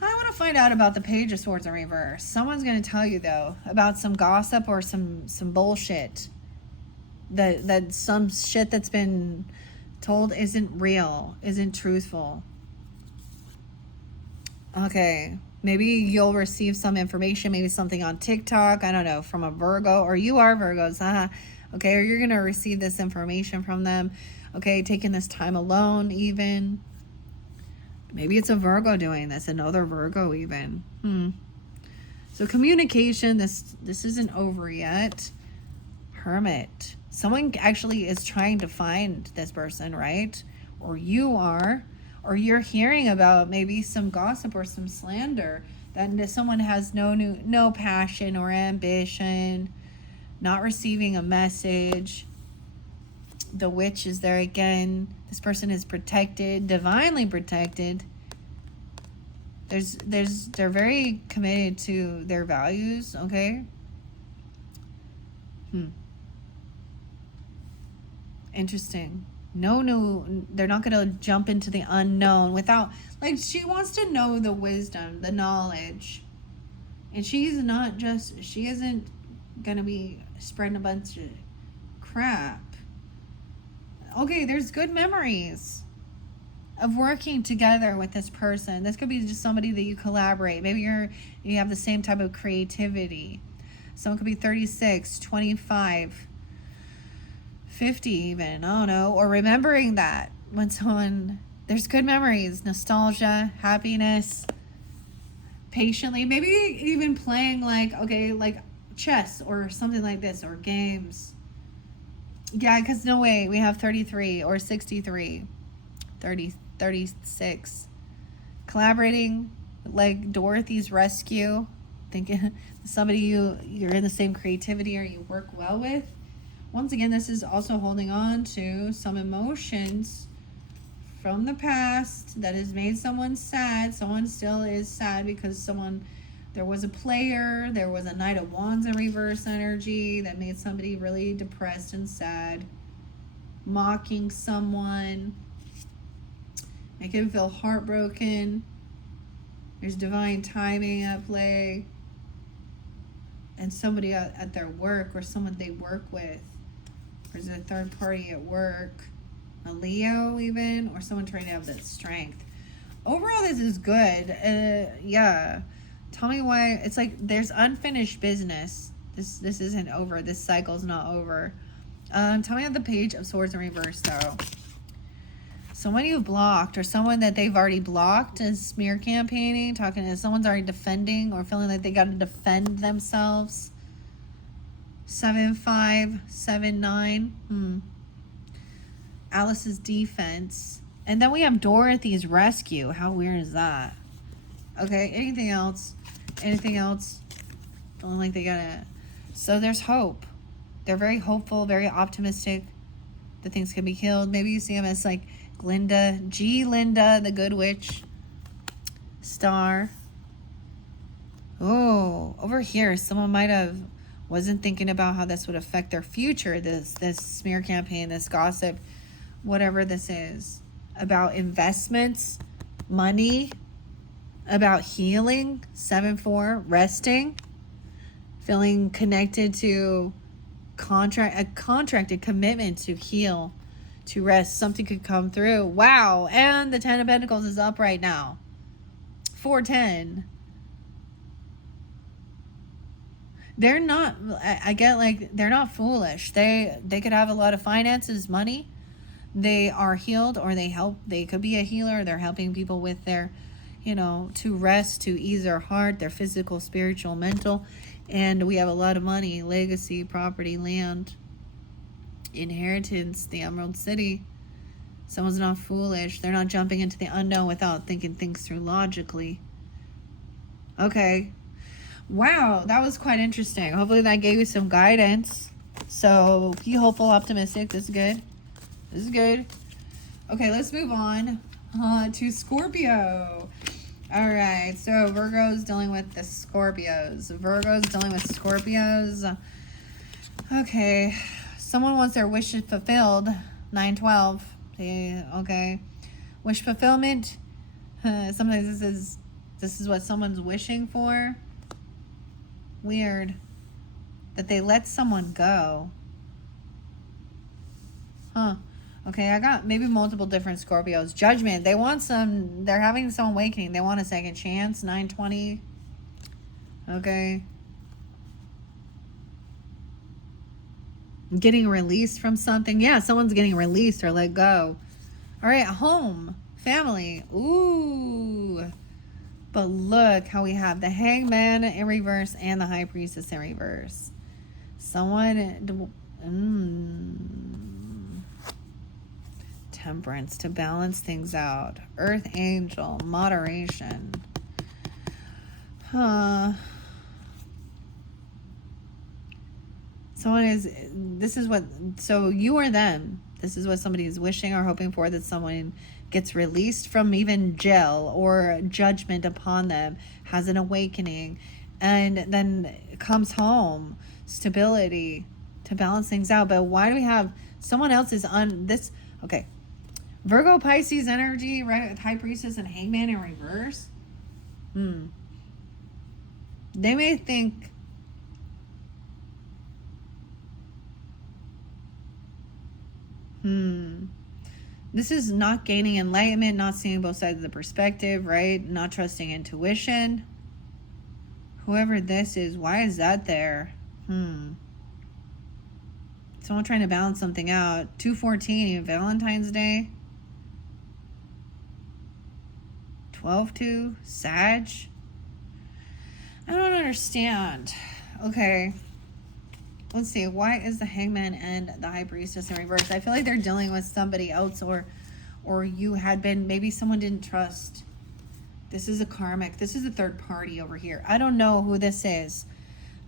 I want to find out about the Page of Swords in reverse. Someone's going to tell you, though, about some gossip or some bullshit. That some shit that's been told isn't real, isn't truthful. Okay. Maybe you'll receive some information, maybe something on TikTok, I don't know, from a Virgo, or you are Virgos, okay, or you're going to receive this information from them, okay, taking this time alone even. Maybe it's a Virgo doing this, another Virgo even. So communication, this isn't over yet. Hermit. Someone actually is trying to find this person, right? Or you are. Or you're hearing about maybe some gossip or some slander that someone has no passion or ambition, not receiving a message. The witch is there again. This person is protected, divinely protected. They're very committed to their values, okay? Interesting. No, they're not going to jump into the unknown without, like, she wants to know the wisdom, the knowledge. And she isn't going to be spreading a bunch of crap. Okay, there's good memories of working together with this person. This could be just somebody that you collaborate. Maybe you have the same type of creativity. Someone could be 36, 25, 50 even, I don't know, or remembering that when there's good memories, nostalgia, happiness, patiently, maybe even playing like chess or something like this, or games. Yeah, because no way, we have 33 or 63, 30, 36. Collaborating like Dorothy's rescue, thinking somebody you're in the same creativity or you work well with. Once again, this is also holding on to some emotions from the past that has made someone sad. Someone still is sad because there was a player, there was a Knight of Wands in reverse energy that made somebody really depressed and sad. Mocking someone, making them feel heartbroken. There's divine timing at play. And somebody at their work or someone they work with. Or is it a third party at work? A Leo even? Or someone trying to have that strength. Overall, this is good. Yeah. Tell me why. It's like there's unfinished business. This isn't over. This cycle's not over. Tell me on the Page of Swords in reverse, though. Someone you've blocked or someone that they've already blocked is smear campaigning, talking to someone's already defending or feeling like they got to defend themselves. 7-5, 7-9. Alice's defense. And then we have Dorothy's rescue. How weird is that? Okay, anything else? Anything else? Feeling like they gotta... So there's hope. They're very hopeful, very optimistic that things can be healed. Maybe you see them as like Glinda, the good witch. Star. Oh, over here, someone wasn't thinking about how this would affect their future. This smear campaign, this gossip, whatever this is, about investments, money, about healing. 7-4, resting, feeling connected to a contracted commitment to heal, to rest. Something could come through. Wow. And the 10 of Pentacles is up right now. 410. They're not, I get like, they're not foolish. They could have a lot of finances, money. They are healed, or they could be a healer. They're helping people with their, to rest, to ease their heart, their physical, spiritual, mental. And we have a lot of money, legacy, property, land, inheritance, the Emerald City. Someone's not foolish. They're not jumping into the unknown without thinking things through logically. Okay. Wow, that was quite interesting. Hopefully that gave you some guidance. So be hopeful, optimistic. This is good. This is good. Okay, let's move on to Scorpio. All right, so Virgo's dealing with the Scorpios. Virgo's dealing with Scorpios. Okay, someone wants their wishes fulfilled. 912. Okay, wish fulfillment. Sometimes this is what someone's wishing for. Weird that they let someone go. Huh. Okay, I got maybe multiple different Scorpios. Judgment. They want some. They're having some awakening. They want a second chance. 920. Okay. Getting released from something. Yeah, someone's getting released or let go. All right, home. Family. Ooh. But look how we have the Hangman in reverse and the High Priestess in reverse. Someone... Temperance to balance things out. Earth Angel. Moderation. Someone is... This is what... So you or them. This is what somebody is wishing or hoping for, that someone gets released from even jail or judgment upon them, has an awakening, and then comes home. Stability to balance things out. But why do we have someone else is on this? Okay. Virgo, Pisces energy, right? High Priestess and Hangman in reverse. They may think... This is not gaining enlightenment, not seeing both sides of the perspective, right? Not trusting intuition. Whoever this is, why is that there? Someone trying to balance something out. 214, Valentine's Day. 12-2, Sag. I don't understand. Okay. Let's see. Why is the Hangman and the High Priestess in reverse? I feel like they're dealing with somebody else, or you had been, maybe someone didn't trust. This is a karmic. This is a third party over here. I don't know who this is.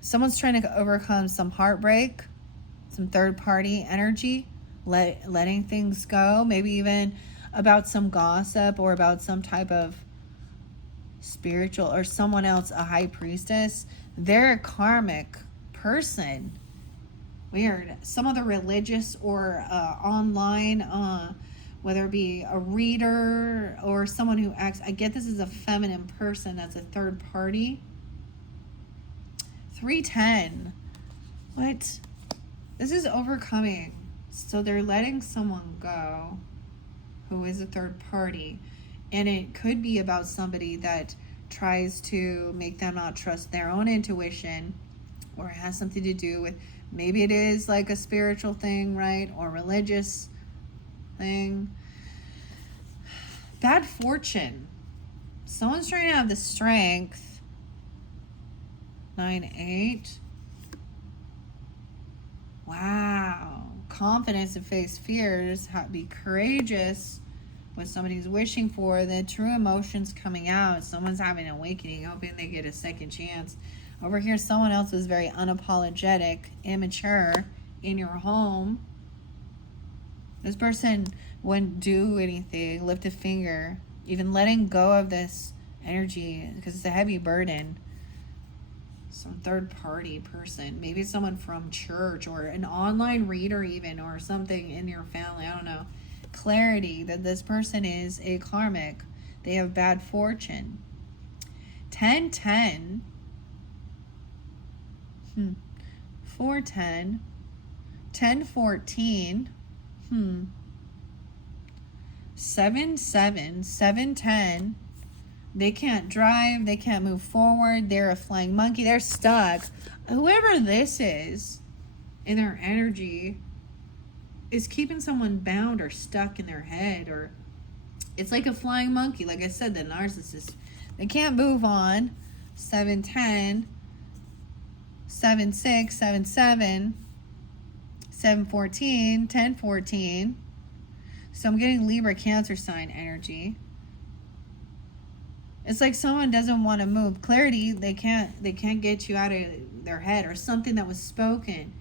Someone's trying to overcome some heartbreak, some third party energy, letting things go, maybe even about some gossip or about some type of spiritual or someone else, a High Priestess. They're a karmic person. Weird. Some other religious or online, whether it be a reader or someone who acts, I get this is a feminine person that's a third party. 310. What? This is overcoming. So they're letting someone go who is a third party. And it could be about somebody that tries to make them not trust their own intuition, or it has something to do with, maybe it is like a spiritual thing, right? Or religious thing. Bad fortune. Someone's trying to have the strength. 9-8. Wow. Confidence to face fears. Be courageous. What somebody's wishing for. The true emotions coming out. Someone's having an awakening, hoping they get a second chance. Over here, someone else is very unapologetic, immature in your home. This person wouldn't do anything, lift a finger, even letting go of this energy, because it's a heavy burden. Some third party person, maybe someone from church or an online reader even, or something in your family, I don't know. Clarity that this person is a karmic. They have bad fortune. 10-10. 4-10. 10-14. 7-7. 7-10. They can't drive. They can't move forward. They're a flying monkey. They're stuck. Whoever this is in their energy is keeping someone bound or stuck in their head, or it's like a flying monkey. Like I said, the narcissist. They can't move on. 7-10. 7-6. 7-7. 7-14. 10-14. So I'm getting Libra, Cancer sign energy. It's like someone doesn't want to move. Clarity, they can't get you out of their head, or something that was spoken.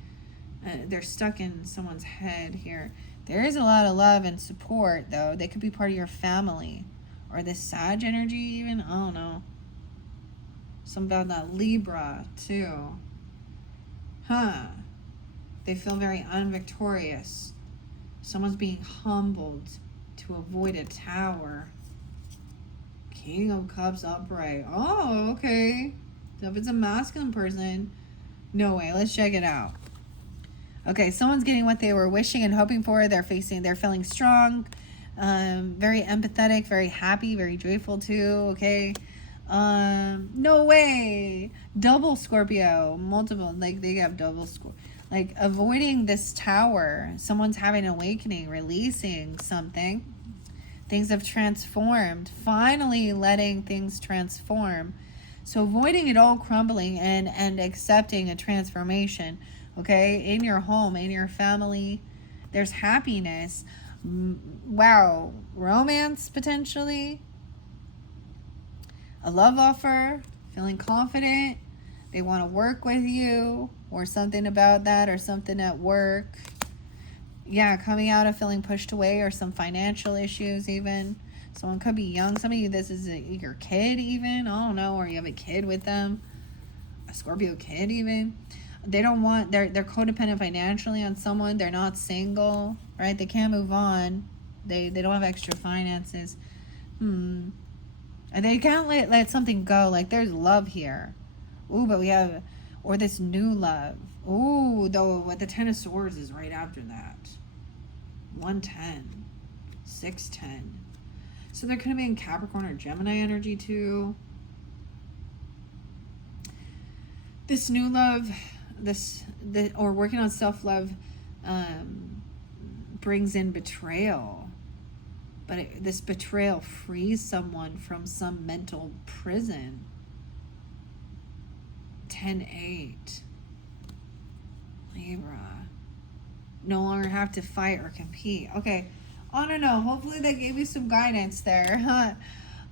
They're stuck in someone's head here. There is a lot of love and support, though. They could be part of your family. Or the Sag energy, even. I don't know. Something about that Libra, too. Huh. They feel very unvictorious. Someone's being humbled to avoid a tower. King of Cups upright. Oh, okay. So if it's a masculine person, no way. Let's check it out. Okay, someone's getting what they were wishing and hoping for. They're feeling strong, very empathetic, very happy, very joyful too. Okay. No way. Double Scorpio, multiple, like they have double Scorpio. Like avoiding this tower. Someone's having an awakening, releasing something. Things have transformed. Finally letting things transform. So avoiding it all crumbling and accepting a transformation. Okay, in your home, in your family, there's happiness. Wow, romance potentially. A love offer, feeling confident. They want to work with you or something about that or something at work. Yeah, coming out of feeling pushed away or some financial issues even. Someone could be young. Some of you, this is your kid even. I don't know, or you have a kid with them. A Scorpio kid even. They don't want, they're codependent financially on someone. They're not single, right? They can't move on. They don't have extra finances. And they can't let something go. Like there's love here. Ooh, but we have, or this new love. Ooh, though, what the Ten of Swords is right after that. 110. 610. So there could have been Capricorn or Gemini energy too. This new love, or working on self-love brings in betrayal. But this betrayal frees someone from some mental prison. 10-8. Libra. No longer have to fight or compete. Okay. I don't know. Hopefully that gave you some guidance there.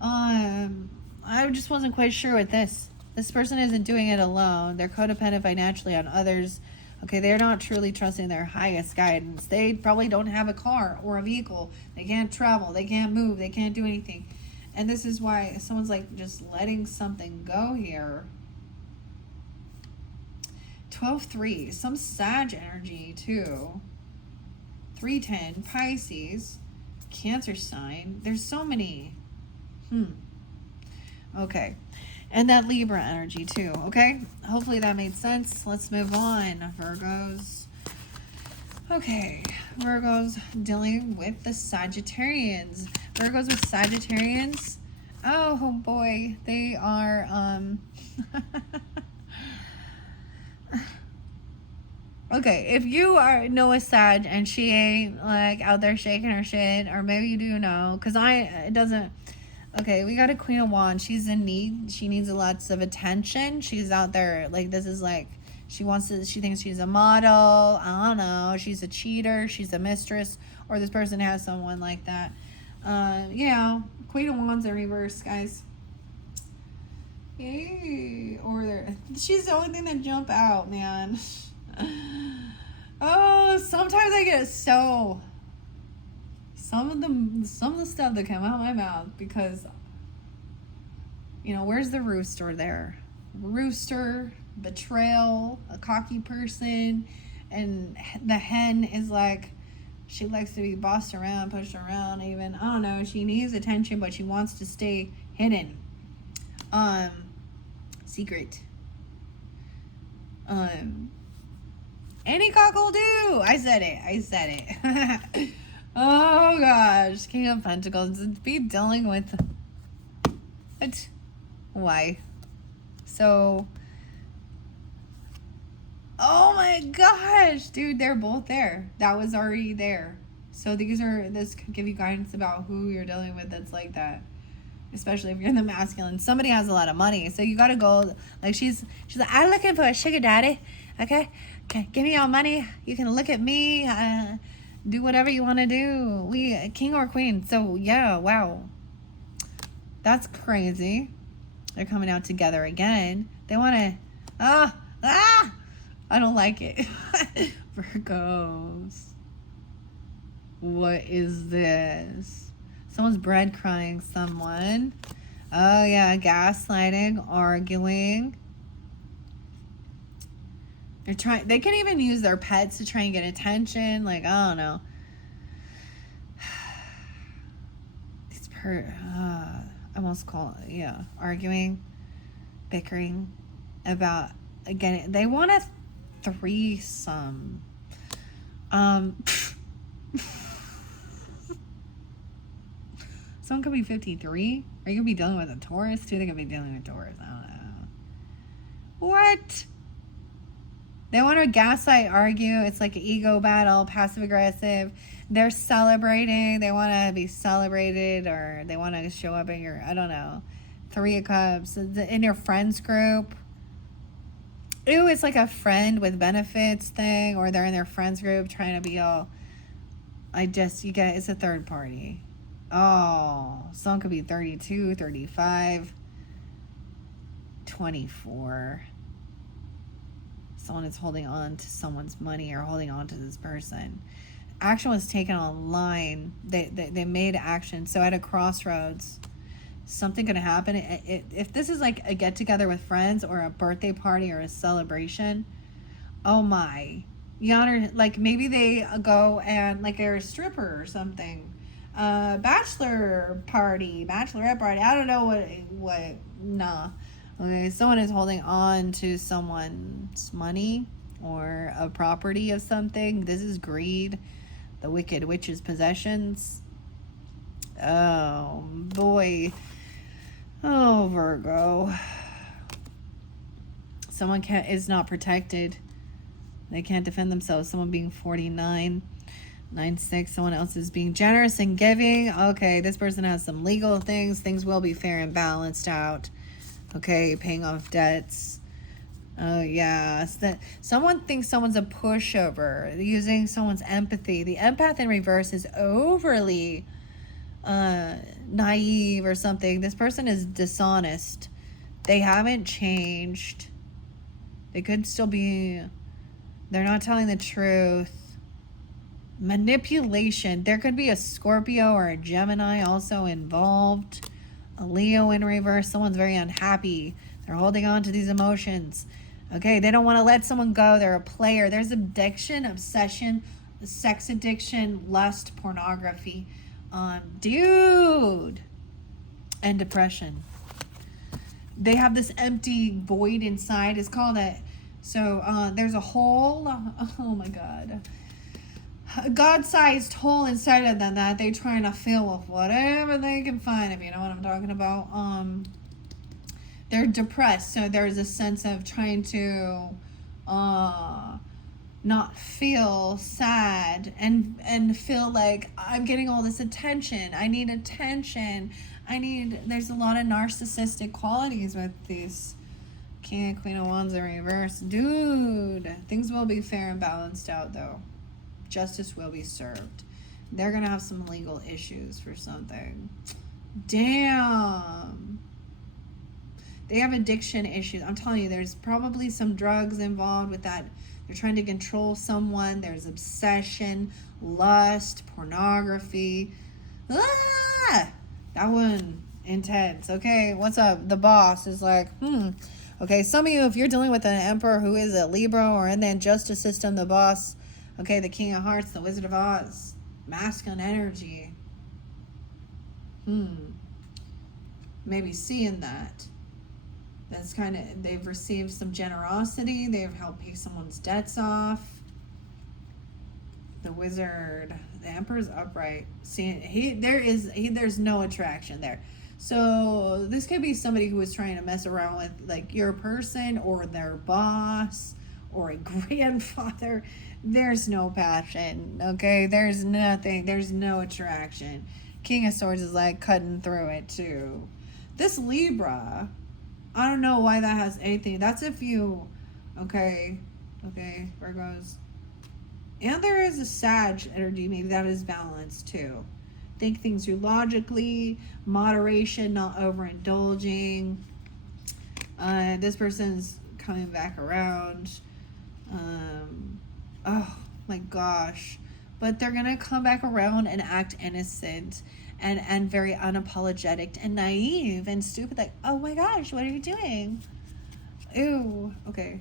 I just wasn't quite sure with this. This person isn't doing it alone. They're codependent financially on others. Okay, they're not truly trusting their highest guidance. They probably don't have a car or a vehicle. They can't travel. They can't move. They can't do anything. And this is why someone's like just letting something go here. 12-3. Some Sag energy too. 310. Pisces. Cancer sign. There's so many. Okay. And that Libra energy too, okay? Hopefully that made sense. Let's move on, Virgos. Okay, Virgos dealing with the Sagittarians. Virgos with Sagittarians. Oh boy, they are, okay, if you know a Sag and she ain't like out there shaking her shit, or maybe you do know, because it doesn't. Okay, we got a Queen of Wands. She's in need. She needs lots of attention. She's out there, like, this is like, she thinks she's a model. I don't know. She's a cheater. She's a mistress. Or this person has someone like that. Yeah, Queen of Wands in reverse, guys. Yay. She's the only thing that jump out, man. Oh, sometimes I get so... Some of the stuff that come out of my mouth, because, you know, where's the rooster there? Rooster, betrayal, a cocky person, and the hen is like, she likes to be bossed around, pushed around even. I don't know, she needs attention, but she wants to stay hidden. Secret. Any cock will do. I said it. Oh gosh, King of Pentacles. Be dealing with what? Why? So, oh my gosh, dude, they're both there. That was already there. So this could give you guidance about who you're dealing with that's like that. Especially if you're in the masculine. Somebody has a lot of money, so you gotta go. Like she's like, I'm looking for a sugar daddy. Okay, give me your money. You can look at me. Do whatever you want to do. King or queen. So yeah, wow. That's crazy. They're coming out together again. They want to, I don't like it. Virgos. What is this? Someone's bread crying someone. Oh, yeah. Gaslighting, arguing. They can even use their pets to try and get attention. Like, I don't know. I almost call it, yeah, arguing, bickering about, again, they want a threesome. Someone could be 53. Are you gonna be dealing with a Taurus too? They could be dealing with Taurus. I don't know. What? They want to gaslight, argue. It's like an ego battle, passive aggressive. They're celebrating. They want to be celebrated, or they want to show up in your, I don't know, 3 of Cups in your friends group. Ooh, it's like a friend with benefits thing, or they're in their friends group trying to be all, it's a third party. Oh, someone could be 32, 35, 24. Someone is holding on to someone's money or holding on to this person. Action was taken online. They made action. So at a crossroads, something could happen. If this is like a get together with friends or a birthday party or a celebration, oh my, like maybe they go and like they're a stripper or something, bachelorette party. I don't know what. Nah. Okay, someone is holding on to someone's money or a property of something. This is greed. The wicked witch's possessions. Oh, boy. Oh, Virgo. Someone is not protected. They can't defend themselves. Someone being 49. 9-6. Someone else is being generous and giving. Okay, this person has some legal things. Things will be fair and balanced out. Okay, paying off debts. Oh, yeah. Someone thinks someone's a pushover, using someone's empathy. The empath in reverse is overly naive or something. This person is dishonest. They haven't changed. They could still be... They're not telling the truth. Manipulation. There could be a Scorpio or a Gemini also involved. A Leo in reverse. Someone's very unhappy. They're holding on to these emotions. Okay, they don't want to let someone go. They're a player. There's addiction, obsession, sex addiction, lust, pornography. Dude. And depression. They have this empty void inside. It's called a... So, there's a hole. Oh, my God. A God-sized hole inside of them that they're trying to fill with whatever they can find. If you know what I'm talking about. They're depressed, so there's a sense of trying to not feel sad and feel like I'm getting all this attention. I need attention. There's a lot of narcissistic qualities with these King and Queen of Wands in reverse. Dude, things will be fair and balanced out, though. Justice will be served. They're going to have some legal issues for something. Damn. They have addiction issues. I'm telling you, there's probably some drugs involved with that. They're trying to control someone. There's obsession, lust, pornography. Ah! That one, intense. Okay, what's up? The boss is like, Okay, some of you, if you're dealing with an emperor who is a Libra or in the injustice system, the boss... Okay, the King of Hearts, the Wizard of Oz. Masculine energy. Maybe seeing that. That's kind of, they've received some generosity. They've helped pay someone's debts off. The Wizard. The Emperor's upright. See, there's no attraction there. So this could be somebody who was trying to mess around with like your person or their boss or a grandfather. There's no passion, okay? There's nothing. There's no attraction. King of Swords is like cutting through it too. This Libra, I don't know why that has anything. That's if you, okay, Virgos. And there is a Sag energy, maybe that is balanced too. Think things through logically, moderation, not overindulging. This person's coming back around. Oh my gosh. But they're gonna come back around and act innocent and very unapologetic and naive and stupid, like, oh my gosh, what are you doing? Ew. Okay.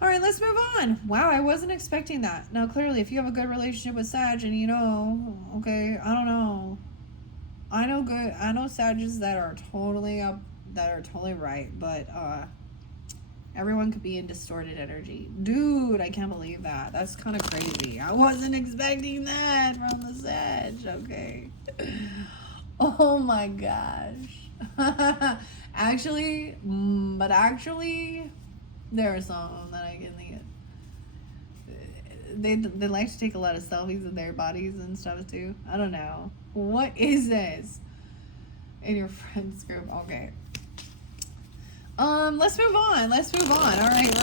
All right, let's move on. Wow, I wasn't expecting that. Now, clearly, if you have a good relationship with Sag and okay, I don't know. I know Sages that are totally right, but everyone could be in distorted energy. Dude, I can't believe that. That's kind of crazy. I wasn't expecting that from the Sag. Okay. Oh my gosh. Actually, there are some that I can think of. They like to take a lot of selfies of their bodies and stuff too. I don't know. What is this in your friends group? Okay. Let's move on. All right,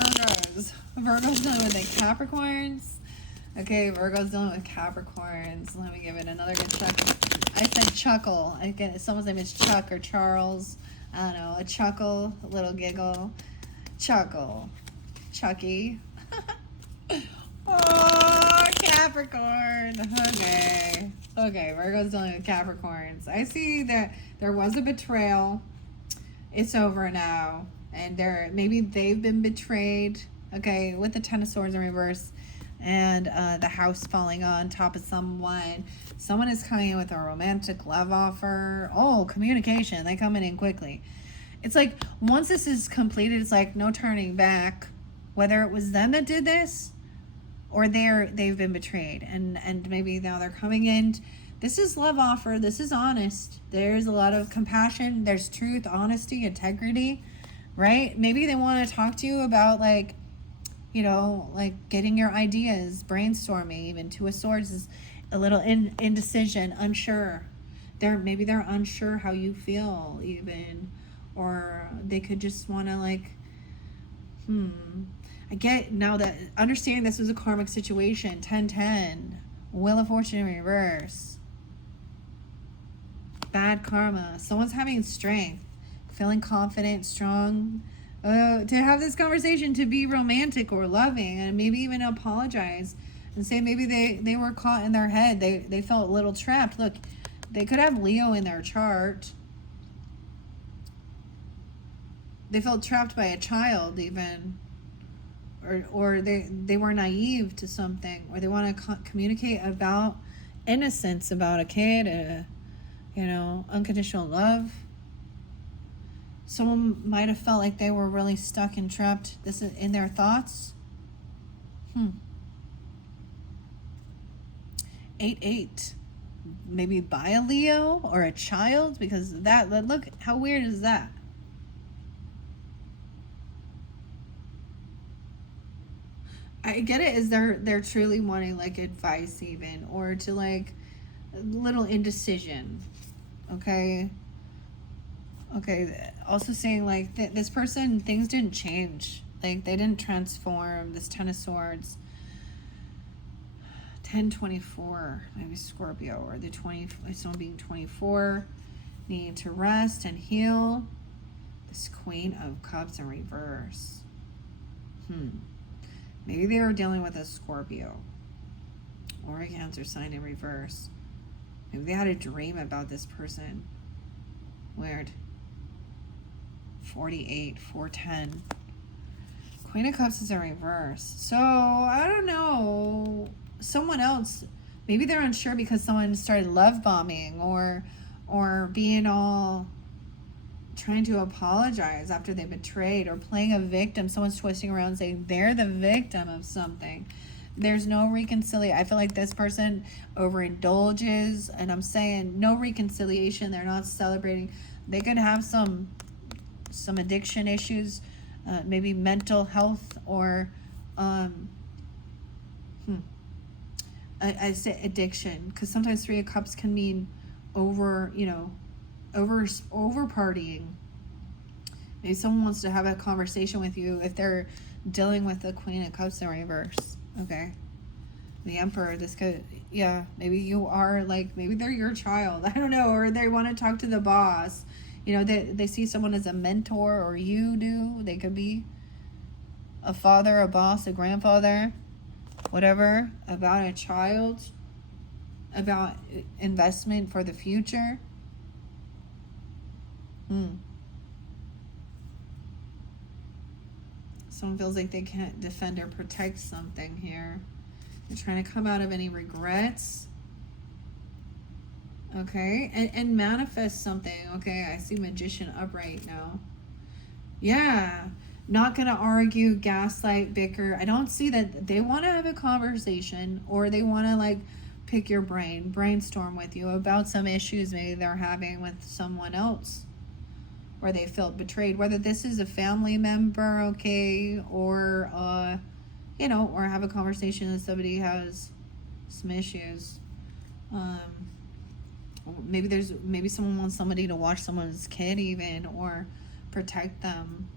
Virgo's dealing with the Capricorns. Okay, Virgo's dealing with Capricorns. Let me give it another good chuckle. I said chuckle. Again, someone's name is Chuck or Charles. I don't know. A chuckle, a little giggle. Chuckle. Chucky. Oh, Capricorn. Okay, Virgo's dealing with Capricorns. I see that there was a betrayal. It's over now. And maybe they've been betrayed. Okay, with the Ten of Swords in reverse. And the house falling on top of someone. Someone is coming in with a romantic love offer. Oh, communication. They coming in quickly. It's like, once this is completed, it's like no turning back. Whether it was them that did this, or they've been betrayed, and maybe now they're coming in. This is love offer. This is honest. There's a lot of compassion. There's truth, honesty, integrity, right? Maybe they want to talk to you about like getting your ideas, brainstorming. Even Two of Swords is a little indecision, unsure. Maybe they're unsure how you feel even, or they could just want to I get now that understanding this was a karmic situation. 10-10. Wheel of Fortune in reverse. Bad karma. Someone's having strength. Feeling confident, strong. To have this conversation, to be romantic or loving, and maybe even apologize. And say maybe they were caught in their head. They felt a little trapped. Look, they could have Leo in their chart. They felt trapped by a child even. Or they were naive to something, or they want to communicate about innocence, about a kid, unconditional love. Someone might have felt like they were really stuck and trapped in their thoughts. 8-8. Maybe by a Leo or a child, because look, how weird is that? I get it, is they're truly wanting advice even, or to little indecision. Okay, also saying this person, things didn't change, they didn't transform. This Ten of Swords. 10-24, maybe Scorpio, or someone being 24, needing to rest and heal. This Queen of Cups in reverse. Maybe they were dealing with a Scorpio or a Cancer sign in reverse. Maybe they had a dream about this person. Weird. 48, 410. Queen of Cups is in reverse. So, I don't know. Someone else, maybe they're unsure because someone started love bombing or being all trying to apologize after they betrayed, or playing a victim. Someone's twisting around saying they're the victim of something. There's no reconciliation. I feel like this person overindulges, and I'm saying no reconciliation. They're not celebrating. They could have some addiction issues, maybe mental health, or I say addiction, because sometimes Three of Cups can mean over partying. Maybe someone wants to have a conversation with you if they're dealing with the Queen of Cups in reverse. Okay, the Emperor. This could, maybe you are maybe they're your child. I don't know, or they want to talk to the boss. They see someone as a mentor, or you do. They could be. a father, a boss, a grandfather, whatever, about a child, about investment for the future. Someone feels like they can't defend or protect something here. They're trying to come out of any regrets. Okay, and manifest something. Okay, I see Magician upright now. Yeah, not gonna argue, gaslight, bicker. I don't see that. They want to have a conversation, or they want to like pick your brain, brainstorm with you about some issues maybe they're having with someone else, where they felt betrayed, whether this is a family member, okay, or or have a conversation that somebody has some issues. Maybe someone wants somebody to watch someone's kid even, or protect them.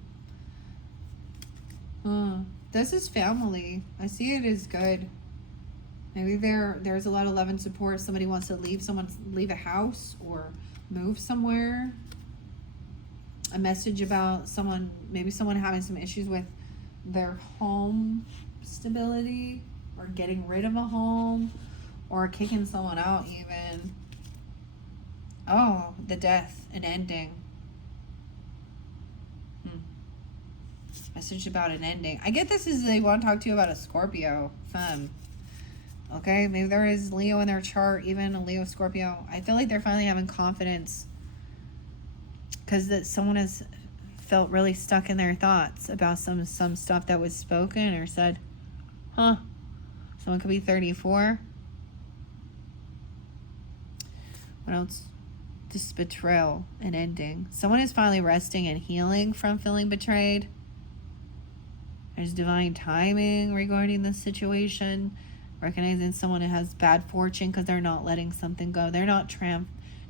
This is family. I see it as good. Maybe there's a lot of love and support. Somebody wants to leave a house or move somewhere. A message about maybe someone having some issues with their home stability, or getting rid of a home, or kicking someone out even. Oh, the death, an ending. Message about an ending. I get this is they want to talk to you about a Scorpio femme. Okay, maybe there is Leo in their chart, even a Leo Scorpio. I feel like they're finally having confidence because that someone has felt really stuck in their thoughts about some stuff that was spoken or said. Someone could be 34. What else? This betrayal, an ending. Someone is finally resting and healing from feeling betrayed. There's divine timing regarding this situation. Recognizing someone who has bad fortune because they're not letting something go. They're not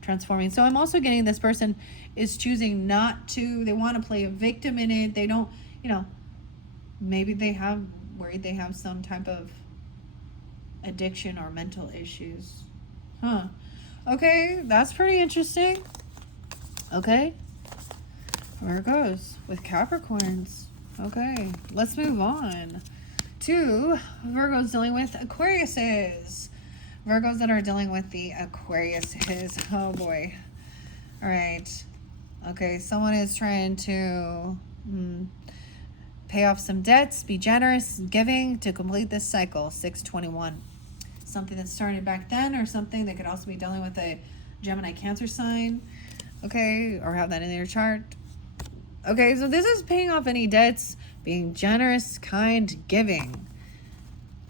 transforming. So I'm also getting this person is choosing not to. They want to play a victim in it. They don't, maybe they have worried they have some type of addiction or mental issues. Okay, that's pretty interesting. Okay. Virgos with Capricorns. Okay, let's move on to Virgos dealing with Aquariuses. Virgos that are dealing with the Aquariuses. Oh boy. All right. Okay, someone is trying to pay off some debts, be generous, giving to complete this cycle. 621. Something that started back then, or something that could also be dealing with a Gemini Cancer sign. Okay, or have that in their chart. Okay, so this is paying off any debts, being generous, kind, giving.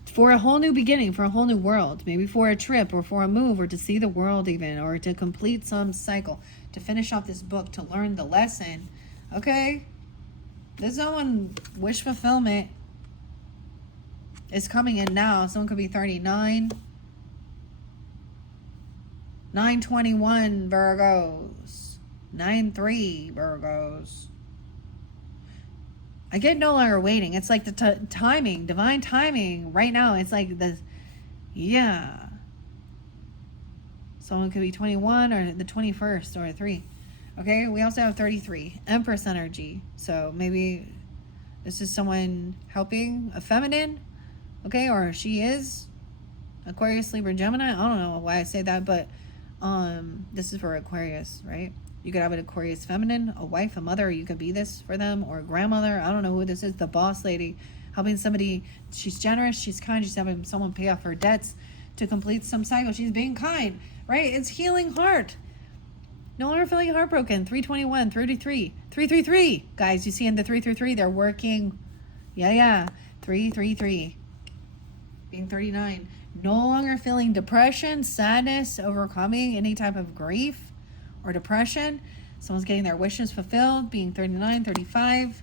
For a whole new beginning, for a whole new world. Maybe for a trip, or for a move, or to see the world even, or to complete some cycle. To finish off this book, to learn the lesson. Okay? There's someone, wish fulfillment is coming in now. Someone could be 39. 921 Virgos. 9-3 Virgos. I get no longer waiting. It's like the timing, divine timing. Right now, it's like Someone could be 21 or the 21st or 3. Okay, we also have 33. Empress energy. So maybe this is someone helping a feminine. Okay, or she is Aquarius, Libra, Gemini. I don't know why I say that, but this is for Aquarius, right? You could have an Aquarius feminine, a wife, a mother. You could be this for them, or a grandmother. I don't know who this is. The boss lady helping somebody. She's generous. She's kind. She's having someone pay off her debts to complete some cycle. She's being kind, right? It's healing heart. No longer feeling heartbroken. 321, 33, 333. Guys, you see in the 333, they're working. Yeah. 333. Being 39. No longer feeling depression, sadness, overcoming any type of grief or depression. Someone's getting their wishes fulfilled. Being 39, 35.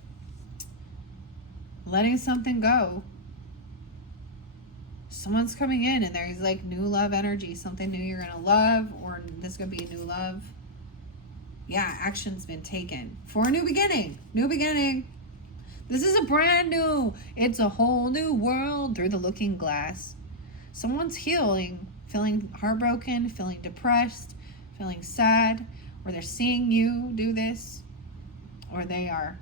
Letting something go. Someone's coming in and there's like new love energy. Something new you're going to love, or this could be a new love. Yeah, action's been taken for a new beginning. New beginning. This is a brand new. It's a whole new world through the looking glass. Someone's healing, feeling heartbroken, feeling depressed, feeling sad, or they're seeing you do this, or they are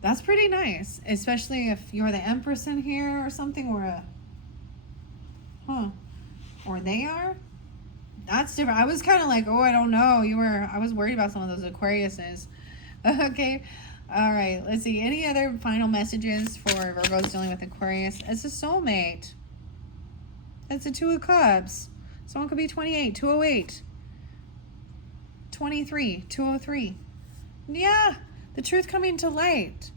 That's pretty nice, especially if you're the Empress in here or something, or they are. That's different. I was kind of like, oh, I don't know. I was worried about some of those Aquariuses. Okay. All right. Let's see. Any other final messages for Virgos dealing with Aquarius? It's a soulmate. It's a Two of Cups. Someone could be 28, 208, 23, 203. Yeah. The truth coming to light.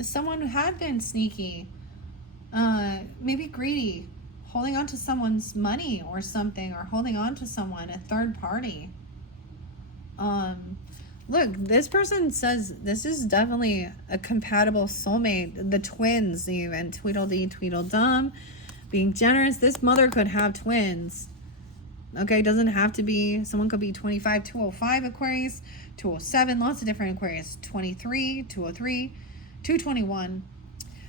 Someone who had been sneaky. Maybe greedy. Holding on to someone's money or something, or holding on to someone, a third party. Look, this person says this is definitely a compatible soulmate. The twins, even Tweedledee, Tweedledum, being generous. This mother could have twins. Okay, doesn't have to be. Someone could be 25, 205 Aquarius, 207, lots of different Aquarius. 23, 203, 221.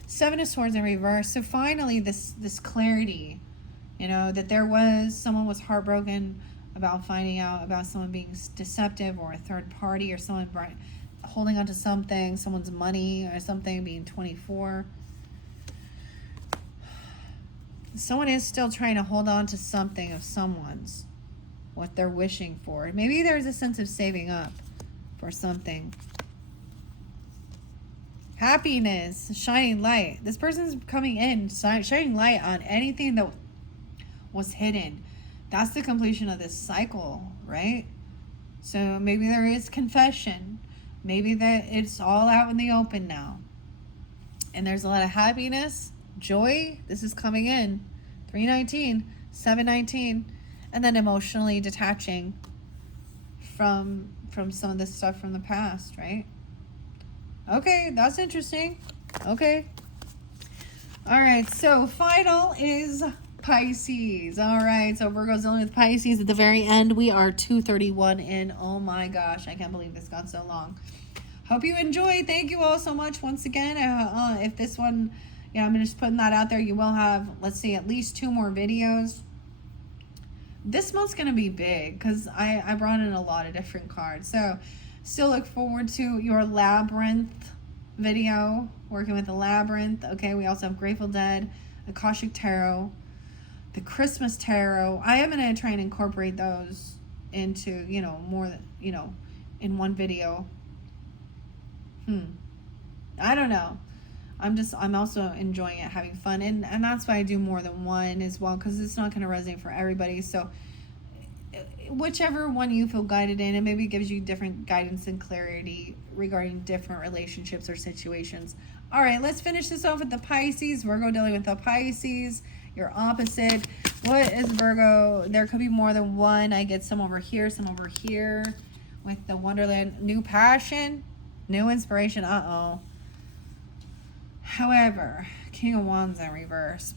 Seven of Swords in reverse. So finally, this clarity, that someone was heartbroken about finding out about someone being deceptive, or a third party, or someone holding on to something, someone's money or something, being 24. Someone is still trying to hold on to something of someone's, what they're wishing for. Maybe there's a sense of saving up for something. Happiness, shining light. This person's coming in, shining light on anything that was hidden. That's the completion of this cycle, right? So maybe there is confession. Maybe that it's all out in the open now. And there's a lot of happiness, joy. This is coming in. 319, 719. And then emotionally detaching from some of this stuff from the past, right? Okay, that's interesting. Okay. All right, so final is Pisces. All right, so Virgo's dealing with Pisces at the very end. We are 231 in. Oh my gosh, I can't believe this got so long. Hope you enjoyed. Thank you all so much once again. If this one, I'm just putting that out there. You will have, let's see, at least 2 more videos. This month's going to be big because I brought in a lot of different cards. So still look forward to your Labyrinth video, working with the Labyrinth. Okay, we also have Grateful Dead, Akashic Tarot, the Christmas Tarot. I am going to try and incorporate those into, more, in one video. I don't know. I'm also enjoying it, having fun. And that's why I do more than one as well, because it's not going to resonate for everybody. So whichever one you feel guided in, it maybe gives you different guidance and clarity regarding different relationships or situations. All right, let's finish this off with the Pisces. Virgo dealing with the Pisces, your opposite. What is Virgo? There could be more than one. I get some over here with the Wonderland. New passion, new inspiration. However, King of Wands in reverse.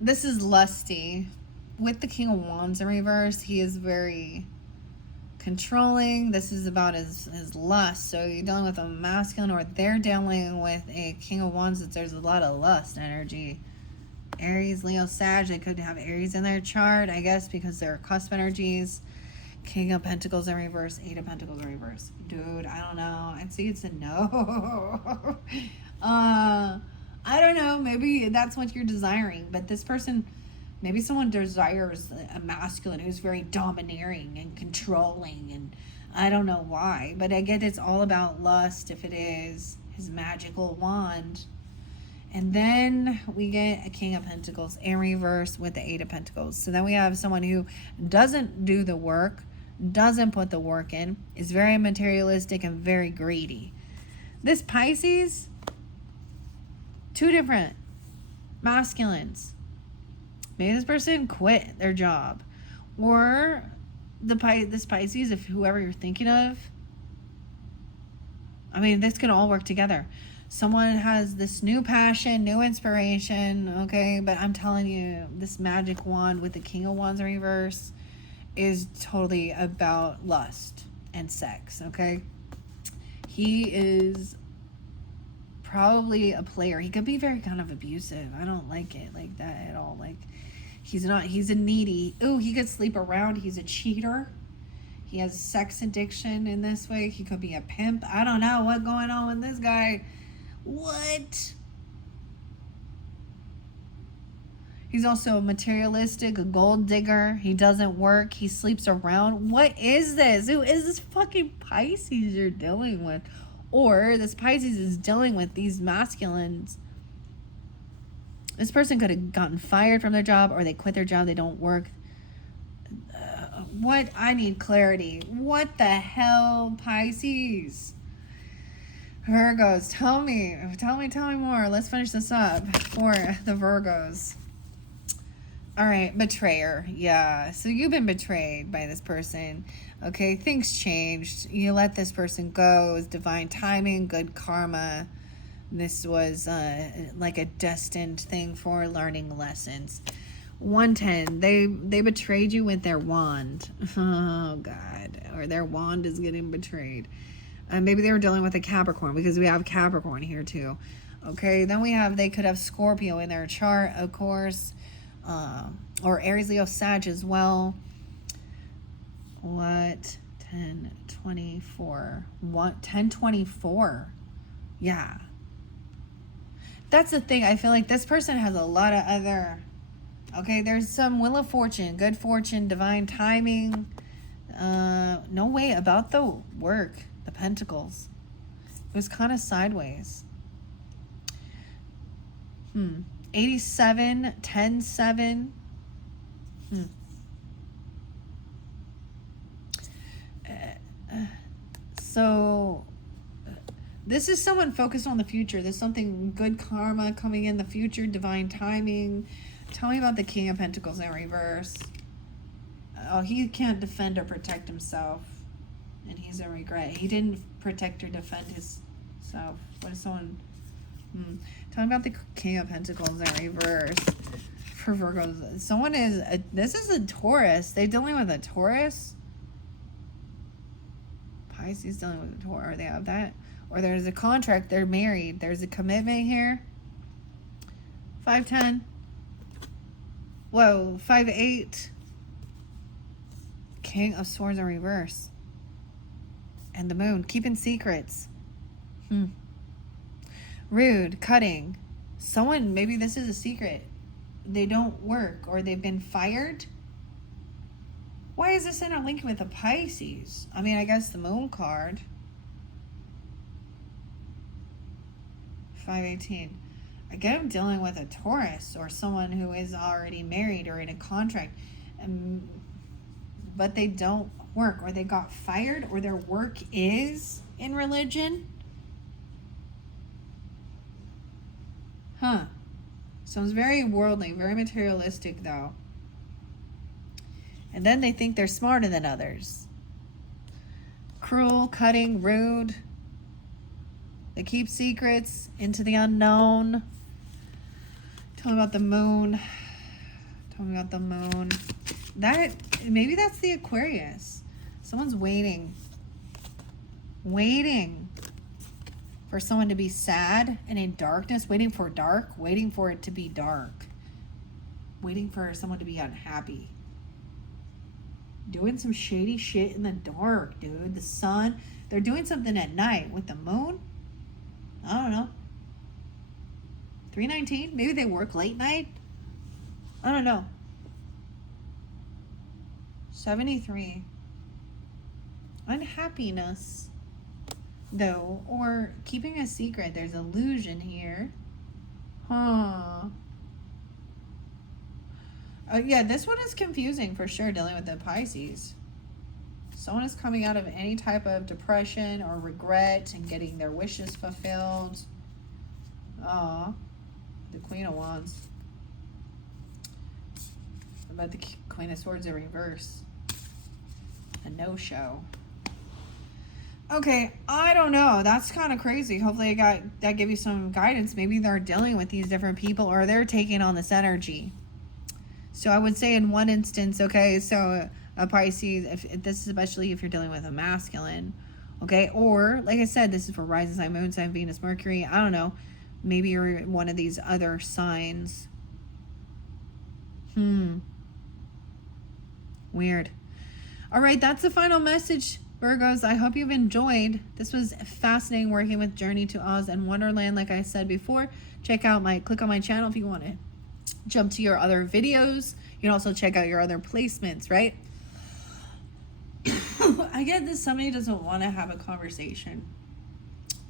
This is lusty. With the King of Wands in reverse, he is very controlling. This is about his lust. So you're dealing with a masculine, or they're dealing with a King of Wands that there's a lot of lust energy. Aries, Leo, Sag. They could have Aries in their chart, I guess, because they're cusp energies. King of Pentacles in reverse, 8 of Pentacles in reverse. Dude, I don't know. I'd say it's a no. I don't know. Maybe that's what you're desiring. But this person, maybe someone desires a masculine who's very domineering and controlling. And I don't know why. But I get it's all about lust, if it is his magical wand. And then we get a King of Pentacles in reverse with the 8 of Pentacles. So then we have someone who doesn't do the work, doesn't put the work in, is very materialistic and very greedy. This Pisces, 2 different masculines. Maybe this person quit their job. Or this Pisces, if whoever you're thinking of, this can all work together. Someone has this new passion, new inspiration, okay? But I'm telling you, this magic wand with the King of Wands in reverse is totally about lust and sex, okay? He is probably a player. He could be very kind of abusive. I don't like it like that at all. Like, he's a needy. Oh, he could sleep around. He's a cheater. He has sex addiction in this way. He could be a pimp. I don't know what's going on with this guy. What? He's also materialistic, a gold digger. He doesn't work. He sleeps around. What is this? Who is this fucking Pisces you're dealing with? Or this Pisces is dealing with these masculines. This person could have gotten fired from their job, or they quit their job. They don't work. What? I need clarity. What the hell, Pisces? Virgos, tell me more. Let's finish this up for the Virgos. All right, betrayer. Yeah, so you've been betrayed by this person. Okay, things changed. You let this person go. It was divine timing, good karma. This was like a destined thing for learning lessons. 110, they betrayed you with their wand. Oh, God. Or their wand is getting betrayed. Maybe they were dealing with a Capricorn, because we have Capricorn here too. Okay, then they could have Scorpio in their chart, of course. Or Aries, Leo, Sag as well. What? 1024. What? 1024. Yeah. That's the thing. I feel like this person has a lot of other... Okay, there's some Wheel of Fortune, good fortune, divine timing. No way about the work, the Pentacles. It was kind of sideways. 87, 10, 7. So this is someone focused on the future. There's something good karma coming in the future, divine timing. Tell me about the King of Pentacles in reverse. Oh, he can't defend or protect himself. And he's in regret. He didn't protect or defend himself. What is someone... Tell me about the King of Pentacles in reverse for Virgos. Someone is... this is a Taurus. They're dealing with a Taurus? Pisces dealing with a Taurus. Or they have that? Or there's a contract. They're married. There's a commitment here. 510. Whoa. 5-8. King of Swords in reverse. And the Moon. Keeping secrets. Rude. Cutting. Someone, maybe this is a secret. They don't work, or they've been fired. Why is this interlinked with a Pisces? I mean, I guess the Moon card. 518. Again, I'm dealing with a Taurus or someone who is already married or in a contract, but they don't work, or they got fired, or their work is in religion. Sounds very worldly, very materialistic though. And then they think they're smarter than others. Cruel, cutting, rude. They keep secrets into the unknown. Tell me about the Moon. Tell me about the Moon. Maybe that's the Aquarius. Someone's waiting. Waiting for someone to be sad and in darkness. Waiting for dark. Waiting for it to be dark. Waiting for someone to be unhappy. Doing some shady shit in the dark, dude. The sun. They're doing something at night with the Moon. I don't know. 319? Maybe they work late night? I don't know. 73. Unhappiness, though, or keeping a secret. There's illusion here. Yeah, this one is confusing for sure, dealing with the Pisces. Someone is coming out of any type of depression or regret and getting their wishes fulfilled. The Queen of Wands. About the Queen of Swords in reverse. A no-show. Okay, I don't know. That's kind of crazy. Hopefully that gave you some guidance. Maybe they're dealing with these different people, or they're taking on this energy. So I would say in one instance, okay, so a Pisces, if this is especially if you're dealing with a masculine, okay, or like I said, this is for rising sign, moon sign, Venus, Mercury. I don't know. Maybe you're one of these other signs. Weird. All right, that's the final message, Virgos. I hope you've enjoyed. This was fascinating working with Journey to Oz and Wonderland. Like I said before, click on my channel if you want to jump to your other videos. You can also check out your other placements, right? I get this, somebody doesn't want to have a conversation.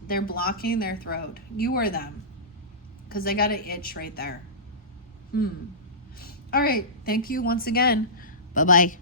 They're blocking their throat. You or them. Because they got an itch right there. All right. Thank you once again. Bye-bye.